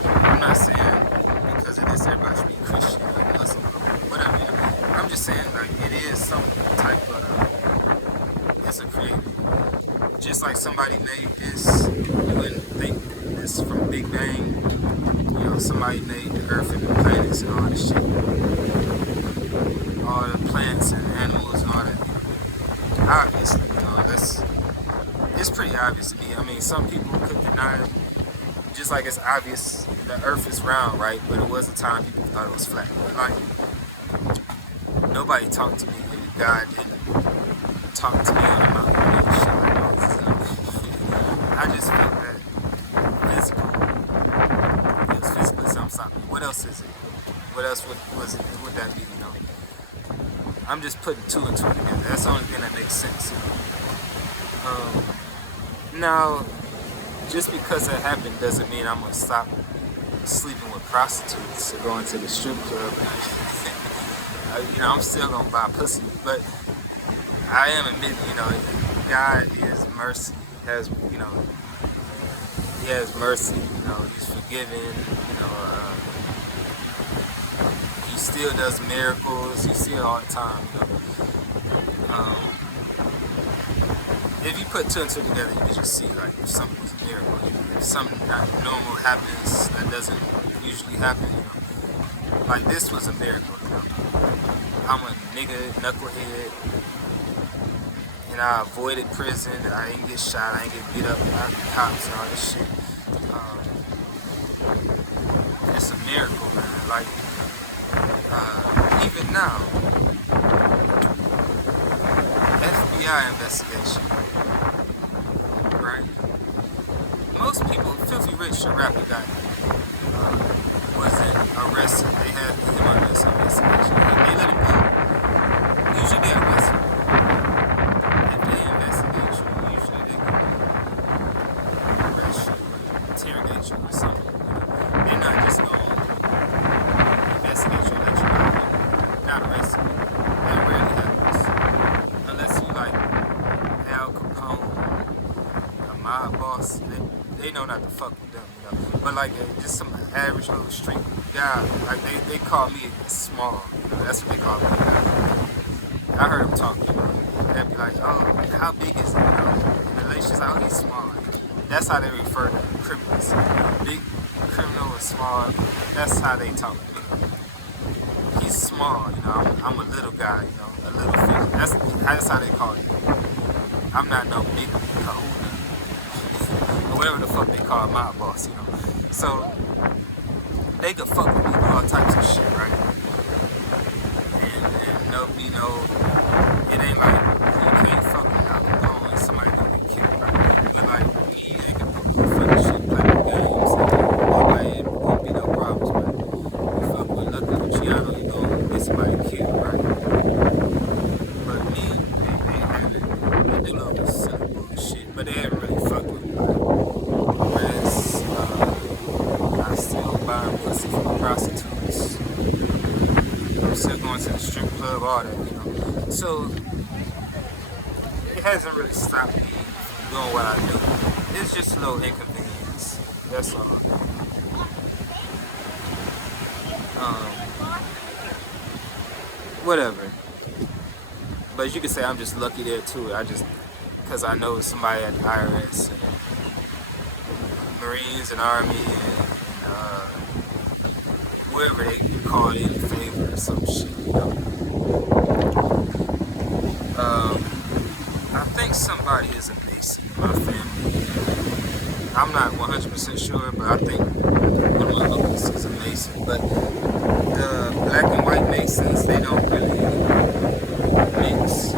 I'm not saying because of this everybody should be Christian or Muslim or whatever. I'm just saying like it is some type of it's a creative. Just like somebody made this, you wouldn't think this from Big Bang. Somebody made the Earth and the planets and all this shit, all the plants and animals and all that. Obviously, it's pretty obvious to me. I mean, some people could deny it. Just like it's obvious the Earth is round, right? But it was a time people thought it was flat. But like, nobody talked to me. God didn't talk to me on the mountain and shit like Moses. I just felt that physical. It was physically something. What else is it? What else would that be? I'm just putting two and two together. That's the only thing that makes sense. Now, just because that happened doesn't mean I'm gonna stop sleeping with prostitutes or going to the strip club. I'm still gonna buy pussy, but I am admitting, God is mercy. He has mercy. He's forgiving. He still does miracles. You see it all the time. If you put two and two together, you can just see like if something was a miracle. If something not normal happens that doesn't usually happen, like this was a miracle. I'm a nigga, knucklehead, and I avoided prison. I didn't get shot. I didn't get beat up by the cops and all this shit. It's a miracle, man. Like even now, FBI investigation, right? Most people, Filthy Rich, a rapper guy, wasn't arrested. They had him under this investigation. They let him go. Usually they arrest him. If they investigate you, usually they can arrest you or interrogate you or something. They're not just going to investigate you and let you go. Not arrest you. That rarely happens. Unless you like Al Capone, a mob boss, they know not to fuck with them, But like just some average little street guy, like they call me small. That's what they call me. I heard them talk, They'd be like, oh, how big is it? And the lady's just like, oh, he's small. That's how they refer to criminals. Big criminal is small. That's how they talk to me. He's small, I'm a little guy, a little fish. That's how they call it. I'm not no big kahuna. Or whatever the fuck they call my boss, So they could fuck with me with all types of shit, right? And there'll be it ain't like you can't fuck with Al Capone and somebody gonna get killed, right? But like me, they can put funny shit, play with games, and won't be no problems, man. You fuck with Lucky Luciano, you gonna get somebody killed, right? But me, they haven't. They do all this silly bullshit, but they haven't really fucked with me. I still buy pussy from prostitutes. I'm still going to the strip club, all that, So it hasn't really stopped me from doing what I do. It's just a little inconvenience. That's all. Whatever. But you could say I'm just lucky there too. Because I know somebody at the IRS and Marines and Army and wherever they get called in favor or some shit, I think somebody is a Mason in my family. I'm not 100% sure, but I think one of my uncles is a Mason. But the black and white Masons, they don't really mix.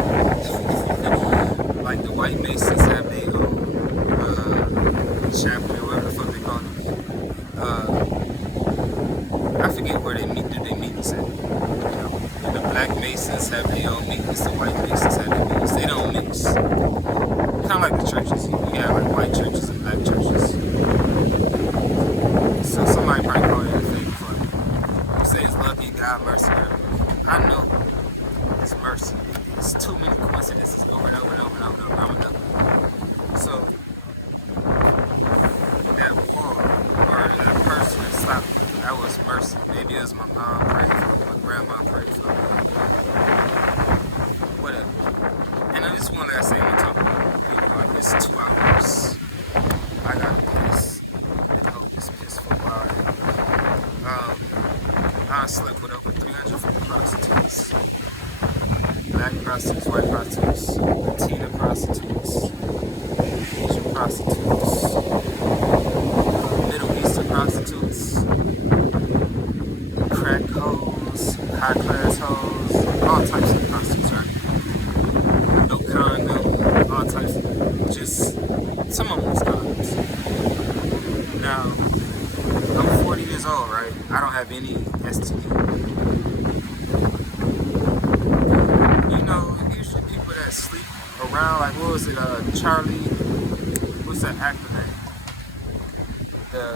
Like the white Masons have their own chapter, whatever the fuck they call it. I forget where they meet. Do they meet at? The black Masons have their own meetings, the white Masons have their meetings. They don't mix. Kind of like the churches. You got like white churches and black churches. So somebody probably call it a fake funny. You say it's lucky and God mercy. I know it's mercy. It's too many coincidences over and over and over and over and over and over. So that wall or that person that stopped me, that was mercy. Maybe it was my mom prayed for me, my grandma prayed for me. Whatever. And I just one last thing I'm talking about. Like it's 2 hours. I got piss. Been holding this piss for a while. I slept with over 350 prostitutes. Black prostitutes, white prostitutes, Latina prostitutes, Asian prostitutes, Middle Eastern prostitutes, crack hoes, high class hoes, all types of prostitutes, right? No condom, all types of, just some of them was condoms. Now, I'm 40 years old, right? I don't have any STD. Usually people that sleep around, like, what was it, Charlie, what's that actor name? The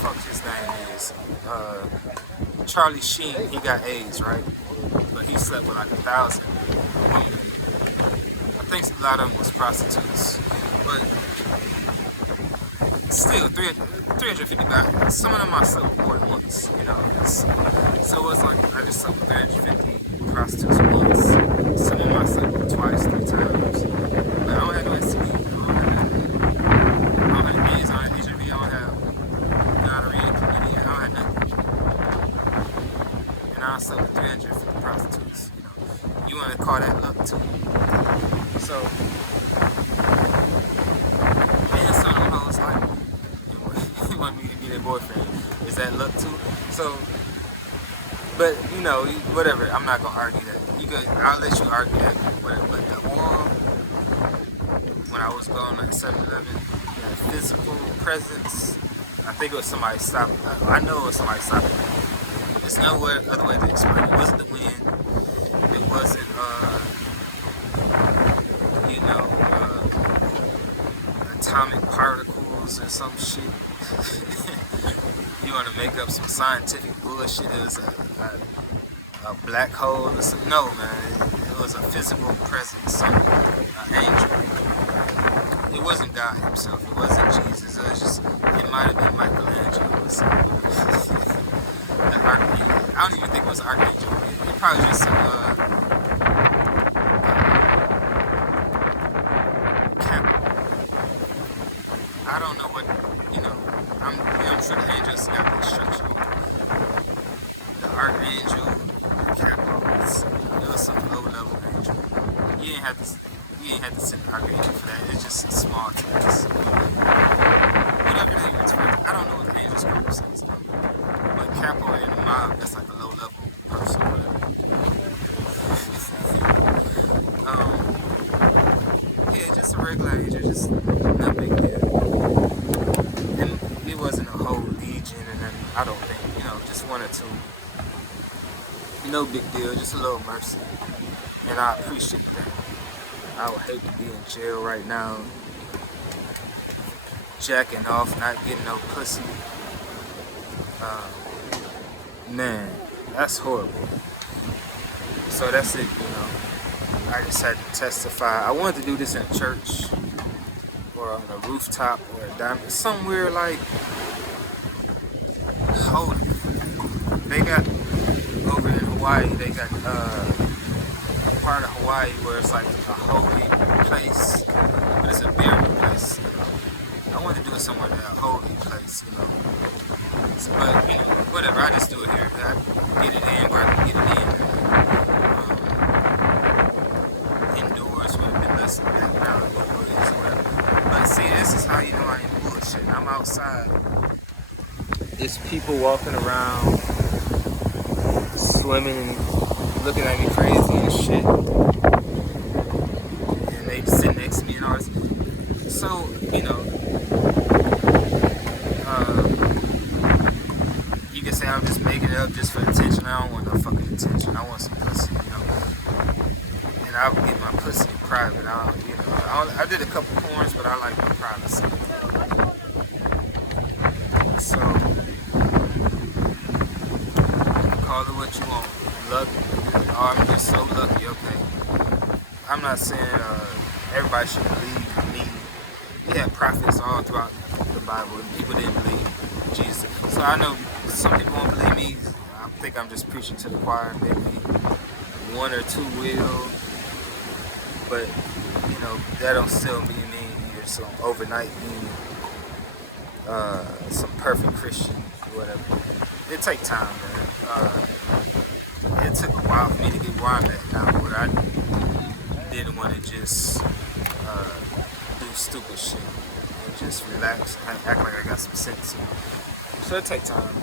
fuck his name is, Charlie Sheen, he got AIDS, right? But he slept with like 1,000 women. I think a lot of them was prostitutes, but still, 350 guys. Some of them I slept with more than once, you know. So it was like I just slept with 350 prostitutes once. Some of them I slept with twice, 3 times. But I don't have no STD. I don't have AIDS, I don't have HIV, I don't have gonorrhea, chlamydia, I don't have nothing. And I slept with 350 prostitutes, you know. You want to call that luck too. So, and some of them hoes like want me to be their boyfriend. Is that luck too? So, but you know, whatever. I'm not gonna argue that. I'll let you argue that. Whatever. But the wall, when I was going like 7-Eleven, that physical presence. I think it was somebody stopping. I know it was somebody stopping. There's no other way to explain it. It wasn't the wind. It wasn't, atomic particles or some shit. You want to make up some scientific bullshit? It was a black hole or something? No, man. It was a physical presence, an angel. It wasn't God himself. It wasn't Jesus. It might have been Michelangelo or something. The archangel. I don't even think it was an archangel. It probably just some I don't know what, I'm sure the angels got the instruction. The archangel, the capos, it was some low-level angel. You ain't have to send the archangel for that. It's just a small task. Whatever the angels for. I don't know what the angel's purpose is. But capo and the mob, that's like a low-level person, whatever. Yeah, just a regular angel, just not big deal. And it wasn't a whole legion, and then I don't think, just 1 or 2. No big deal, just a little mercy. And I appreciate that. I would hate to be in jail right now, jacking off, not getting no pussy. Man, that's horrible. So that's it, I just had to testify. I wanted to do this in a church, or on a rooftop, or a diamond, somewhere like holy. They got over in Hawaii. They got a part of Hawaii where it's like a holy place, but it's a burial place. I wanted to do it somewhere that a holy place, So, but whatever. I just do it here. I get it in where I can get it in. Indoors would have been less than background noise or whatever. But see, this is how you know I ain't bullshitting. I'm outside. There's people walking around, swimming, looking at me crazy and shit. And they sit next to me and all this. So, you can say I'm just making it up just for attention. I don't want no fucking attention. I want some pussy, you know. And I would get my pussy in private. I did a couple porns, but I like my privacy. So, call it what you want. Lucky. Oh, I'm just so lucky. Okay. I'm not saying everybody should believe me. We had prophets all throughout the Bible, and people didn't believe Jesus. So I know some people won't believe me. I think I'm just preaching to the choir. Maybe one or two will, but you know that don't still mean you're some overnight being some perfect Christian or whatever. It take time, man. It took a while for me to get where I'm at now, but I didn't want to just do stupid shit and just relax and act like I got some sense. So it take time.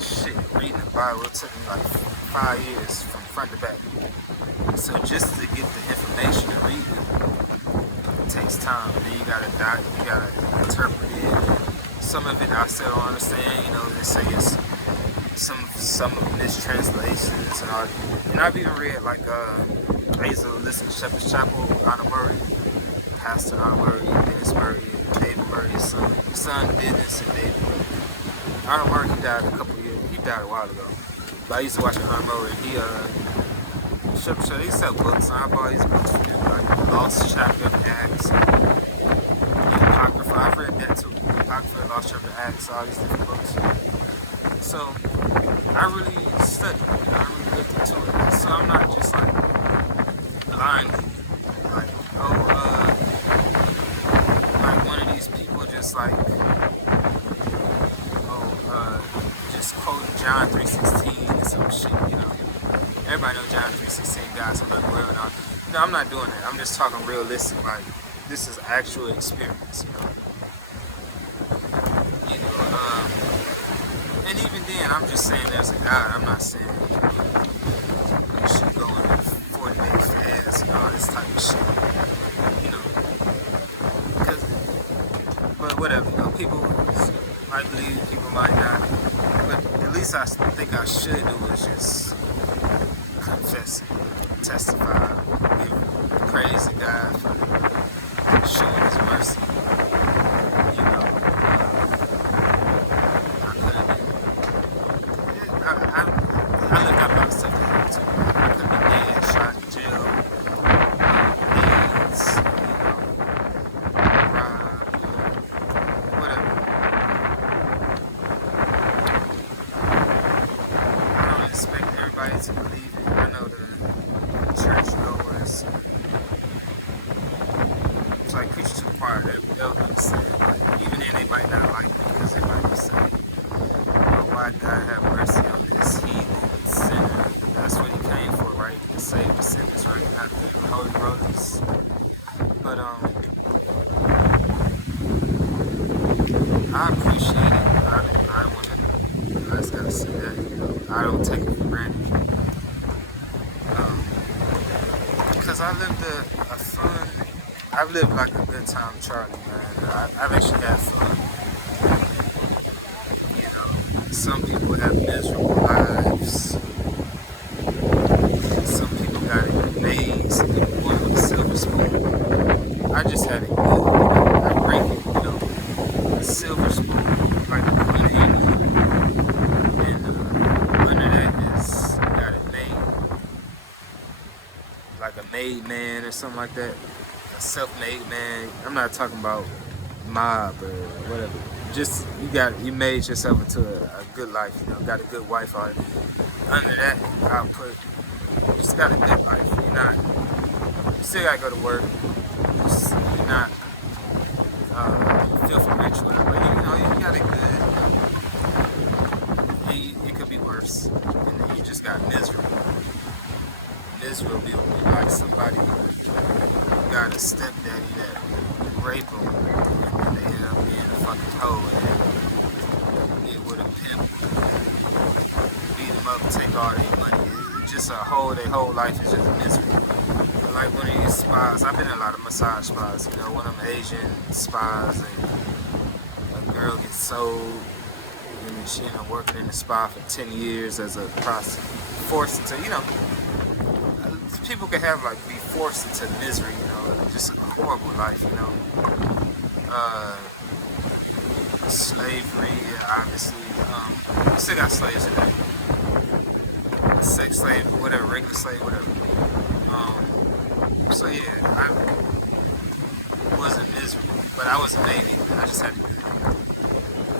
Shit, reading the Bible, it took me like 5 years from front to back. So just to get the information to read it takes time. And then you gotta interpret it. Some of it I still don't understand. You know, they say it's some mistranslations and all. And I've even read like I used to listen to Shepherd's Chapel, Anna Murray, Pastor Anna Murray, Dennis Murray, David Murray's son Dennis and David Murray. Anna Murray, he died a while ago. But I used to watch Anna Murray. Shepherd's Chapel, they sell books, and I bought these books for them, like Lost Chapter of Acts, and Apocrypha. I've read that too. Apocrypha, Lost Chapter of Acts, all these different books. So I really studied, I really looked into it. So I'm not just like blindly like, like one of these people just like, just quoting John 3:16 and some shit, you know. Everybody knows John 3:16, God's love the world and all. You know, I'm not doing that. I'm just talking realistic, like this is actual experience, you know. And even then, I'm just saying there's a God. I'm not saying you should go on a 40-day fast and all this type of shit. You know, but whatever. You know, people might believe, people might not. But at least I think I should do is just confess it, testify, give praise to God for showing His mercy. You know. I looked up a lot of stuff that happened to me. I could have been dead, shot in jail, AIDS, robbed, whatever. I don't expect everybody to believe it. I know the church goers, it's like preaching to the choir, they'll understand. Like, even then, they might not like me because they might be saying, why God have mercy on this heathen sinner? That's what He came for, right? To save the sinners, right? Not the holy rollers. But I appreciate it. I just gotta say that, you know, I don't take it for granted. Because I've lived like a good time, Charlie, man. I've actually had fun. Some people have miserable lives. Some people got it made. Some people born with a silver spoon. I just had it good. I break it, you know. A silver spoon, like a one hand. And under that is got it made. Like a made man or something like that. A self-made man. I'm not talking about mob or whatever. Just you made yourself into a good life, you know, got a good wife on it. Under that, I'll put, you just got a good life. You still gotta go to work. You're not filthy rich, whatever. But you know, you got it good. It could be worse. And then you just got miserable. Miserable will be like somebody got a stepdaddy that raped them, and they end up being a fucking hoe and get with a pimp, beat them up, take all their money. It's just their whole life is just miserable. But like one of these spas, I've been in a lot of massage spas, you know, one of them Asian spas, and a girl gets sold, and and she ended up working in the spa for 10 years as a prostitute, forced into, people can have, like, be forced into misery, just a horrible life, slavery, obviously, still got slaves today, sex slave, whatever, regular slave, whatever, so yeah, I wasn't miserable, but I wasn't made either, I just had to do it,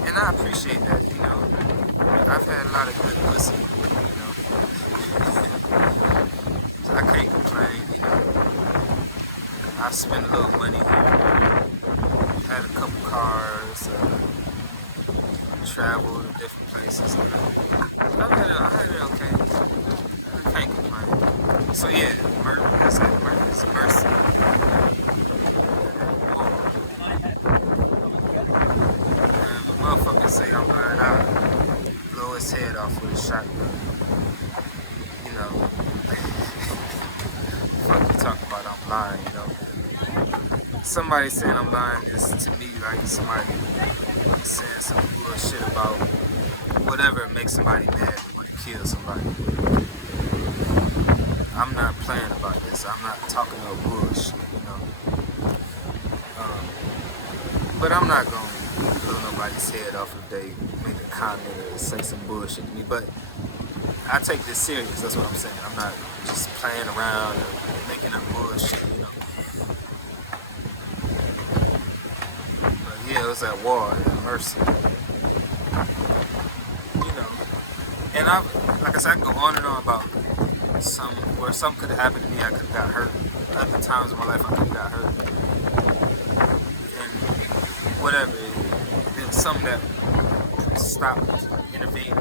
and I appreciate that, I've had a lot of good pussy, so I can't complain, I spent a little money here, had a couple cars, traveled to different places, I had it okay, I can't complain, so yeah, murder is mercy, motherfuckers say I'm lying, I'll blow his head off with a shotgun, fuck you talking about I'm lying, somebody saying I'm lying is to me like somebody saying some bullshit about whatever makes somebody mad or to kill somebody. I'm not playing about this. I'm not talking no bullshit, but I'm not going to blow nobody's head off if they make a comment or say some bullshit to me. But I take this serious. That's what I'm saying. I'm not just playing around or making up bullshit, Yeah, it was at war at Mercy. And like I said, I can go on and on about where some could have happened to me, I could have got hurt. Other times in my life, I could have got hurt. And whatever, it was something that stopped, intervened.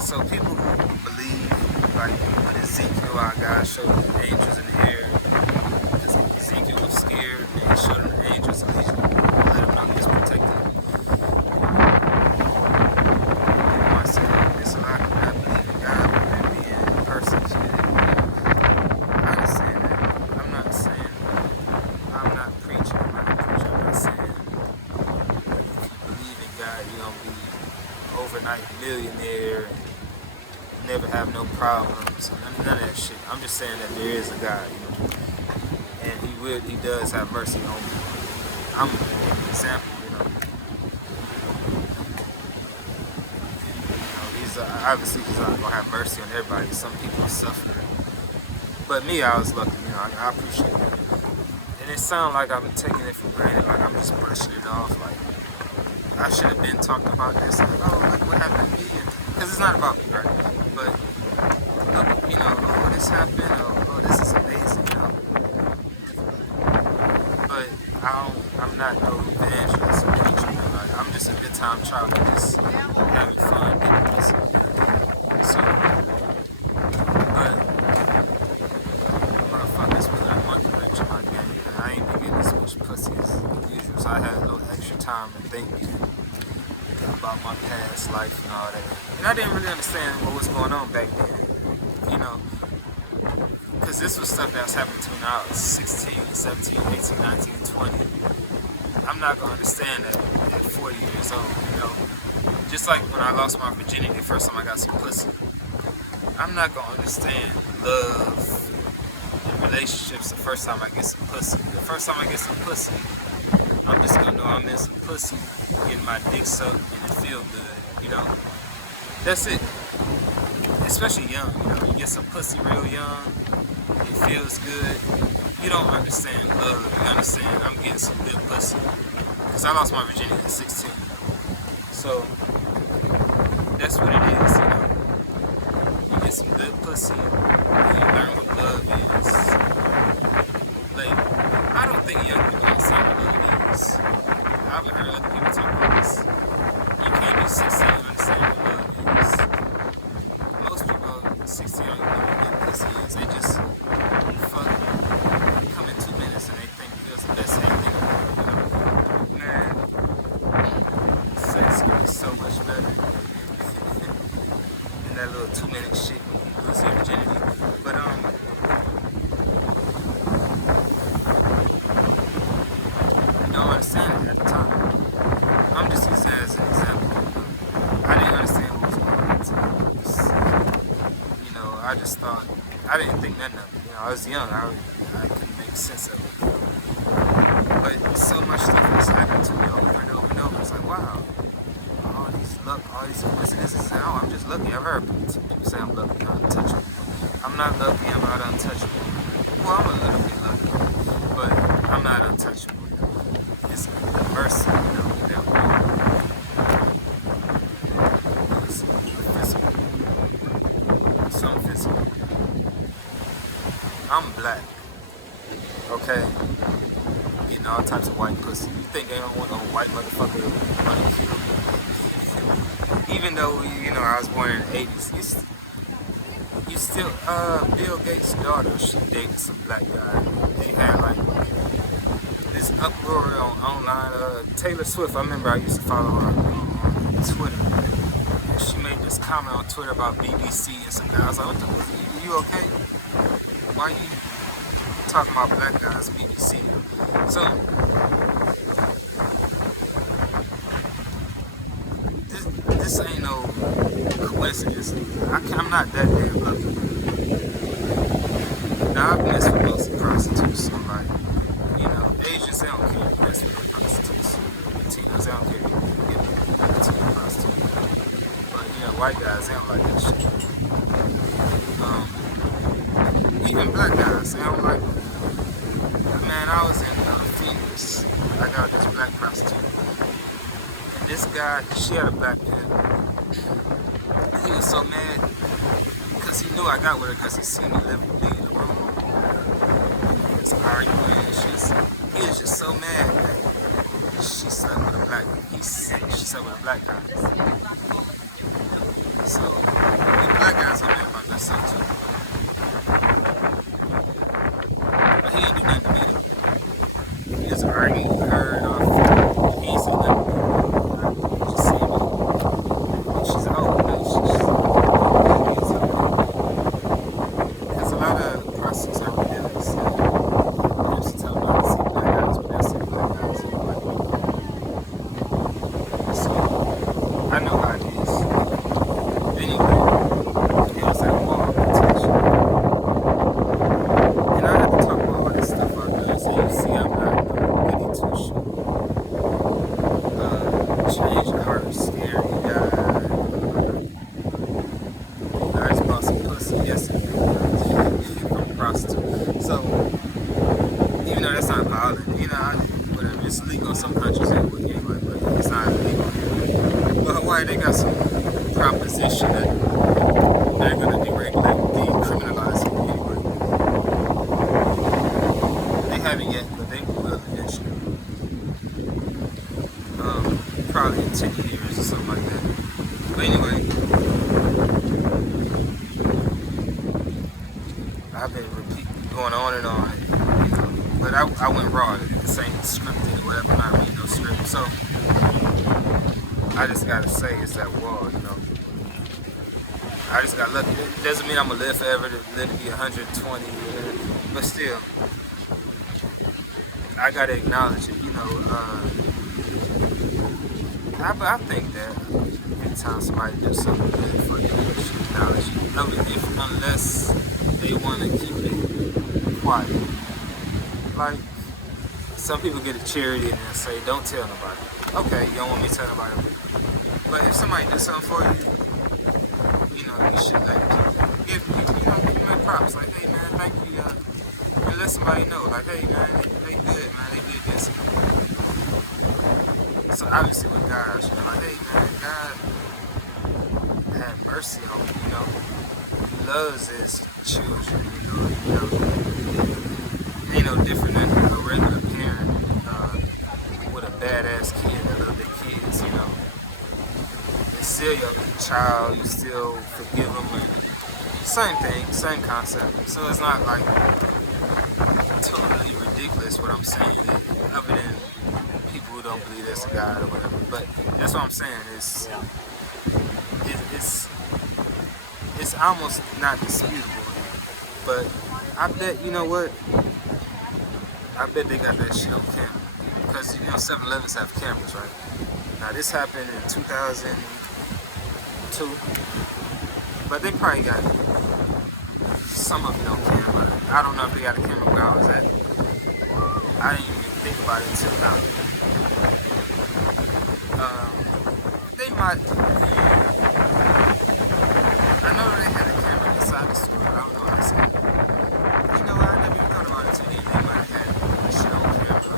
So people who believe, like with Ezekiel, our God showed the angels in the air, because Ezekiel was scared, and he showed him the angels, and he let him know he was protected. Millionaire and never have no problems, none of that shit. I'm just saying that there is a God, and he does have mercy on me. I'm an example, obviously he's not gonna have mercy on everybody. Some people are suffering, but me, I was lucky, I appreciate that. And it sounds like I'm taking it for granted, like I'm just brushing it off, like I should have been talking about this, like, oh, look what happened to me, because it's not about me, right? But look, oh, this happened, oh, this is amazing, But I'm not no evangelist or preacher, like, I'm just a good time child, just having fun, getting pussy. So, but motherfuckers really want to lecture my game. I ain't been getting as much pussy as usual, so I had a little extra time to think about my past life and all that. And I didn't really understand what was going on back then, because this was stuff that was happening to me when I was 16, 17, 18, 19, 20. I'm not going to understand that at 40 years old, Just like when I lost my virginity the first time I got some pussy. I'm not going to understand love and relationships the first time I get some pussy. The first time I get some pussy, I'm just going to know I'm in some pussy, getting my dick sucked, and it feel good, That's it. Especially young, You get some pussy real young, it feels good. You don't understand love. You understand I'm getting some good pussy. Because I lost my virginity at 16. So, that's what it is, You get some good pussy, and you learn what love is. Like, I don't think young people understand what love is. I've heard other people talk about this. You can't be 16 and understand what love is. Most people 16 don't even know what good pussy is. They just fuck, come in 2 minutes and they think it was the best thing in the world, Man, sex can be so much better than that little 2-minute shit when you lose your virginity. But you don't understand it at the time. just thought, I didn't think nothing of it. You know, I was young. I couldn't make sense of it. But so much stuff has happened to me over and over and over. It's like, wow, all these coincidences. Oh, I'm just lucky. I've heard people say I'm lucky, I'm untouchable. I'm not lucky. I'm not untouchable. Well, I'm a little bit lucky, but I'm not untouchable. It's mercy, you know. It's physical. Something physical. I'm black. Okay? Getting all types of white pussy. You think they don't want no white motherfucker to run and kill me? Even though, you know, I was born in the 80s, you still, Bill Gates' daughter, she dated some black guy. They had like this uproar online. Taylor Swift, I remember I used to follow her on Twitter. And she made this comment on Twitter about BBC and some guy. I was like, what the fuck, you okay? Why you talking about black guys, BBC? So, this ain't no coincidence. I'm not that damn lucky. Now, I've messed with most prostitutes, so like, you know, Asians, they don't care if you mess with prostitutes. Latinos, they don't care if you get a Latino prostitute. But, you know, white guys, they don't like that shit. Even black guys, they don't like it. Man, I was in Phoenix. I got this black prostitute. And this guy, she had a black pimp. He was so mad because he knew I got with her because he seen me leave the room. He was arguing. He was just so mad that she slept with a black. She slept with a black guy. So the black guys are mad about that stuff too. But he didn't do nothing to me though. He was arguing with her and all. He ain't said nothing. Just see me. And she's out. There's a lot of prostitutes out there that say, she tell me to see black guys, but they'll see black guys and black people. So I know how it is. Anyway, it was that wall of attention. And I had to talk about all this stuff out there. So you see, I'm not goody two shoes. Change your heart, scary guy. I just bought some pussy yesterday from a prostitute. So, even though that's not violent, you know, whatever, it's legal in some countries anyway, but it's not illegal here. But Hawaii, they got some proposition that they're going to deregulate, decriminalize it anyway. They haven't yet, but they will eventually. Probably in 10 years or something like that. But anyway, I've been going on and on, you know, but I went raw. This ain't scripted or whatever, not reading no script. So I just gotta say it's that wall, you know. I just got lucky. It doesn't mean I'm gonna live forever, to live to be 120, but still, I gotta acknowledge it, you know. I think that anytime somebody does something good for you, you should acknowledge it. Unless they want to keep it quiet. Like, some people get a charity and say, don't tell nobody. Okay, you don't want me to tell nobody. But if somebody does something for you, you know, you should like give them props. Like, hey man, thank you. And let somebody know, like, hey man, they good, man, they did this. So obviously with God, you know, like, hey man, God had mercy on me, you know. He loves his children, you know. Ain't no different than a regular parent with a badass kid that love their kids, you know. It's still your child, you still forgive them, and same thing, same concept. So it's not like totally ridiculous what I'm saying, other than people who don't believe there's a God or whatever. But that's what I'm saying. It's almost not disputable. But I bet, you know what? I bet they got that shit on camera. Because, you know, 7-Elevens have cameras, right? Now, this happened in 2002. But they probably got some of it on camera. I don't know if they got a camera where I was at. I didn't even think about it until now. They might. I know they had a camera inside the store. I don't know how to say it. You know, I never even thought about it until they might have had a shit on camera.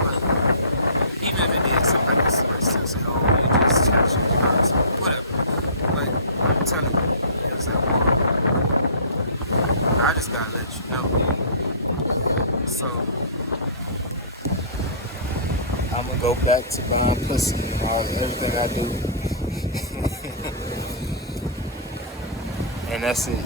But even if it did, somebody still say, "Oh, you just touched your cars," whatever. But I'm telling you, it was that horrible. I just gotta let you know. So I'm gonna go back to buying pussy and everything I do. And that's it.